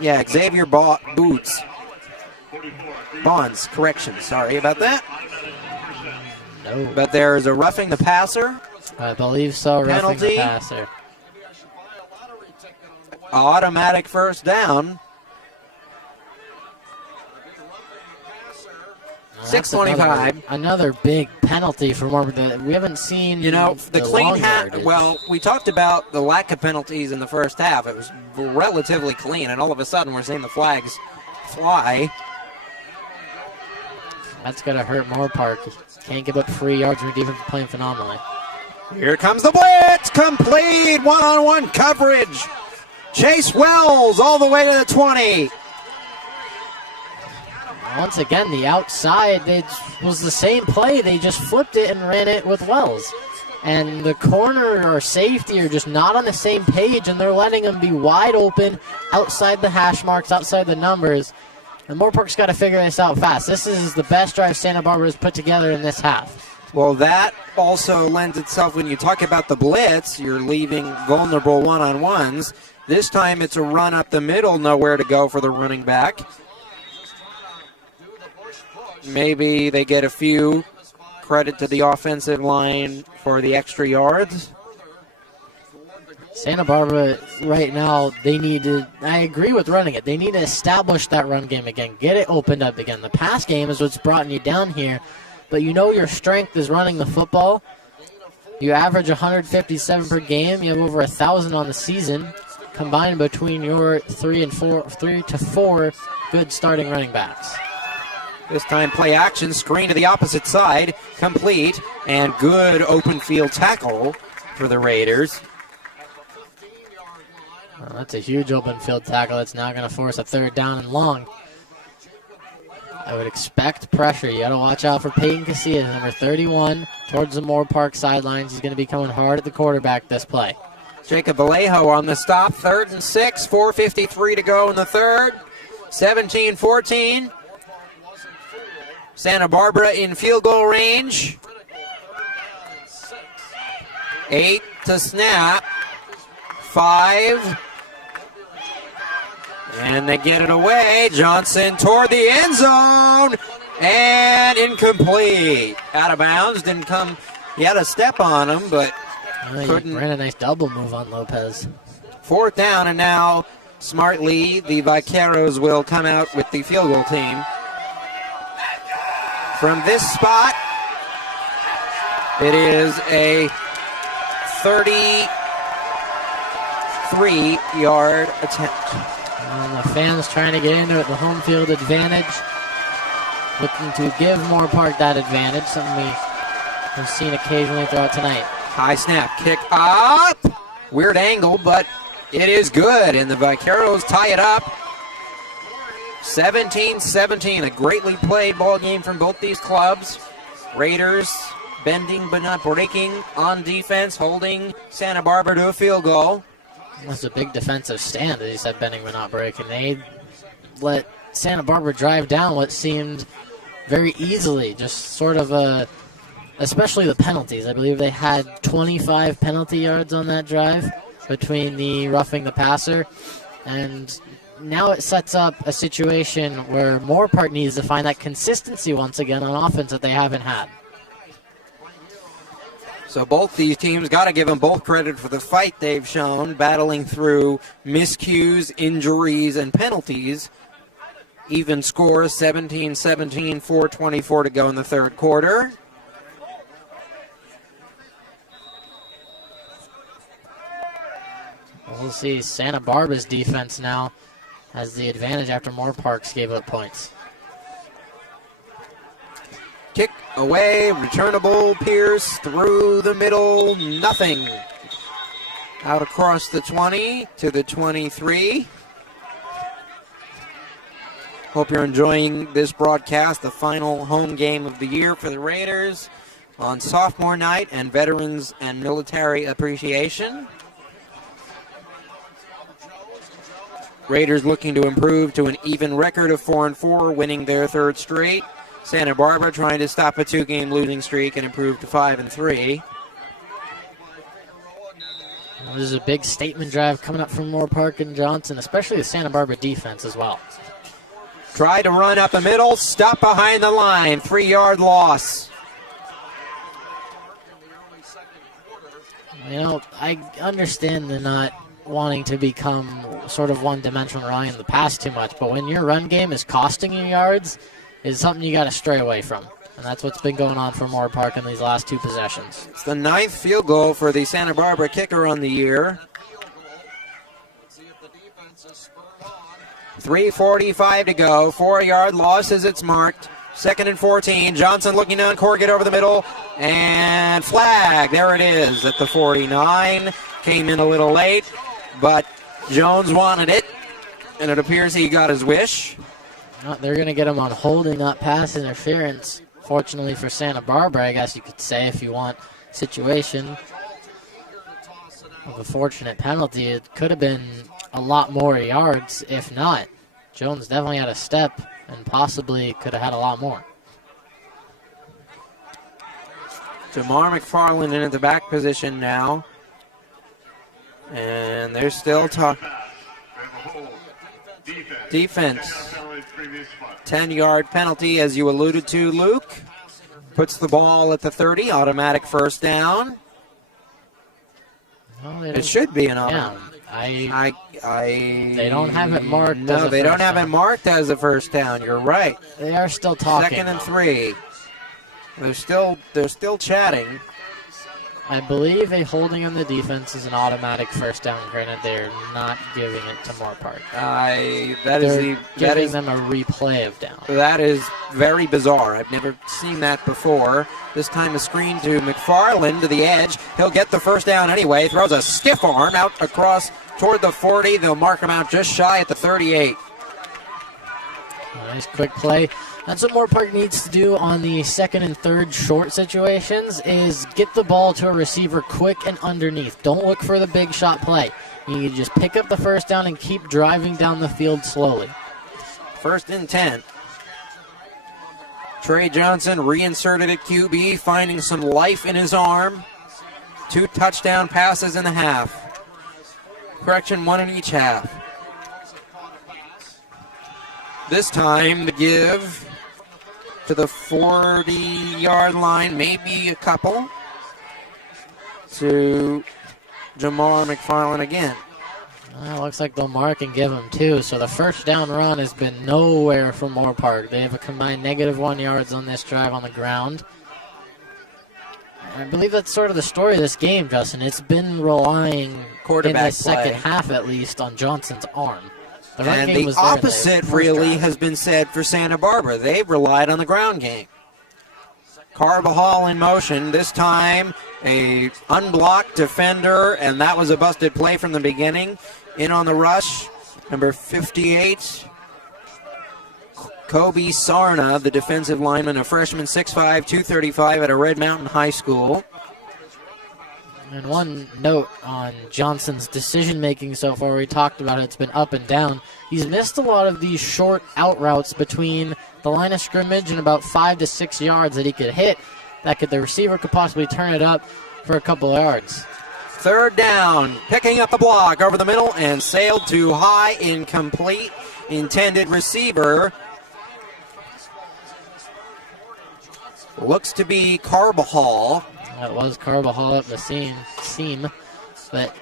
Yeah, Xavier Boots. Bonds, correction, sorry about that. No. But there is a roughing the passer. I believe so, roughing Penalty. the passer. Automatic first down. 6:25. Another big penalty for Moorpark. We haven't seen the clean hat. Well, we talked about the lack of penalties in the first half. It was relatively clean, and all of a sudden we're seeing the flags fly. That's going to hurt Moorpark. Can't give up 3 yards. Their defense is playing phenomenally. Here comes the blitz. Complete. One-on-one coverage. Chase Wells all the way to the 20. Once again, the outside, it was the same play. They just flipped it and ran it with Wells. And the corner or safety are just not on the same page, and they're letting them be wide open outside the hash marks, outside the numbers. And Moorpark's got to figure this out fast. This is the best drive Santa Barbara has put together in this half. Well, that also lends itself, when you talk about the blitz, you're leaving vulnerable one-on-ones. This time it's a run up the middle, nowhere to go for the running back. Maybe they get a few. Credit to the offensive line for the extra yards. Santa Barbara right now, they need to, I agree with running it. They need to establish that run game again. Get it opened up again. The pass game is what's brought you down here. But you know your strength is running the football. You average 157 per game. You have over 1,000 on the season, combined between your 3 to 4 good starting running backs. This time play action, screen to the opposite side, complete, and good open field tackle for the Raiders. Well, that's a huge open field tackle. It's now going to force a 3rd down and long. I would expect pressure. You got to watch out for Peyton Casillas, number 31, towards the Moorpark sidelines. He's going to be coming hard at the quarterback this play. Jacob Vallejo on the stop, 3rd and 6, 4:53 to go in the third, 17-14. Santa Barbara in field goal range. 8 to snap. 5. And they get it away. Johnson toward the end zone. And incomplete. Out of bounds. Didn't come. He had a step on him, but couldn't. Ran a nice double move on Lopez. 4th down, and now smartly the Vaqueros will come out with the field goal team. From this spot, it is a 33-yard attempt. And the fans trying to get into it, the home field advantage. Looking to give Moorpark that advantage, something we've seen occasionally throughout tonight. High snap, kick up. Weird angle, but it is good, and the Vaqueros tie it up. 17-17, a greatly played ball game from both these clubs. Raiders bending but not breaking on defense, holding Santa Barbara to a field goal. That's a big defensive stand, as you said, bending but not breaking. They let Santa Barbara drive down what seemed very easily, just sort of especially the penalties. I believe they had 25 penalty yards on that drive between the roughing the passer, and now it sets up a situation where Moorpark needs to find that consistency once again on offense that they haven't had. So both these teams, got to give them both credit for the fight they've shown, battling through miscues, injuries, and penalties. Even score, 17-17, 4:24 to go in the third quarter. We'll see. Santa Barbara's defense now has the advantage after Moorpark's gave up points. Kick away, returnable, Pierce through the middle, nothing. Out across the 20 to the 23. Hope you're enjoying this broadcast, the final home game of the year for the Raiders on sophomore night and Veterans and Military Appreciation. Raiders looking to improve to an even record of 4-4, winning their 3rd straight. Santa Barbara trying to stop a 2-game losing streak and improve to 5-3. Well, this is a big statement drive coming up from Moorpark and Johnson, especially the Santa Barbara defense as well. Tried to run up the middle, stop behind the line, 3-yard loss. You know, I understand the not wanting to become sort of one-dimensional, relying on the pass too much, but when your run game is costing you yards, is something you got to stray away from. And that's what's been going on for Moorpark in these last 2 possessions. It's the 9th field goal for the Santa Barbara kicker on the year. 3:45 to go. 4-yard loss as it's marked. 2nd and 14. Johnson looking down, Corrigan over the middle, and flag. There it is at the 49. Came in a little late, but Jones wanted it, and it appears he got his wish. They're going to get him on holding, not pass interference. Fortunately for Santa Barbara, I guess you could say, if you want situation of a fortunate penalty, it could have been a lot more yards. If not, Jones definitely had a step and possibly could have had a lot more. Jamar McFarland in at the back position now. And they're still talking. Defense. 10-yard penalty, as you alluded to, Luke. Puts the ball at the 30, automatic first down. Well, it should be an yeah, automatic. They don't have it marked. No, they don't have it marked as a first down. You're right. They are still talking. 2nd and 3. They're still chatting. I believe a holding on the defense is an automatic first down. Granted, they're not giving it to Moorpark. They're giving them a replay of down. That is very bizarre. I've never seen that before. This time a screen to McFarland to the edge. He'll get the first down anyway. Throws a stiff arm out across toward the 40. They'll mark him out just shy at the 38. Nice quick play. That's what Moorpark needs to do on the 2nd and 3rd short situations, is get the ball to a receiver quick and underneath. Don't look for the big shot play. You need to just pick up the first down and keep driving down the field slowly. 1st and 10. Trey Johnson reinserted at QB, finding some life in his arm. 2 touchdown passes in the half. Correction, one in each half. This time the give to the 40-yard line, maybe a couple, to Jamar McFarland again. Well, looks like they'll mark and give him 2. So the first down run has been nowhere from Moorpark. They have a combined -1 yards on this drive on the ground. And I believe that's sort of the story of this game, Justin. It's been relying in the second half, at least, on Johnson's arm. The run game was there. And the opposite really has been said for Santa Barbara. They've relied on the ground game. Carbajal in motion, this time a unblocked defender, and that was a busted play from the beginning. In on the rush, number 58, Kobe Sarna, the defensive lineman, a freshman, 6'5", 235 at a Red Mountain High School. And one note on Johnson's decision-making so far, we talked about it, it's been up and down. He's missed a lot of these short out routes between the line of scrimmage and about 5 to 6 yards that he could hit. The receiver could possibly turn it up for a couple of yards. Third down, picking up the block over the middle and sailed too high, incomplete. Intended receiver looks to be Carbajal. That was Carbajal up the seam. But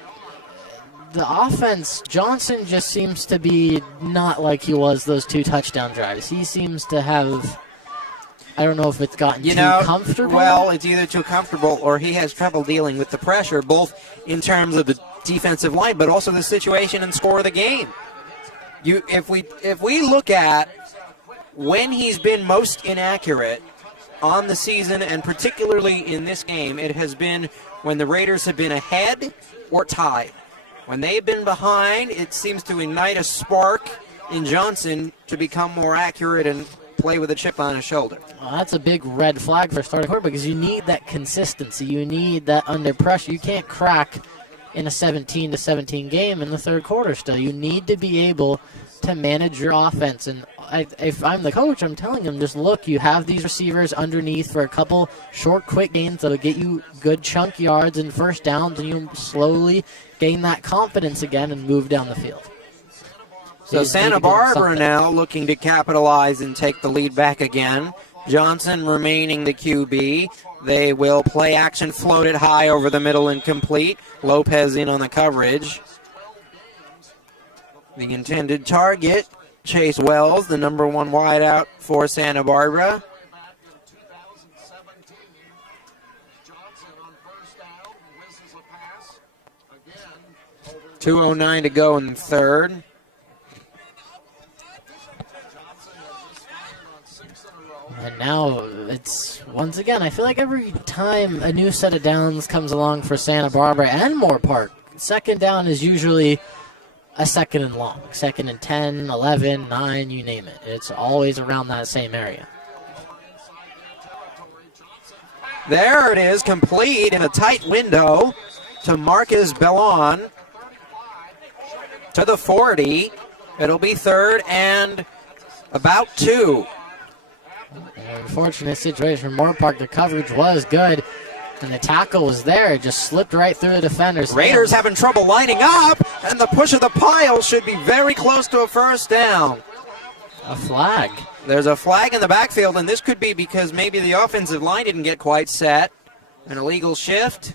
the offense, Johnson just seems to be not like he was those 2 touchdown drives. He seems to have, I don't know if it's gotten too comfortable. Well, it's either too comfortable or he has trouble dealing with the pressure, both in terms of the defensive line, but also the situation and score of the game. If we look at when he's been most inaccurate on the season, and particularly in this game, it has been when the Raiders have been ahead or tied. When they've been behind, it seems to ignite a spark in Johnson to become more accurate and play with a chip on his shoulder. Well, that's a big red flag for a starting quarterback because you need that consistency. You need that under pressure. You can't crack in a 17-17 game in the third quarter still. You need to be able to manage your offense. And if I'm the coach, I'm telling him, just look, you have these receivers underneath for a couple short, quick gains that'll get you good chunk yards and first downs, and you slowly gain that confidence again and move down the field. So Santa Barbara now looking to capitalize and take the lead back again. Johnson remaining the QB. They will play action floated high over the middle and complete. Lopez in on the coverage. The intended target, Chase Wells, the number 1 wideout for Santa Barbara. .209 to go in the third. And now it's, once again, I feel like every time a new set of downs comes along for Santa Barbara and Moorpark, second down is usually a second and long. Second and 10, 11, 9, you name it. It's always around that same area. There it is, complete in a tight window to Marcus Bellon to the 40. It'll be third and about 2. Unfortunate situation for Moorpark. The coverage was good, and the tackle was there. It just slipped right through the defenders. Raiders having trouble lining up, and the push of the pile should be very close to a first down. A flag. There's a flag in the backfield, and this could be because maybe the offensive line didn't get quite set. An illegal shift.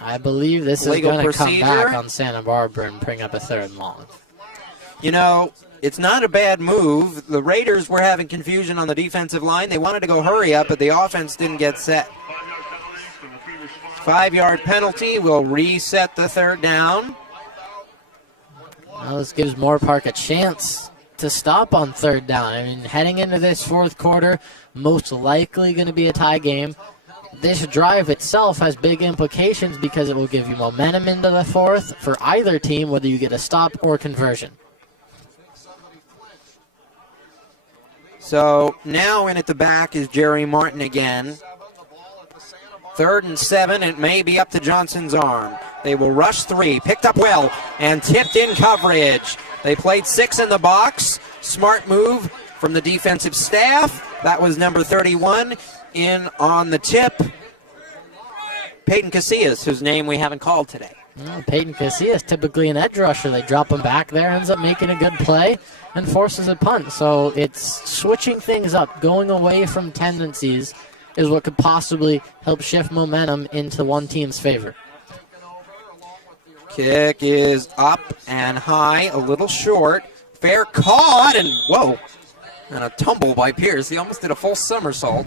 I believe this is going to come back on Santa Barbara and bring up a third and long. You know, it's not a bad move. The Raiders were having confusion on the defensive line. They wanted to go hurry up, but the offense didn't get set. 5-yard penalty will reset the third down. Well, this gives Moorpark a chance to stop on third down. I mean, heading into this fourth quarter, most likely going to be a tie game. This drive itself has big implications because it will give you momentum into the fourth for either team, whether you get a stop or conversion. So now in at the back is Jerry Martin again. 3rd and 7, it may be up to Johnson's arm. They will rush 3, picked up well, and tipped in coverage. They played 6 in the box. Smart move from the defensive staff. That was number 31 in on the tip. Peyton Casillas, whose name we haven't called today. Peyton Casillas, typically an edge rusher. They drop him back there, ends up making a good play, and forces a punt. So it's switching things up, going away from tendencies is what could possibly help shift momentum into one team's favor. Kick is up and high, a little short. Fair caught, and whoa, and a tumble by Pierce. He almost did a full somersault.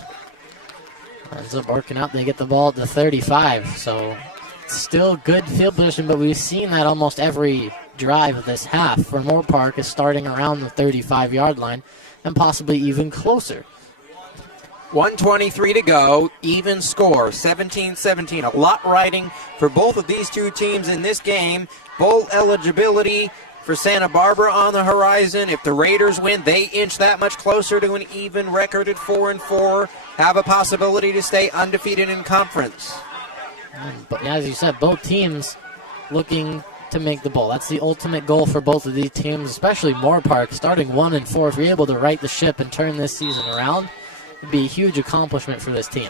Ends up working out. They get the ball at the 35, so still good field position, but we've seen that almost every drive of this half. For Moorpark is starting around the 35-yard line and possibly even closer. 1:23 to go, even score, 17-17. A lot riding for both of these two teams in this game. Bowl eligibility for Santa Barbara on the horizon. If the Raiders win, they inch that much closer to an even record at 4-4. Have a possibility to stay undefeated in conference. But as you said, both teams looking to make the bowl. That's the ultimate goal for both of these teams, especially Moorpark, starting 1-4. If you're able to right the ship and turn this season around, it'd be a huge accomplishment for this team.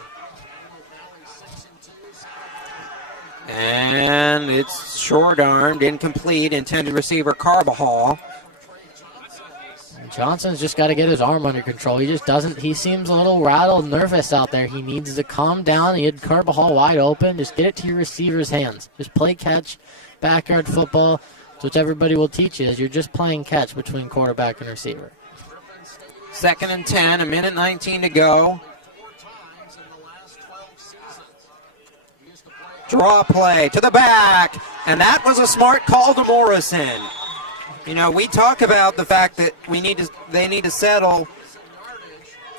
And it's short-armed, incomplete, intended receiver Carbajal. Johnson's just got to get his arm under control. He just doesn't. He seems a little rattled, nervous out there. He needs to calm down. He had Carbajal wide open. Just get it to your receiver's hands. Just play catch, backyard football. It's what everybody will teach you is you're just playing catch between quarterback and receiver. 2nd and 10, a minute 19 to go. Draw play to the back, and that was a smart call to Morrison. You know, we talk about the fact that they need to settle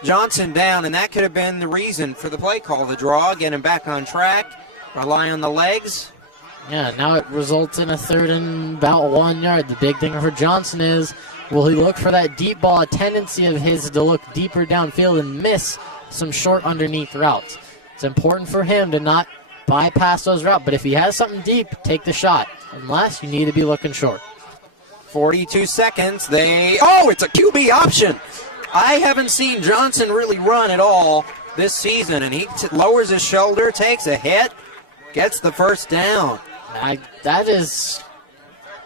Johnson down, and that could have been the reason for the play call. The draw, get him back on track, rely on the legs. Yeah, now it results in a 3rd and about 1 yard. The big thing for Johnson is, will he look for that deep ball? A tendency of his to look deeper downfield and miss some short underneath routes. It's important for him to not bypass those routes, but if he has something deep, take the shot, unless you need to be looking short. 42 seconds. It's a QB option. I haven't seen Johnson really run at all this season, and he lowers his shoulder, takes a hit, gets the first down. That is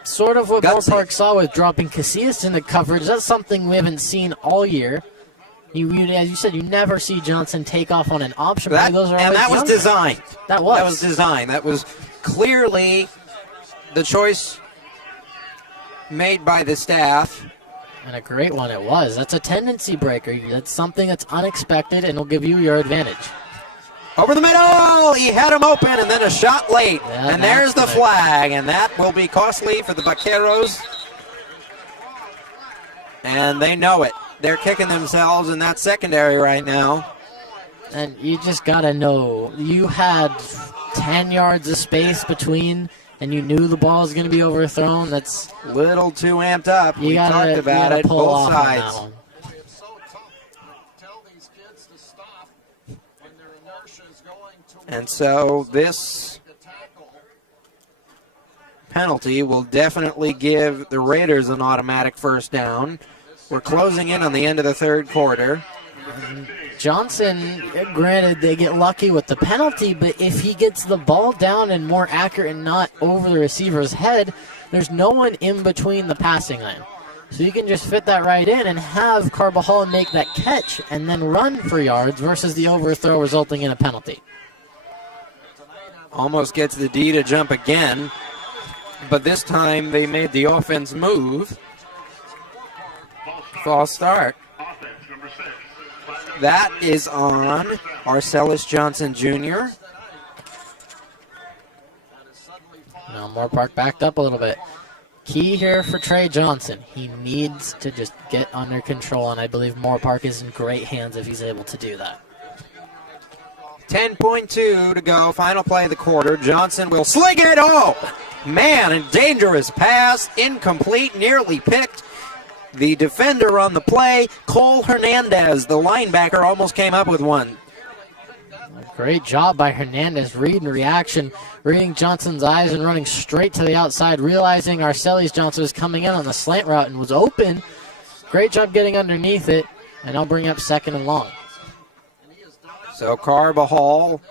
sort of what Moorpark saw with dropping Casillas into coverage. That's something we haven't seen all year. As you said, you never see Johnson take off on an option. That was designed. That was. That was designed. That was clearly the choice made by the staff. And a great one it was. That's a tendency breaker. That's something that's unexpected and will give you your advantage. Over the middle, he had him open, and then a shot late. Yeah, and there's the flag, and that will be costly for the Vaqueros. And they know it. They're kicking themselves in that secondary right now. And you just got to know, you had 10 yards of space between, and you knew the ball was going to be overthrown. That's a little too amped up. We talked about it, both sides. And so this penalty will definitely give the Raiders an automatic first down. We're closing in on the end of the 3rd quarter. Johnson, granted, they get lucky with the penalty, but if he gets the ball down and more accurate and not over the receiver's head, there's no one in between the passing line. So you can just fit that right in and have Carbajal make that catch and then run for yards versus the overthrow resulting in a penalty. Almost gets the D to jump again, but this time they made the offense move. False start. That is on Arcelis Johnson Jr. Now Moorpark backed up a little bit. Key here for Trey Johnson. He needs to just get under control, and I believe Moorpark is in great hands if he's able to do that. 10.2 to go, final play of the quarter. Johnson will sling it. Oh, man, a dangerous pass, incomplete, nearly picked. The defender on the play, Cole Hernandez, the linebacker, almost came up with one. Great job by Hernandez, reading reaction, reading Johnson's eyes and running straight to the outside, realizing Arcelis Johnson was coming in on the slant route and was open. Great job getting underneath it, and I'll bring up 2nd and long. So Carbajal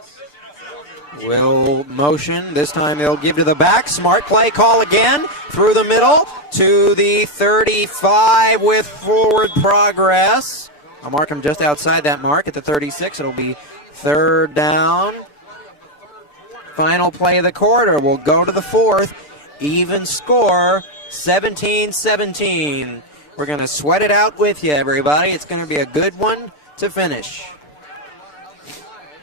will motion. This time they'll give to the back. Smart play call again. Through the middle to the 35 with forward progress. I'll mark him just outside that mark at the 36. It'll be third down. Final play of the quarter. We'll go to the fourth. Even score, 17-17. We're going to sweat it out with you, everybody. It's going to be a good one to finish.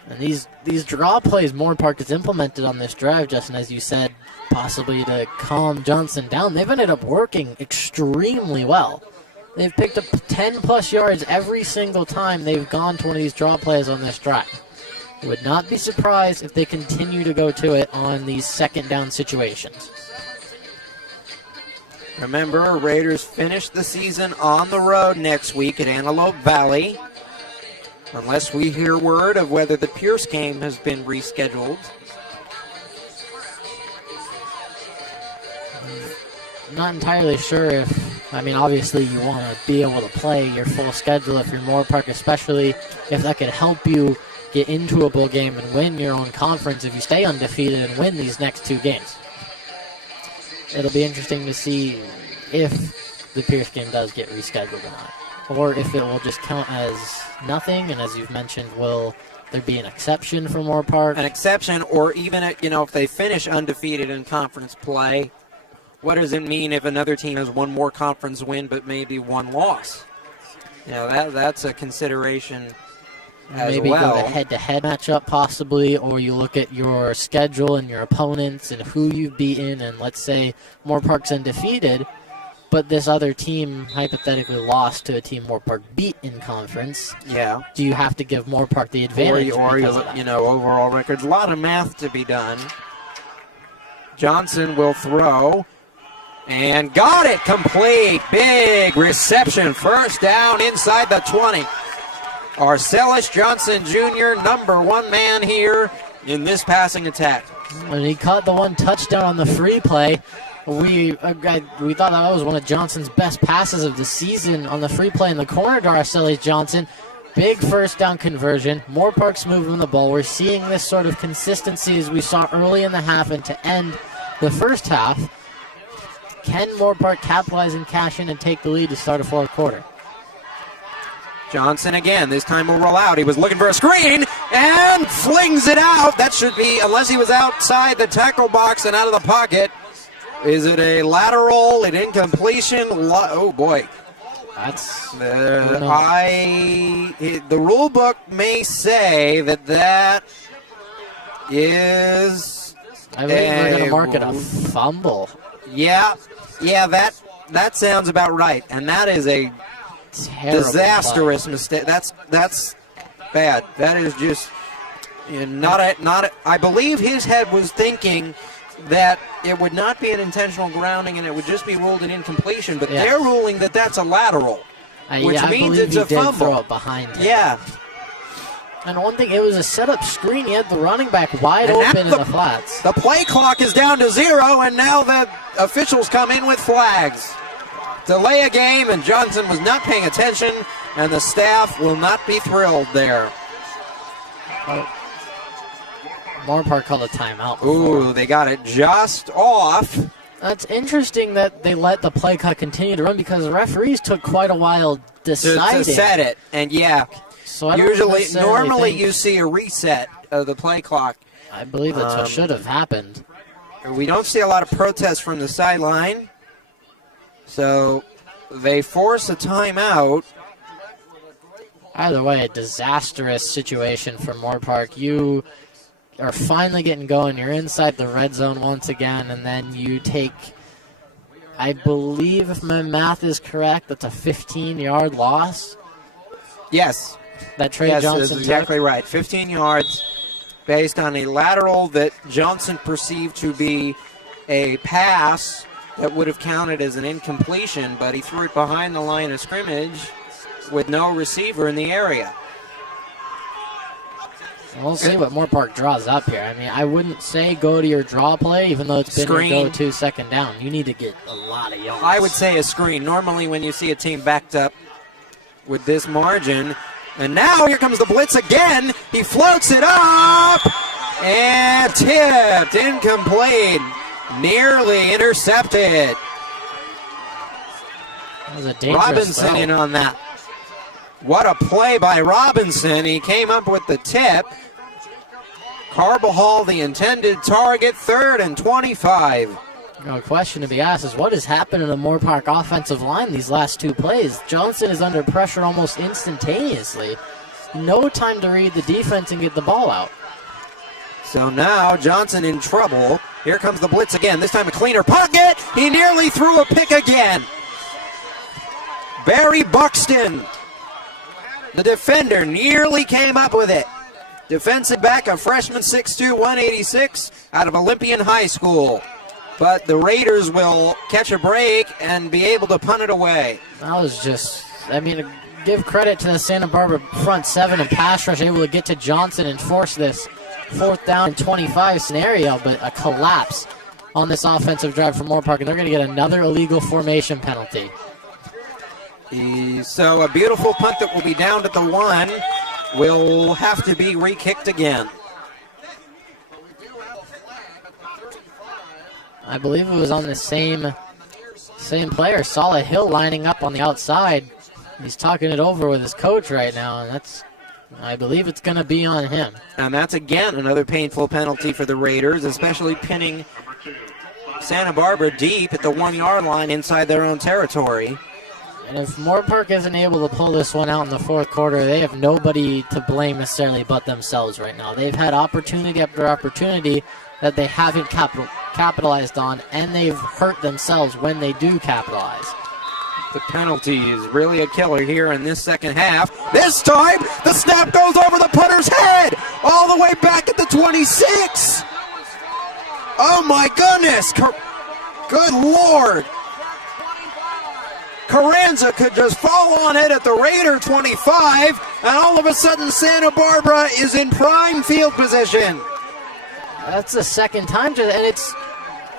And these draw plays Moorpark has implemented on this drive, Justin, as you said, possibly to calm Johnson down. They've ended up working extremely well. They've picked up 10-plus yards every single time they've gone to one of these draw plays on this drive. I would not be surprised if they continue to go to it on these second down situations. Remember, Raiders finish the season on the road next week at Antelope Valley. Unless we hear word of whether the Pierce game has been rescheduled. Not entirely sure if, obviously you want to be able to play your full schedule if you're Moorpark, especially if that could help you get into a bowl game and win your own conference if you stay undefeated and win these next two games. It'll be interesting to see if the Pierce game does get rescheduled or not, or if it will just count as nothing, and as you've mentioned, will there be an exception for Moorpark? An exception, or even, if they finish undefeated in conference play, what does it mean if another team has one more conference win but maybe one loss? That's a consideration as maybe well. Go to head-to-head matchup possibly, or you look at your schedule and your opponents and who you've beaten, and let's say Moorpark's undefeated, but this other team hypothetically lost to a team Moorpark beat in conference. Yeah. Do you have to give Moorpark the advantage? Or overall records. A lot of math to be done. Johnson will throw. And got it complete. Big reception. First down inside the 20. Arcellus Johnson Jr., number one man here in this passing attack. When he caught the one touchdown on the free play, we thought that was one of Johnson's best passes of the season on the free play in the corner to Arcellus Johnson. Big first down conversion. Moorpark's moving the ball. We're seeing this sort of consistency as we saw early in the half and to end the first half. Can Moorpark capitalize and cash in and take the lead to start a fourth quarter? Johnson again, this time will roll out. He was looking for a screen and flings it out. That should be, unless he was outside the tackle box and out of the pocket. Is it a lateral, an incompletion? Oh boy. That's the rule book may say that is. I believe we're going to mark it a fumble. Yeah, that sounds about right, and that is a terrible disastrous mistake. That's bad. That is just I believe his head was thinking that it would not be an intentional grounding and it would just be ruled an incompletion, but they're ruling that that's a lateral, which means it's a fumble. Throw it behind him. Yeah. And one thing, it was a setup screen. He had the running back wide open in the flats. The play clock is down to 0, and now the officials come in with flags. Delay a game, and Johnson was not paying attention, and the staff will not be thrilled there. Moorpark called a timeout before. Ooh, they got it just off. That's interesting that they let the play clock continue to run because the referees took quite a while deciding. To set it, and So normally you see a reset of the play clock. I believe that's what should have happened. We don't see a lot of protests from the sideline, so they force a timeout. Either way, a disastrous situation for Moorpark. You are finally getting going. You're inside the red zone once again, and then you take, I believe if my math is correct, that's a 15-yard loss. Yes. That Trey Johnson that's exactly right. 15 yards based on a lateral that Johnson perceived to be a pass that would have counted as an incompletion, but he threw it behind the line of scrimmage with no receiver in the area. We'll see what Moorpark draws up here. I wouldn't say go to your draw play, even though it's been your go-to second down. You need to get a lot of yards. I would say a screen. Normally when you see a team backed up with this margin, and now here comes the blitz again. He floats it up, And tipped, incomplete, nearly intercepted. That was a dangerous Robinson throw. in on that. What a play by Robinson. He came up with the tip. Carbajal, the intended target, 3rd and 25. A question to be asked is what has happened to the Moorpark offensive line these last 2 plays? Johnson is under pressure almost instantaneously. No time to read the defense and get the ball out. So now Johnson in trouble. Here comes the blitz again. This time a cleaner pocket. He nearly threw a pick again. Barry Buxton, the defender, nearly came up with it. Defensive back, a freshman, 6'2", 186, out of Olympian High School. But the Raiders will catch a break and be able to punt it away. That was just, I mean, give credit to the Santa Barbara front 7 and pass rush, able to get to Johnson and force this 4th down and 25 scenario, but a collapse on this offensive drive from Moorpark, and they're going to get another illegal formation penalty. So a beautiful punt that will be down at the 1 will have to be re-kicked again. I believe it was on the same player, Salah Hill, lining up on the outside. He's talking it over with his coach right now, and I believe it's going to be on him. And that's again another painful penalty for the Raiders, especially pinning Santa Barbara deep at the 1-yard line inside their own territory. And if Moorpark isn't able to pull this one out in the 4th quarter, they have nobody to blame necessarily but themselves right now. They've had opportunity after opportunity that they haven't capitalized on, and they've hurt themselves when they do capitalize. The penalty is really a killer here in this second half. This time, the snap goes over the punter's head, all the way back at the 26. Oh my goodness, good Lord. Carranza could just fall on it at the Raider 25, and all of a sudden Santa Barbara is in prime field position. That's the second time, and it's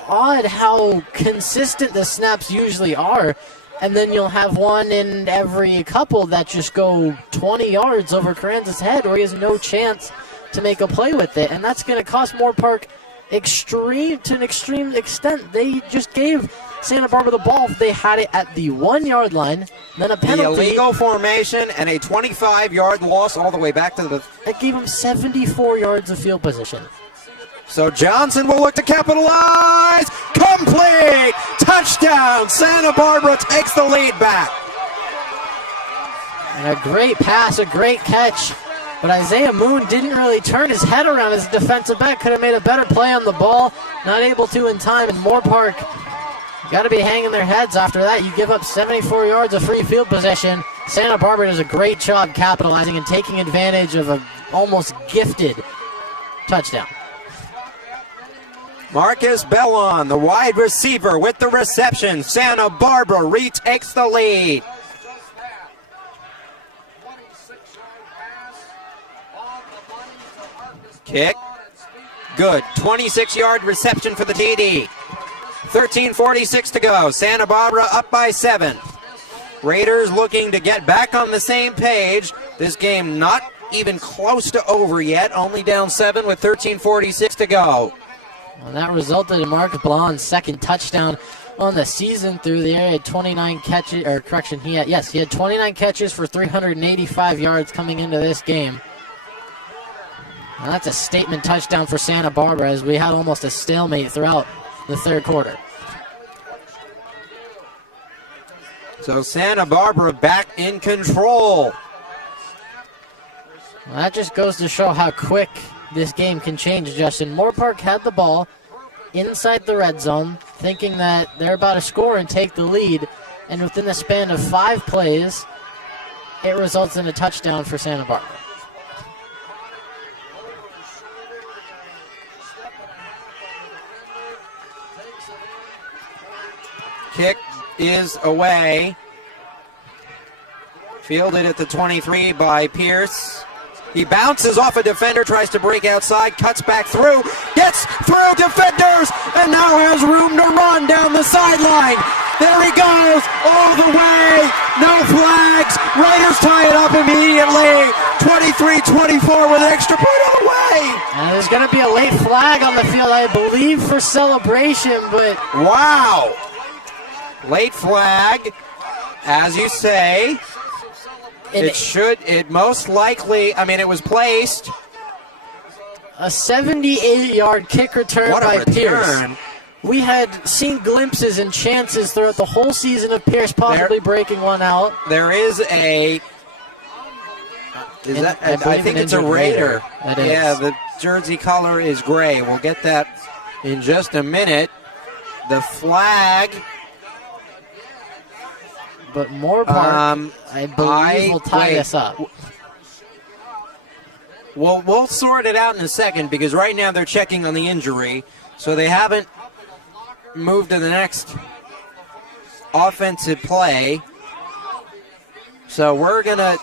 odd how consistent the snaps usually are, and then you'll have one in every couple that just go 20 yards over Carranza's head where he has no chance to make a play with it, and that's going to cost Moorpark to an extreme extent. They just gave Santa Barbara the ball. They had it at the 1-yard line, then a penalty. The illegal formation and a 25-yard loss all the way back to the... That gave him 74 yards of field position. So Johnson will look to capitalize. Complete! Touchdown! Santa Barbara takes the lead back. And a great pass, a great catch. But Isaiah Moon didn't really turn his head around as a defensive back. Could have made a better play on the ball. Not able to in time. And Moorpark got to be hanging their heads after that. You give up 74 yards of free field possession. Santa Barbara does a great job capitalizing and taking advantage of an almost gifted touchdown. Marcus Bellon, the wide receiver, with the reception. Santa Barbara retakes the lead. Kick. Good. 26-yard reception for the TD. 13:46 to go. Santa Barbara up by 7. Raiders looking to get back on the same page. This game not even close to over yet. Only down 7 with 13:46 to go. Well, that resulted in Marcus Bellon's second touchdown on the season through the air. He had 29 catches, or correction, he had 29 catches for 385 yards coming into this game. Now that's a statement touchdown for Santa Barbara, as we had almost a stalemate throughout the 3rd quarter. So Santa Barbara back in control. Well, that just goes to show how quick this game can change, Justin. Moorpark had the ball inside the red zone, thinking that they're about to score and take the lead, and within the span of 5 plays, it results in a touchdown for Santa Barbara. Kick is away. Fielded at the 23 by Pierce. He bounces off a defender, tries to break outside, cuts back through, gets through defenders, and now has room to run down the sideline. There he goes, all the way, no flags. Raiders tie it up immediately, 23-24 with an extra point on the way. And there's going to be a late flag on the field, I believe, for celebration, but... Wow! Late flag, as you say. It most likely, I mean, it was placed. A 78-yard kick return by Pierce. We had seen glimpses and chances throughout the whole season of Pierce possibly breaking one out. There is a... I think it's a Raider. Yeah, the jersey color is gray. We'll get that in just a minute. The flag... But Moorpark, I believe, will tie this up. We'll sort it out in a second because right now they're checking on the injury, so they haven't moved to the next offensive play. So we're gonna.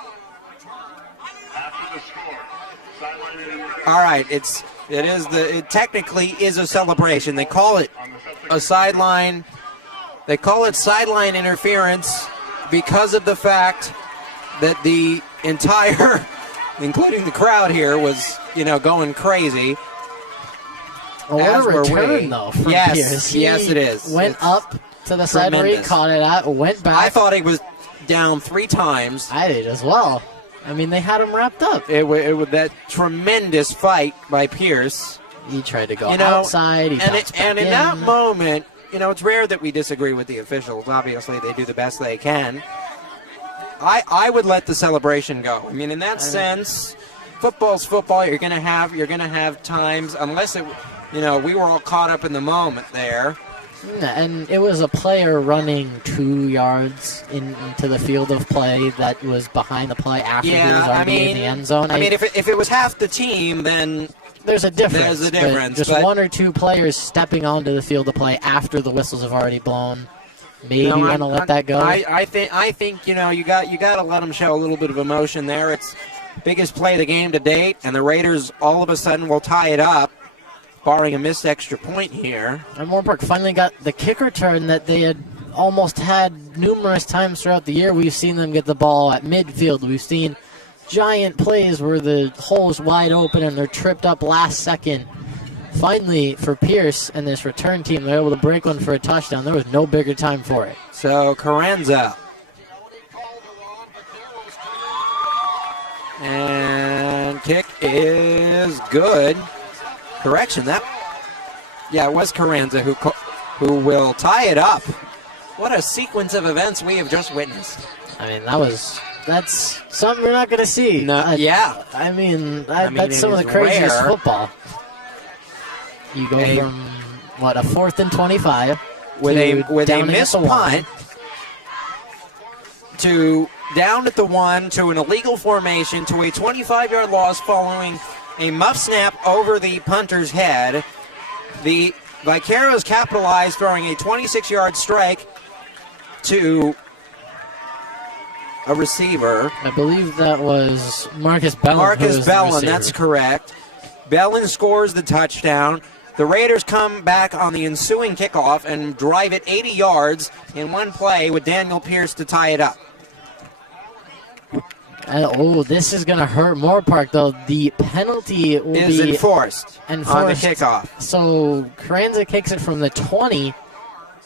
All right, it technically is a celebration. They call it a sideline. They call it sideline interference because of the fact that the entire, including the crowd here, was, going crazy. What a return, though, from Pierce. Yes, it is. Went up to the side where he caught it at, went back. I thought he was down 3 times. I did as well. I mean, they had him wrapped up. It was that tremendous fight by Pierce. He tried to go outside. And in that moment, it's rare that we disagree with the officials. Obviously, they do the best they can. I would let the celebration go. I mean, in that sense, football's football. You're gonna have times, unless we were all caught up in the moment there. And it was a player running 2 yards into the field of play that was behind the play after he was already in the end zone. If it was half the team, then there's a difference. There's a difference. Just 1 or 2 players stepping onto the field of play after the whistles have already blown. Maybe you want to let that go. I think you got to let them show a little bit of emotion there. It's biggest play of the game to date, and the Raiders all of a sudden will tie it up, barring a missed extra point here. And Moorpark finally got the kick return that they had almost had numerous times throughout the year. We've seen them get the ball at midfield. We've seen giant plays where the hole is wide open and they're tripped up last second. Finally, for Pierce and this return team, they're able to break one for a touchdown. There was no bigger time for it. So, Carranza. And kick is good. Correction, it was Carranza who will tie it up. What a sequence of events we have just witnessed. I mean, that's something we're not going to see. No, I mean, that's some of the craziest football. You go from, a 4th and 25 with a missed punt to down at the 1 to an illegal formation to a 25-yard loss following a muff snap over the punter's head. The Vaqueros capitalized, throwing a 26-yard strike to a receiver. I believe that was Marcus Bellin. Marcus Bellin, that's correct. Bellin scores the touchdown. The Raiders come back on the ensuing kickoff and drive it 80 yards in one play with Daniel Pierce to tie it up. This is going to hurt Moorpark, though. The penalty will be enforced on the kickoff. So Carranza kicks it from the 20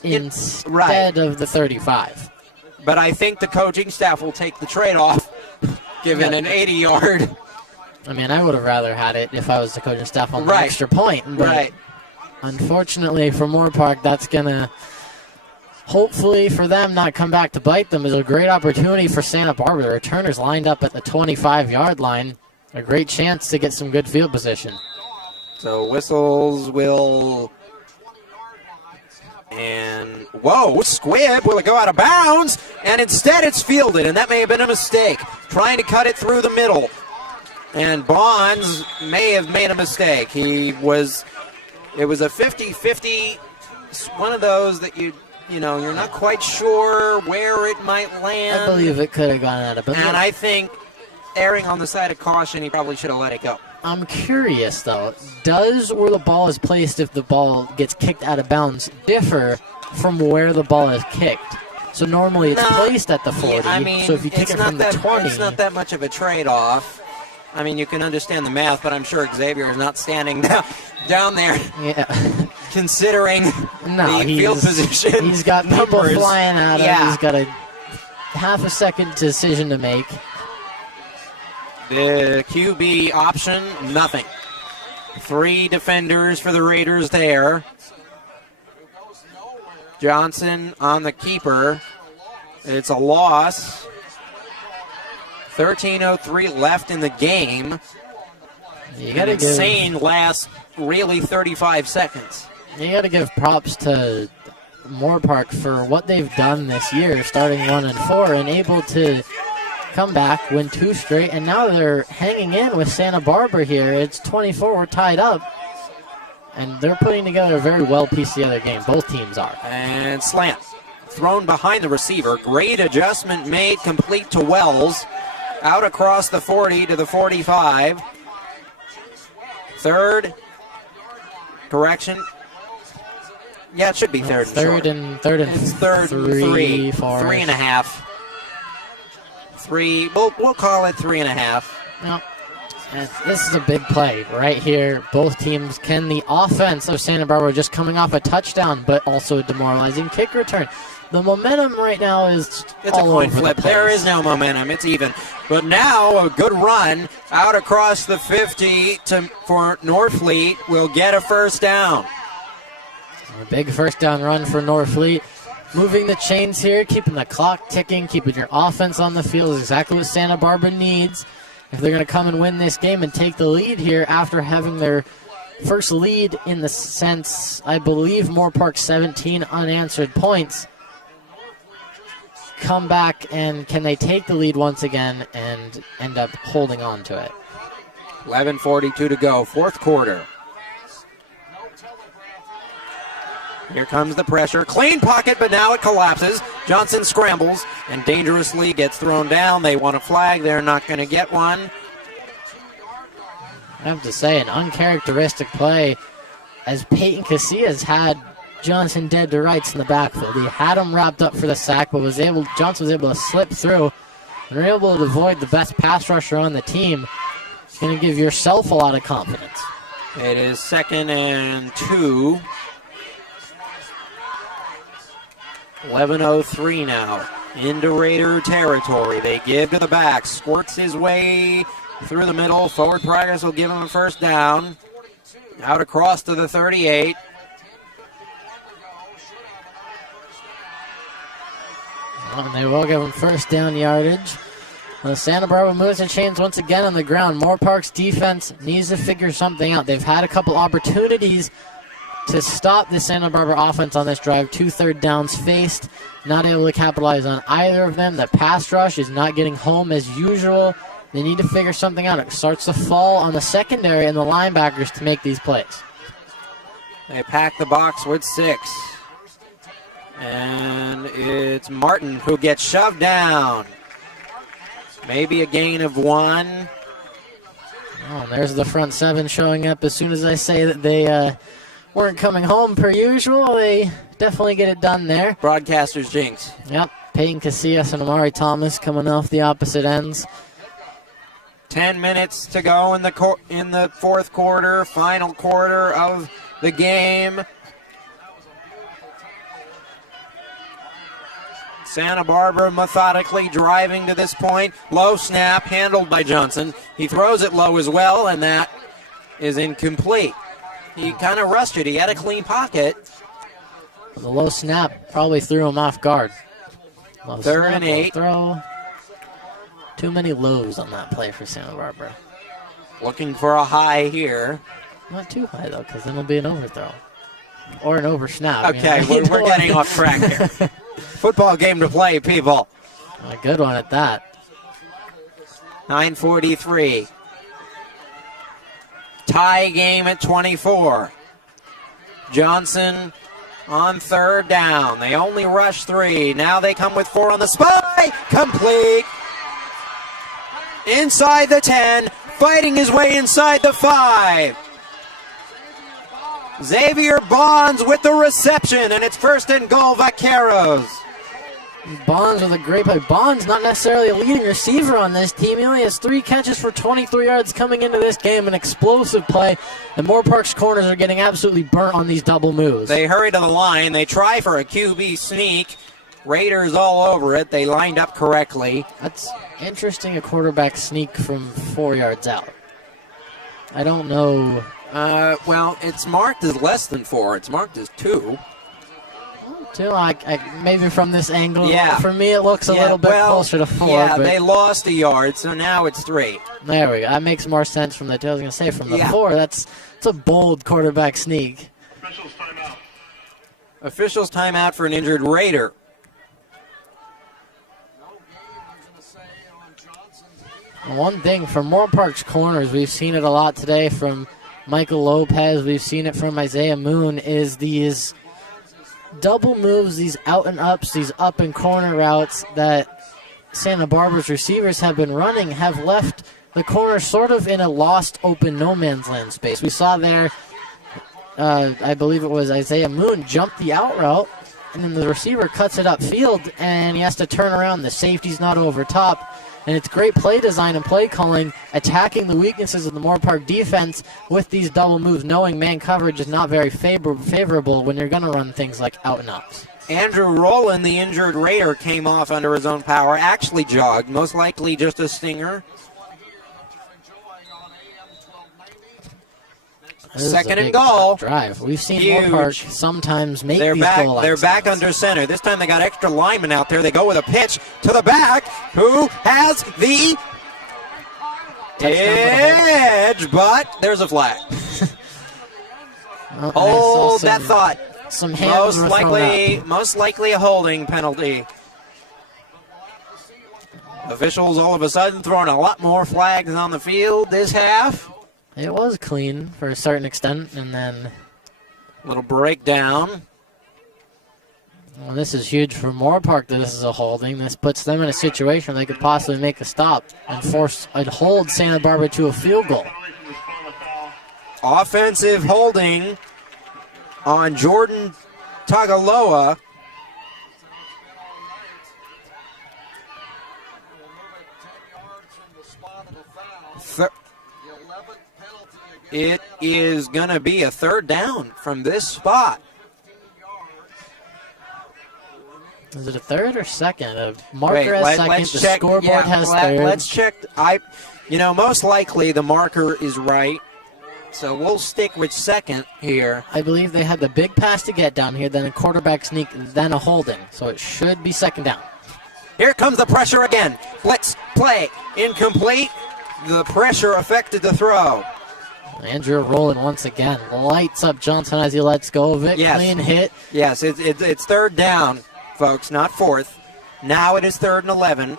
instead of the 35. But I think the coaching staff will take the trade-off, given an 80-yard. I mean, I would have rather had it if I was the coaching staff on the extra point. But unfortunately for Moorpark, that's going to, hopefully for them, not come back to bite them. It's a great opportunity for Santa Barbara. The returners lined up at the 25-yard line. A great chance to get some good field position. So whistles will... And, whoa, squib, will it go out of bounds? And instead it's fielded, and that may have been a mistake. Trying to cut it through the middle. And Bonds may have made a mistake. It was a 50-50, one of those that you're not quite sure where it might land. I believe it could have gone out of bounds. And I think, erring on the side of caution, he probably should have let it go. I'm curious, though. Does where the ball is placed if the ball gets kicked out of bounds differ from where the ball is kicked? So normally it's placed at the 40. Yeah, I mean, so if you kick it from the 20. It's not that much of a trade-off. I mean, you can understand the math, but I'm sure Xavier is not standing down there considering the field position. He's got people numbers. flying at him. Yeah. He's got a half-a-second decision to make. The QB option, nothing. 3 defenders for the Raiders there. Johnson on the keeper. It's a loss. 13:03 left in the game. An insane last, really 35 seconds. You got to give props to Moorpark for what they've done this year, starting 1-4 and able to come back, win 2 straight, and now they're hanging in with Santa Barbara here. It's 24, we're tied up, and they're putting together a very well pieced together game. Both teams are. And slant, thrown behind the receiver. Great adjustment made, complete to Wells. Out across the 40 to the 45. Third, correction. Yeah, it should be third and short. It's third and three, four. 3.5. 3, we'll call it 3.5. No. And this is a big play right here. Both teams, can the offense of Santa Barbara just coming off a touchdown, but also a demoralizing kick return. The momentum right now is it's all a coin over flip. the place. There is no momentum. It's even. But now a good run out across the 50 for Northfleet will get a first down. A big first down run for Northfleet. Moving the chains here, keeping the clock ticking, keeping your offense on the field is exactly what Santa Barbara needs if they're going to come and win this game and take the lead here after having their first lead in the sense, I believe, Moorpark 17 unanswered points. Come back, and can they take the lead once again and end up holding on to it? 11:42 to go, fourth quarter. Here comes the pressure. Clean pocket, but now it collapses. Johnson scrambles and dangerously gets thrown down. They want a flag. They're not going to get one. I have to say, an uncharacteristic play as Peyton Casillas had Johnson dead to rights in the backfield. He had him wrapped up for the sack, but Johnson was able to slip through and were able to avoid the best pass rusher on the team. It's going to give yourself a lot of confidence. It is 2nd and 2. 11:03 now into Raider territory. They give to the back. Squirts his way through the middle. Forward progress will give him a first down. Out across to the 38. And they will give him first down yardage. Santa Barbara moves the chains once again on the ground. Moorpark's defense needs to figure something out. They've had a couple opportunities to stop the Santa Barbara offense on this drive. 2 third downs faced, not able to capitalize on either of them. The pass rush is not getting home as usual. They need to figure something out. It starts to fall on the secondary and the linebackers to make these plays. They pack the box with 6. And it's Martin who gets shoved down. Maybe a gain of 1. Oh, and there's the front 7 showing up as soon as I say that they weren't coming home per usual. They definitely get it done there. Broadcaster's jinx. Yep, Peyton Casillas and Amari Thomas coming off the opposite ends. 10 minutes to go in the fourth quarter, final quarter of the game. Santa Barbara methodically driving to this point. Low snap handled by Johnson. He throws it low as well, and that is incomplete. He kind of rushed it. He had a clean pocket. The low snap probably threw him off guard. Low 3rd snap, and 8. Throw. Too many lows on that play for Santa Barbara. Looking for a high here. Not too high, though, because then it'll be an overthrow. Or an oversnap. Okay, we're getting off track here. Football game to play, people. A good one at that. 9:43. Tie game at 24. Johnson on 3rd down. They only rush 3. Now they come with 4 on the spy. Complete. Inside the 10. Fighting his way inside the 5. Xavier Bonds with the reception, and it's 1st and goal, Vaqueros. Bonds with a great play. Bonds not necessarily a leading receiver on this team. He only has 3 catches for 23 yards coming into this game. An explosive play. And Moorpark's corners are getting absolutely burnt on these double moves. They hurry to the line. They try for a QB sneak. Raiders all over it. They lined up correctly. That's interesting, a quarterback sneak from 4 yards out. I don't know. Well, it's marked as less than 4. It's marked as 2. Maybe from this angle. Yeah. For me, it looks a little bit closer to 4. Yeah, but they lost a yard, so now it's 3. There we go. That makes more sense from the 2. I was going to say from the 4. It's a bold quarterback sneak. Officials timeout for an injured Raider. One thing from Moorpark's corners, we've seen it a lot today from Michael Lopez. We've seen it from Isaiah Moon, is these double moves, these out and ups, these up and corner routes that Santa Barbara's receivers have been running have left the corner sort of in a lost open no man's land space. We saw there, I believe it was Isaiah Moon jump the out route, and then the receiver cuts it upfield and he has to turn around. The safety's not over top. And it's great play design and play calling, attacking the weaknesses of the Moorpark defense with these double moves, knowing man coverage is not very favorable when you're going to run things like out and ups. Andrew Rowland, the injured Raider, came off under his own power, actually jogged, most likely just a stinger. Second and goal. Drive. We've seen Huge. Moorpark sometimes make They're these back. goal They're back under center. This time they got extra linemen out there. They go with a pitch to the back. Who has the edge? But there's a flag. Hold that thought. Some hands Most likely a holding penalty. Officials all of a sudden throwing a lot more flags on the field this half. It was clean for a certain extent, and then a little breakdown. Well, this is huge for Moorpark that this is a holding. This puts them in a situation where they could possibly make a stop and hold Santa Barbara to a field goal. Offensive holding on Jordan Tagaloa. It is going to be a third down from this spot. Is it a third or second? A marker has second. The scoreboard has third. Let's check. Most likely the marker is right. So we'll stick with second here. I believe they had the big pass to get down here, then a quarterback sneak, then a holding. So it should be second down. Here comes the pressure again. Blitz play incomplete. The pressure affected the throw. Andrew Rowland once again lights up Johnson as he lets go of it. Yes. Clean hit. Yes, it's third down, folks, not fourth. Now it is 3rd and 11.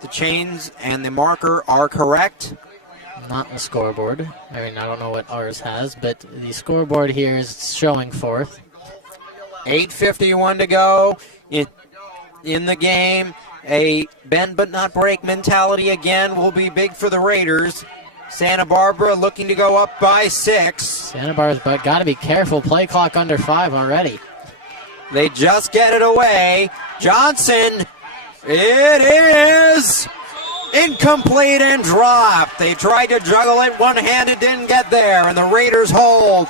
The chains and the marker are correct. Not the scoreboard. I mean, I don't know what ours has, but the scoreboard here is showing 4th. 8:51 to go in the game. A bend but not break mentality again will be big for the Raiders. Santa Barbara looking to go up by 6. Santa Barbara's got to be careful. Play clock under 5 already. They just get it away. Johnson, it is incomplete and dropped. They tried to juggle it one-handed, didn't get there, and the Raiders hold.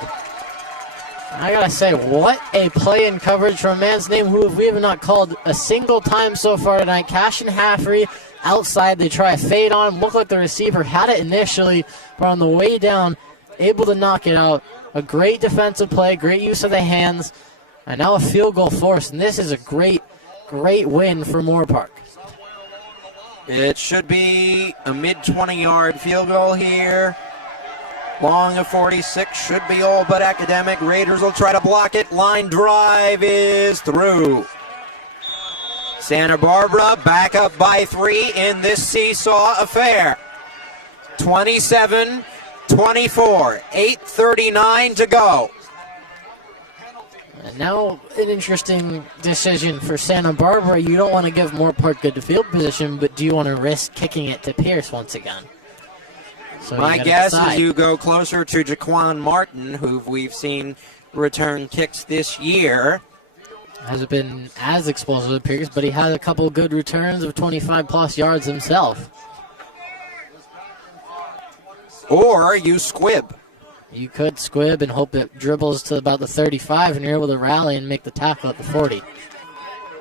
I gotta say, what a play in coverage from a man's name who we have not called a single time so far tonight. Cashin Haffrey outside. They try a fade on. Looked like the receiver had it initially, but on the way down, able to knock it out. A great defensive play, great use of the hands, and now a field goal forced. And this is a great win for Moorpark. It should be a mid-20-yard field goal here. Long of 46, should be all but academic. Raiders will try to block it. Line drive is through. Santa Barbara back up by 3 in this seesaw affair. 27-24, 8:39 to go. And now an interesting decision for Santa Barbara. You don't want to give Moorpark good field position, but do you want to risk kicking it to Pierce once again? So my guess is you go closer to Jaquan Martin, who we've seen return kicks this year. Hasn't been as explosive, it appears, but he had a couple good returns of 25-plus yards himself. Or you squib. You could squib and hope it dribbles to about the 35 and you're able to rally and make the tackle at the 40.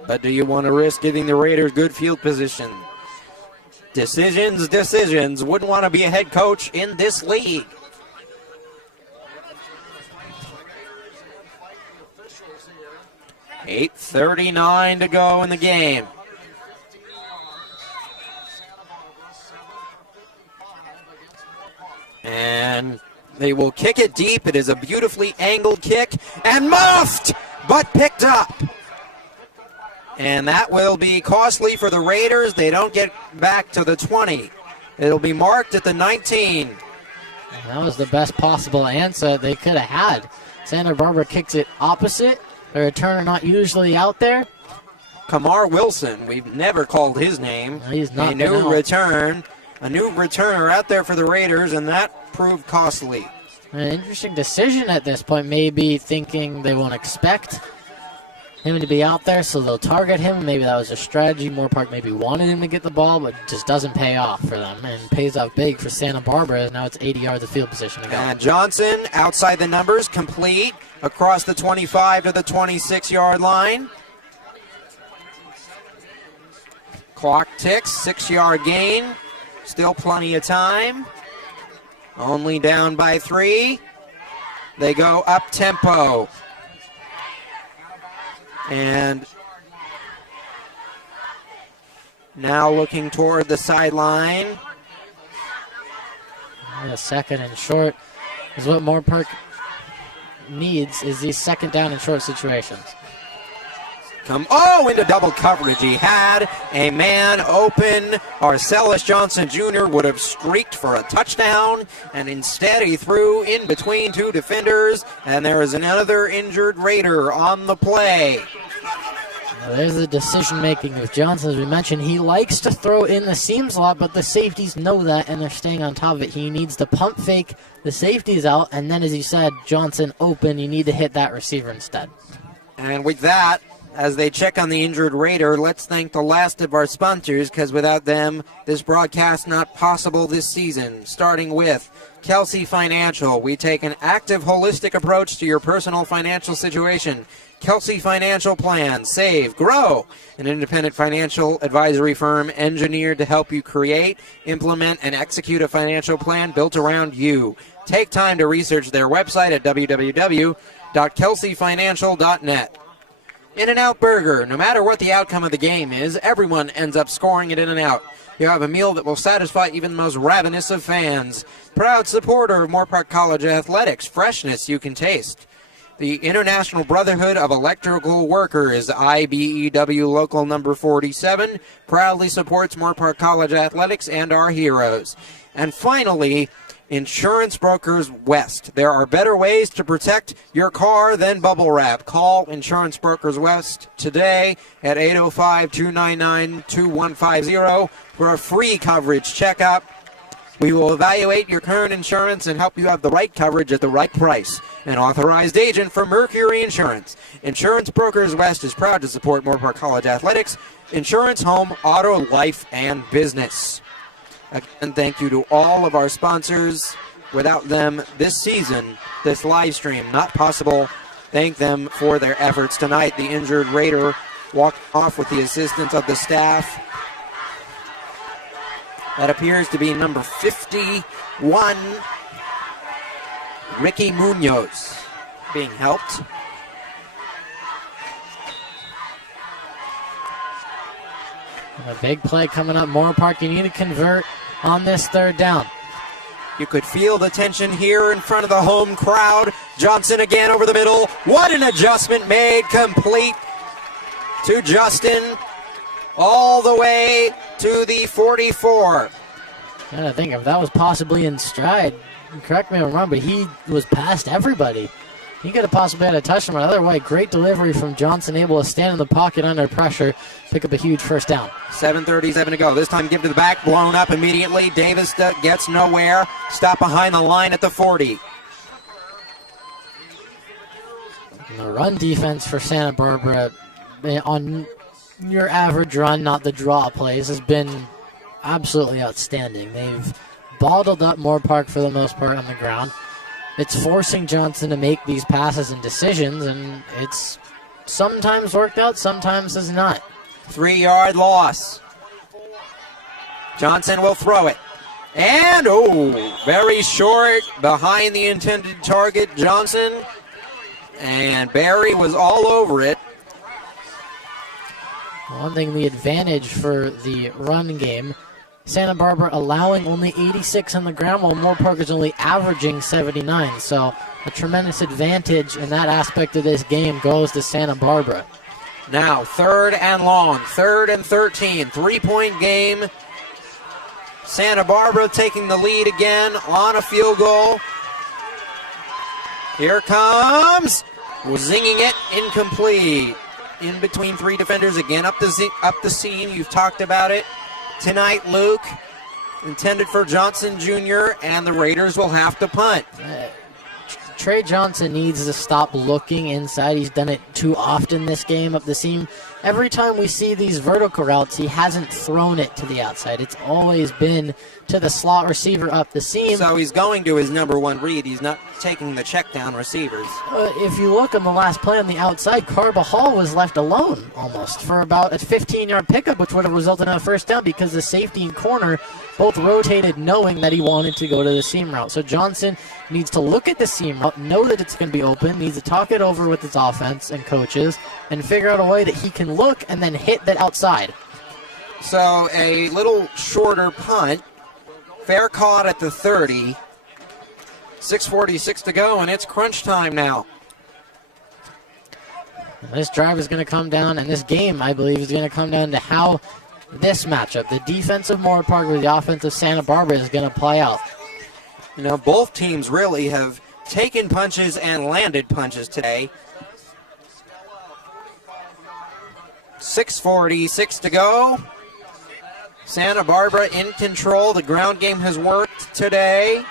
But do you want to risk giving the Raiders good field position? Decisions. Wouldn't want to be a head coach in this league. $8:39 to go in the game. And they will kick it deep. It is a beautifully angled kick and muffed, but picked up. And that will be costly for the Raiders. They don't get back to the 20. It'll be marked at the 19. That was the best possible answer they could have had. Santa Barbara kicks it opposite. The returner not usually out there. Kamar Wilson, we've never called his name. He's not a new returner out there for the Raiders, and that proved costly. An interesting decision at this point, maybe thinking they won't expect him to be out there, so they'll target him. Maybe that was a strategy. Moorpark maybe wanted him to get the ball, but just doesn't pay off for them, and pays off big for Santa Barbara. Now it's 80 yards of field position to go. And Johnson, outside the numbers, complete across the 25 to the 26-yard line. Clock ticks, 6-yard gain. Still plenty of time. Only down by 3. They go up tempo. And now looking toward the sideline. A second and short is what Moorpark needs, is these second down and short situations. Into double coverage. He had a man open. Arcellus Johnson Jr. would have streaked for a touchdown, and instead he threw in between 2 defenders, and there is another injured Raider on the play. Now there's the decision-making with Johnson. As we mentioned, he likes to throw in the seams a lot, but the safeties know that, and they're staying on top of it. He needs to pump fake the safeties out, and then, as you said, Johnson open, you need to hit that receiver instead. And with that, as they check on the injured Raider, let's thank the last of our sponsors, because without them, this broadcast not possible this season. Starting with Kelsey Financial. We take an active, holistic approach to your personal financial situation. Kelsey Financial Plan. Save, grow. An independent financial advisory firm engineered to help you create, implement, and execute a financial plan built around you. Take time to research their website at www.kelseyfinancial.net. In-N-Out Burger. No matter what the outcome of the game is, everyone ends up scoring at In-N-Out. You have a meal that will satisfy even the most ravenous of fans. Proud supporter of Moorpark College Athletics. Freshness you can taste. The International Brotherhood of Electrical Workers, IBEW Local Number 47, proudly supports Moorpark College Athletics and our heroes. And finally, Insurance Brokers West. There are better ways to protect your car than bubble wrap. Call Insurance Brokers West today at 805-299-2150 for a free coverage checkup. We will evaluate your current insurance and help you have the right coverage at the right price. An authorized agent for Mercury Insurance. Insurance Brokers West is proud to support Moorpark College Athletics, insurance, home, auto, life, and business. Again, thank you to all of our sponsors. Without them this season, this live stream, not possible. Thank them for their efforts tonight. The injured Raider walked off with the assistance of the staff. That appears to be number 51, Ricky Munoz, being helped. A big play coming up, Moorpark. You need to convert on this third down. You could feel the tension here in front of the home crowd. Johnson again over the middle. What an adjustment made, complete to Justin all the way to the 44. I think if that was possibly in stride, correct me if I'm wrong, but he was past everybody. He could have possibly had a touchdown another way. Great delivery from Johnson, able to stand in the pocket under pressure, pick up a huge first down. 7:37 to go. This time give to the back, blown up immediately. Davis gets nowhere. Stop behind the line at the 40. And the run defense for Santa Barbara on your average run, not the draw plays, has been absolutely outstanding. They've bottled up Moorpark for the most part on the ground. It's forcing Johnson to make these passes and decisions, and it's sometimes worked out, sometimes has not. 3-yard loss. Johnson will throw it. And, very short behind the intended target, Johnson. And Barry was all over it. One thing, the advantage for the run game, Santa Barbara allowing only 86 on the ground, while Moorpark is only averaging 79. So a tremendous advantage in that aspect of this game goes to Santa Barbara. Now, 3rd and long, 3rd and 13, 3-point game. Santa Barbara taking the lead again on a field goal. Here comes, zinging it, incomplete. In between 3 defenders, again up the seam. You've talked about it tonight, Luke. Intended for Johnson Jr., and the Raiders will have to punt. Trey Johnson needs to stop looking inside. He's done it too often this game up the seam. Every time we see these vertical routes, he hasn't thrown it to the outside. It's always been to the slot receiver up the seam. So he's going to his number 1 read. He's not taking the check down receivers. If you look on the last play on the outside, Carbajal was left alone almost for about a 15-yard pickup, which would have resulted in a first down because the safety and corner both rotated knowing that he wanted to go to the seam route. So Johnson needs to look at the seam route, know that it's going to be open, needs to talk it over with his offense and coaches, and figure out a way that he can look and then hit that outside. So a little shorter punt. Fair caught at the 30. 6:46 to go, and it's crunch time now. This drive is going to come down, and this game, I believe, is going to come down to how this matchup, the defensive Moorpark with the offensive Santa Barbara, is going to play out. You know, both teams really have taken punches and landed punches today. 6:46 to go. Santa Barbara in control. The ground game has worked today.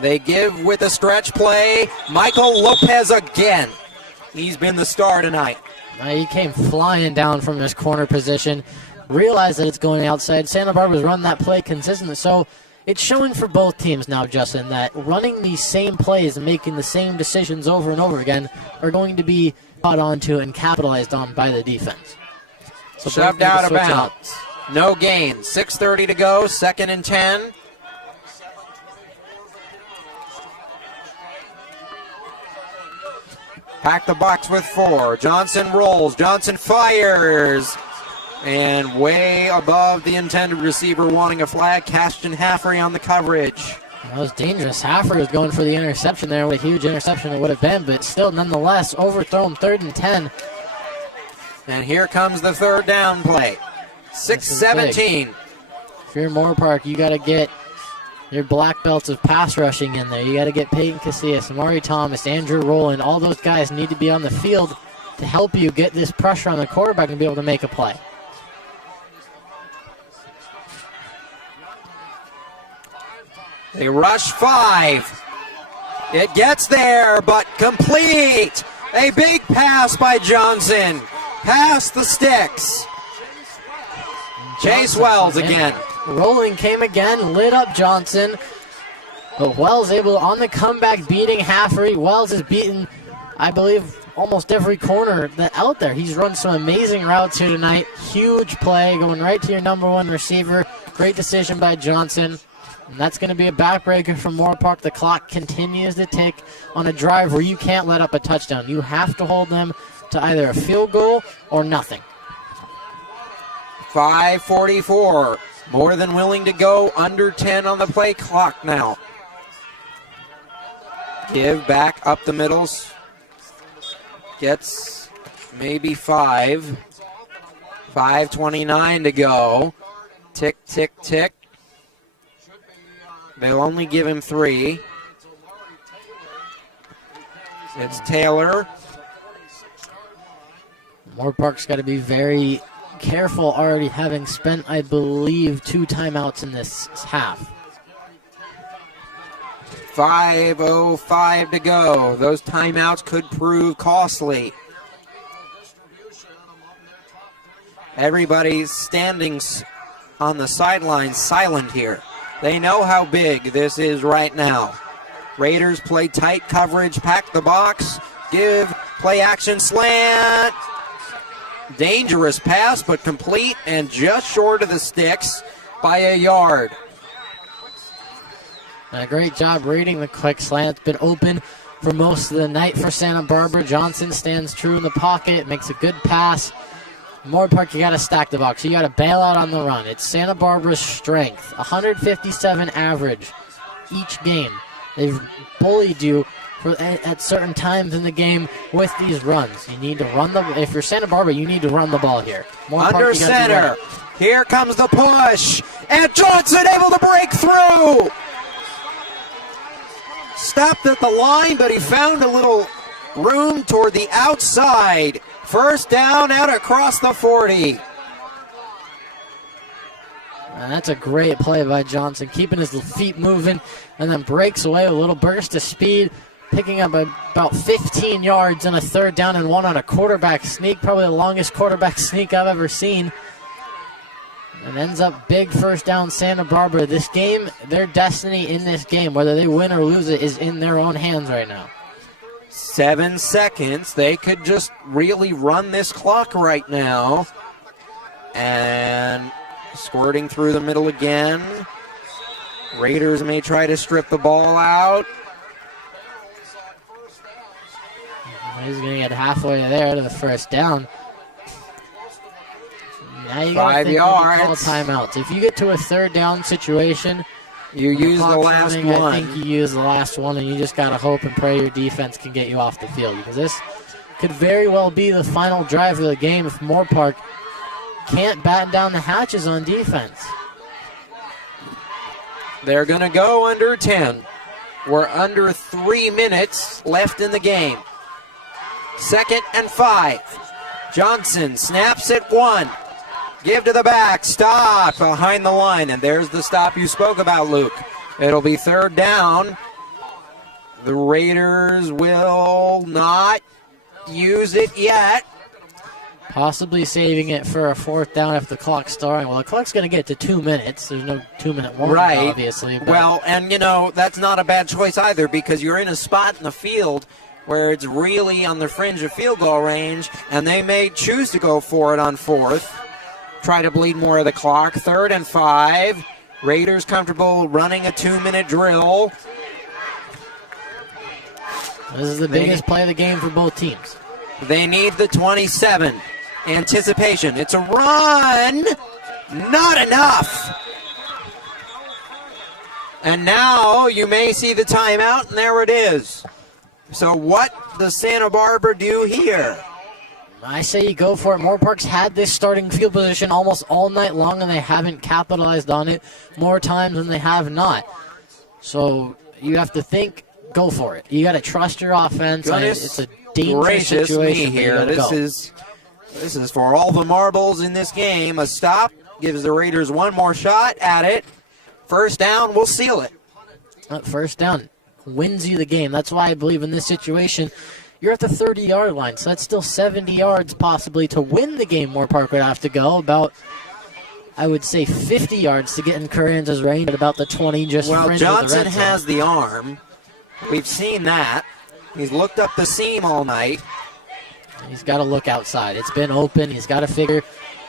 They give with a stretch play. Michael Lopez again. He's been the star tonight. He came flying down from his corner position, realized that it's going outside. Santa Barbara's run that play consistently. So it's showing for both teams now, Justin, that running these same plays and making the same decisions over and over again are going to be caught onto and capitalized on by the defense. So shoved out of bounds. No gain. 6:30 to go. 2nd and 10. Pack the box with 4. Johnson rolls. Johnson fires. And way above the intended receiver wanting a flag. Caston Haffrey on the coverage. That was dangerous. Haffrey was going for the interception there. What a huge interception it would have been, but still nonetheless overthrown. 3rd and 10. And here comes the 3rd down play. 6:17. If you're Moorpark, you got to get your black belts of pass rushing in there. You got to get Peyton Casillas, Amari Thomas, Andrew Rowland. All those guys need to be on the field to help you get this pressure on the quarterback and be able to make a play. They rush 5. It gets there, but complete. A big pass by Johnson. Past the sticks. Chase Wells again. Rolling came again, lit up Johnson. But Wells able on the comeback, beating Haffrey. Wells has beaten, I believe, almost every corner out there. He's run some amazing routes here tonight. Huge play going right to your number 1 receiver. Great decision by Johnson. And that's going to be a backbreaker for Moorpark. The clock continues to tick on a drive where you can't let up a touchdown. You have to hold them to either a field goal or nothing. 5:44. More than willing to go. Under 10 on the play clock now. Give back up the middles. Gets maybe 5. 5:29 to go. Tick, tick, tick. They'll only give him 3. It's Taylor. Moorpark's got to be very careful, already having spent, I believe, 2 timeouts in this half. 5:05 to go. Those timeouts could prove costly. Everybody's standing on the sidelines silent here. They know how big this is right now. Raiders play tight coverage, pack the box, give play action slant. Dangerous pass, but complete and just short of the sticks by a yard. A great job reading the quick slant. It's been open for most of the night for Santa Barbara. Johnson stands true in the pocket, makes a good pass. Moorpark, you got to stack the box. You got to bail out on the run. It's Santa Barbara's strength. 157 average each game. They've bullied you at certain times in the game with these runs. You need to run if you're Santa Barbara, you need to run the ball here. Moorpark, under center. Here comes the push. And Johnson able to break through. Stopped at the line, but he found a little room toward the outside. First down out across the 40. And that's a great play by Johnson, keeping his feet moving, and then breaks away with a little burst of speed, picking up about 15 yards and a third down and 1 on a quarterback sneak, probably the longest quarterback sneak I've ever seen. And ends up big first down Santa Barbara. This game, their destiny in this game, whether they win or lose it, is in their own hands right now. 7 seconds. They could just really run this clock right now. And squirting through the middle again. Raiders may try to strip the ball out. He's going to get halfway there to the first down. Now you 5 yards. Call timeouts. If you get to a third down situation, you use the last one. I think you use the last one, and you just got to hope and pray your defense can get you off the field, because this could very well be the final drive of the game if Moorpark can't batten down the hatches on defense. They're going to go under 10. We're under 3 minutes left in the game. 2nd and 5. Johnson snaps at 1. Give to the back, stop behind the line, and there's the stop you spoke about, Luke. It'll be third down. The Raiders will not use it yet. Possibly saving it for a fourth down if the clock's starting. Well, the clock's going to get to 2 minutes. There's no 2-minute warning, obviously. But well, and, that's not a bad choice either, because you're in a spot in the field where it's really on the fringe of field goal range, and they may choose to go for it on fourth. Try to bleed more of the clock. 3rd and 5. Raiders comfortable running a 2-minute drill. This is the biggest play of the game for both teams. They need the 27. Anticipation. It's a run. Not enough. And now you may see the timeout, and there it is. So what does Santa Barbara do here? I say you go for it. Moorpark's had this starting field position almost all night long, and they haven't capitalized on it more times than they have not. So you have to think, go for it. You got to trust your offense. It's a dangerous situation here. This is for all the marbles in this game. A stop gives the Raiders one more shot at it. First down will seal it. First down wins you the game. That's why I believe in this situation, you're at the 30-yard line, so that's still 70 yards possibly to win the game. Moorpark would have to go about, I would say, 50 yards to get in Curran's range, at about the 20 just well, fringe of the red Johnson zone. has the arm. We've seen that. He's looked up the seam all night. He's got to look outside. It's been open. He's got to figure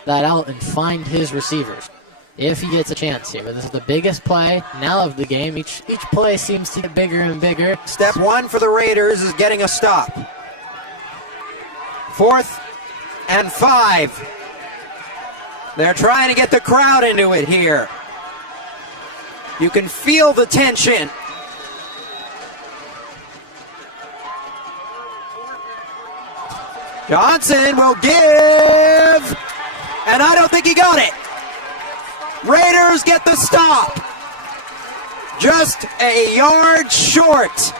that out and find his receivers if he gets a chance here. But this is the biggest play now of the game. Each play seems to get bigger and bigger. Step one for the Raiders is getting a stop. 4th and 5. They're trying to get the crowd into it here. You can feel the tension. Johnson will give, and I don't think he got it. Raiders get the stop. Just a yard short.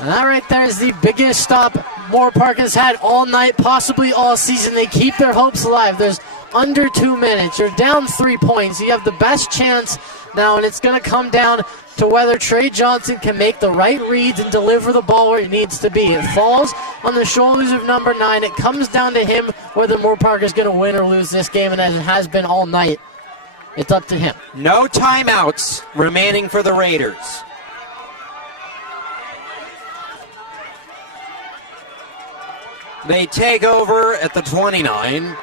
And that right there is the biggest stop Moorpark has had all night, possibly all season. They keep their hopes alive. There's under 2 minutes. You're down 3 points. You have the best chance now, and it's going to come down to whether Trey Johnson can make the right reads and deliver the ball where it needs to be. It falls on the shoulders of number 9. It comes down to him whether Moorpark is going to win or lose this game, and as it has been all night, it's up to him. No timeouts remaining for the Raiders. They take over at the 29.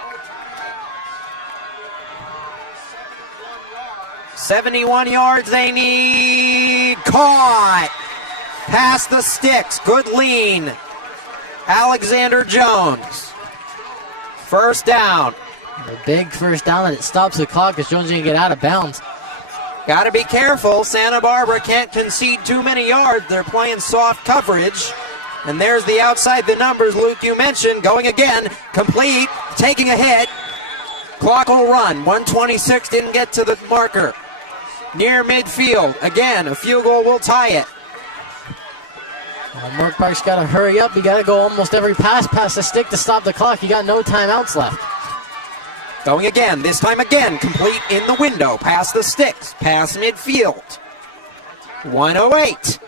71 yards they need. Caught. Past the sticks. Good lean. Alexander Jones. First down. A big first down, and it stops the clock as Jones didn't get out of bounds. Got to be careful. Santa Barbara can't concede too many yards. They're playing soft coverage. And there's the outside the numbers, Luke, you mentioned. Going again. Complete. Taking a hit. Clock will run. 1:26 didn't get to the marker. Near midfield. Again, a field goal will tie it. Well, Moorpark's got to hurry up. You got to go almost every pass past the stick to stop the clock. You got no timeouts left. Going again. This time again. Complete in the window. Past the sticks. Past midfield. 1:08.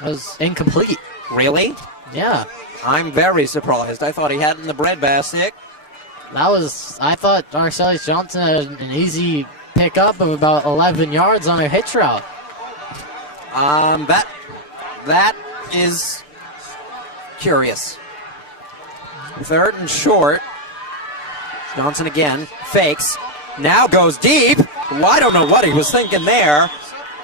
That was incomplete. Really? Yeah. I'm very surprised. I thought he had it in the breadbasket. I thought Arcellus Johnson had an easy pickup of about 11 yards on a hitch route. That is curious. Third and short. Johnson again fakes. Now goes deep. Well, I don't know what he was thinking there.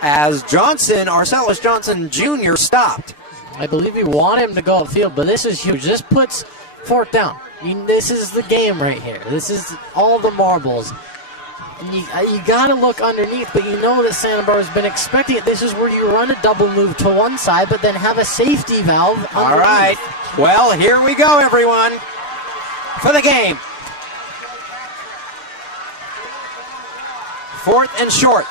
As Arcellus Johnson Jr. stopped. I believe he wanted him to go upfield, but this is huge. This puts fourth down. This is the game right here. This is all the marbles. And you got to look underneath, but you know that Santa Barbara's been expecting it. This is where you run a double move to one side, but then have a safety valve underneath. All right. Well, here we go, everyone, for the game. Fourth and short.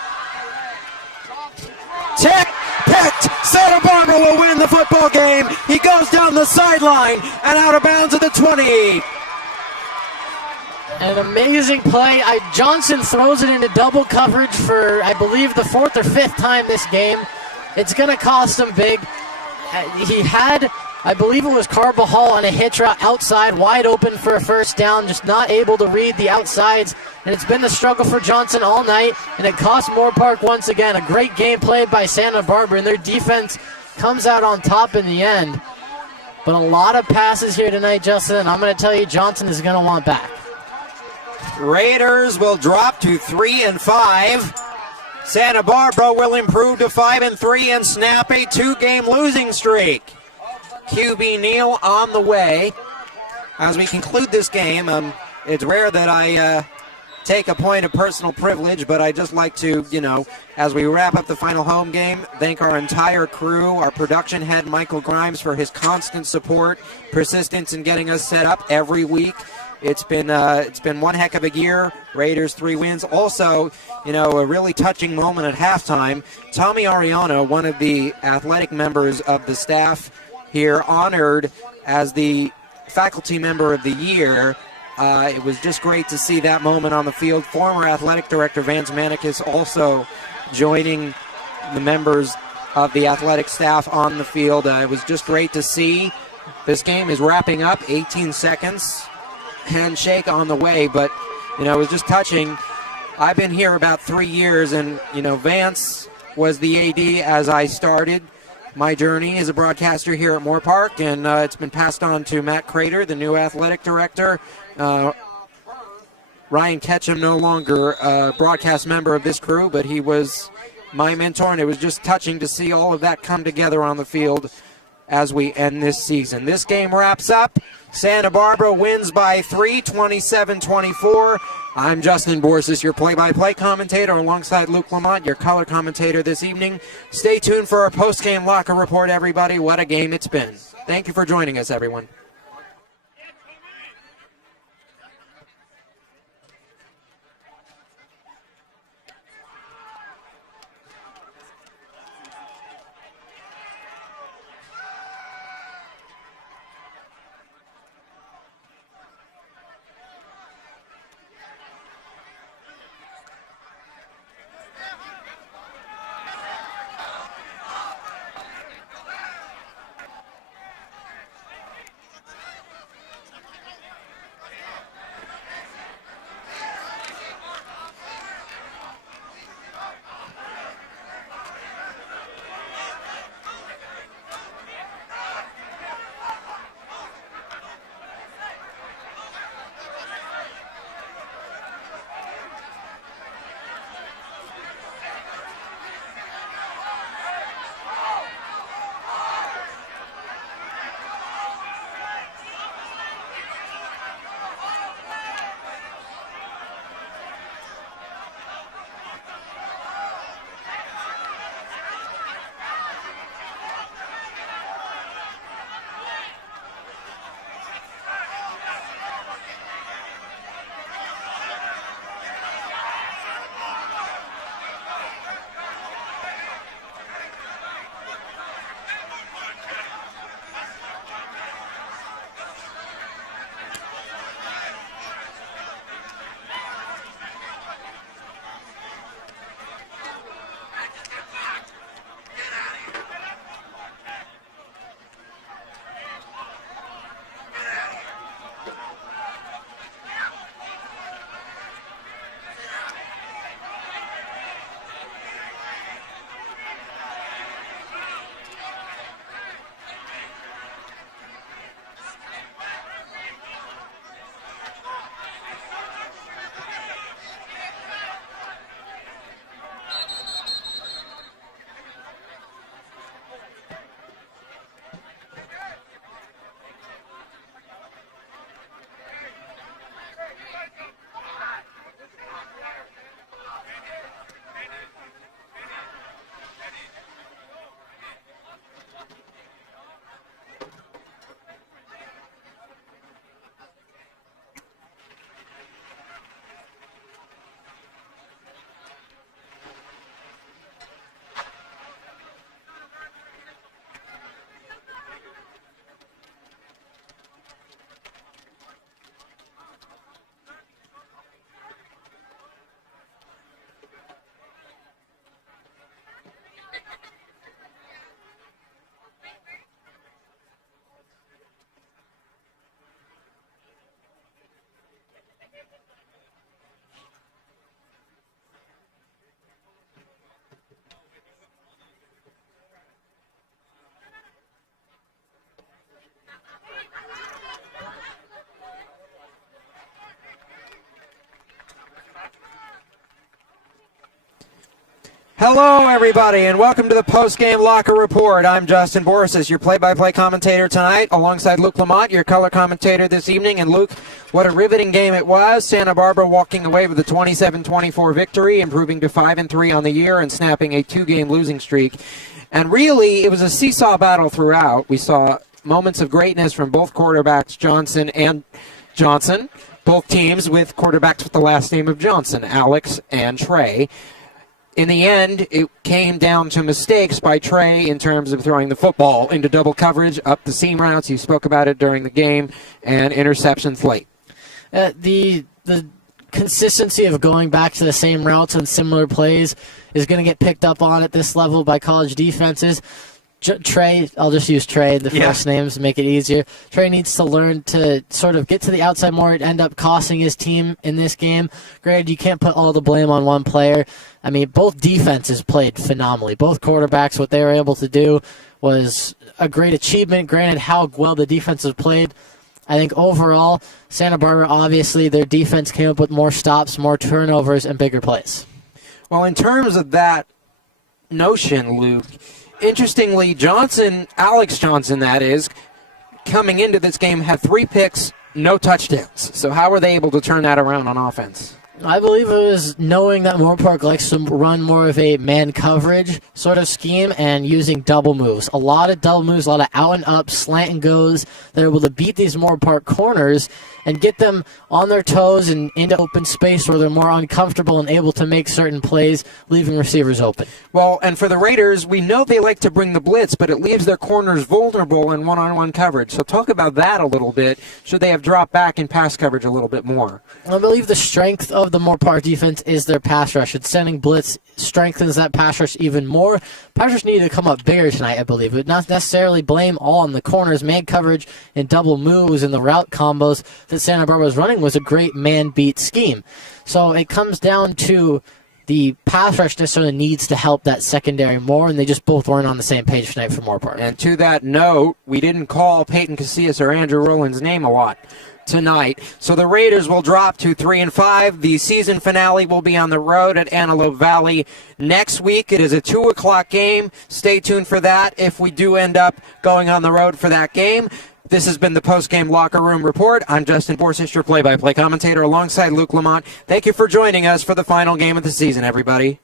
Picked. Santa Barbara will win the football game. He goes down the sideline and out of bounds at the 20. An amazing play. Johnson throws it into double coverage for, I believe, the fourth or fifth time this game. It's going to cost him big. He had, I believe it was Carbajal on a hitch route outside, wide open for a first down, just not able to read the outsides. And it's been the struggle for Johnson all night, and it cost Moorpark once again. A great game played by Santa Barbara, and their defense comes out on top in the end. But a lot of passes here tonight, Justin, and I'm going to tell you Johnson is going to want back. Raiders will drop to 3-5. Santa Barbara will improve to 5-3 and snap a 2-game losing streak. QB Neal on the way. As we conclude this game, it's rare that I take a point of personal privilege, but I just like to, as we wrap up the final home game, thank our entire crew, our production head, Michael Grimes, for his constant support, persistence in getting us set up every week. It's been one heck of a year. Raiders 3 wins. Also, a really touching moment at halftime. Tommy Ariano, one of the athletic members of the staff here, honored as the faculty member of the year. It was just great to see that moment on the field. Former athletic director Vance Manicus also joining the members of the athletic staff on the field. It was just great to see. This game is wrapping up. 18 seconds. Handshake on the way, but it was just touching. I've been here about 3 years, and Vance was the AD as I started my journey as a broadcaster here at Moorpark, and it's been passed on to Matt Crater, the new athletic director. Ryan Ketchum, no longer a broadcast member of this crew, but he was my mentor, and it was just touching to see all of that come together on the field as we end this season. This game wraps up. Santa Barbara wins by 3, 27-24. I'm Justin Borsis, your play-by-play commentator, alongside Luke Lamont, your color commentator this evening. Stay tuned for our post-game locker report, everybody. What a game it's been. Thank you for joining us, everyone. Hello, everybody, and welcome to the Postgame Locker Report. I'm Justin Borsis, your play-by-play commentator tonight, alongside Luke Lamont, your color commentator this evening. And Luke, what a riveting game it was. Santa Barbara walking away with a 27-24 victory, improving to 5-3 on the year and snapping a 2-game losing streak. And really, it was a seesaw battle throughout. We saw moments of greatness from both quarterbacks, Johnson and Johnson, both teams with quarterbacks with the last name of Johnson, Alex and Trey. In the end, it came down to mistakes by Trey in terms of throwing the football into double coverage, up the seam routes. You spoke about it during the game, and interceptions late. The consistency of going back to the same routes and similar plays is going to get picked up on at this level by college defenses. Trey, I'll just use Trey, the first names, to make it easier. Trey needs to learn to sort of get to the outside more and end up costing his team in this game. Granted, you can't put all the blame on one player. I mean, both defenses played phenomenally. Both quarterbacks, what they were able to do was a great achievement. Granted, how well the defenses played, I think overall, Santa Barbara, obviously, their defense came up with more stops, more turnovers, and bigger plays. Well, in terms of that notion, Luke, interestingly, Alex Johnson, that is, coming into this game, had 3 picks, no touchdowns. So how were they able to turn that around on offense? I believe it was knowing that Moorpark likes to run more of a man coverage sort of scheme and using double moves. A lot of double moves, a lot of out and up, slant and goes. They're able to beat these Moorpark corners and get them on their toes and into open space where they're more uncomfortable and able to make certain plays, leaving receivers open. Well, and for the Raiders, we know they like to bring the blitz, but it leaves their corners vulnerable in one-on-one coverage. So talk about that a little bit. Should they have dropped back in pass coverage a little bit more? I believe the strength of the Moorpark defense is their pass rush. And sending blitz strengthens that pass rush even more. Pass rush needed to come up bigger tonight, I believe, but not necessarily blame all on the corners. Man coverage and double moves and the route combos that Santa Barbara was running was a great man-beat scheme. So it comes down to the pass rush necessarily needs to help that secondary more, and they just both weren't on the same page tonight for Moorpark. And to that note, we didn't call Peyton Casillas or Andrew Rowland's name a lot tonight. So the Raiders will drop to 3-5. The season finale will be on the road at Antelope Valley next week. It is a 2 o'clock game. Stay tuned for that if we do end up going on the road for that game. This has been the Post-Game Locker Room Report. I'm Justin Borsis, your play-by-play commentator, alongside Luke Lamont. Thank you for joining us for the final game of the season, everybody.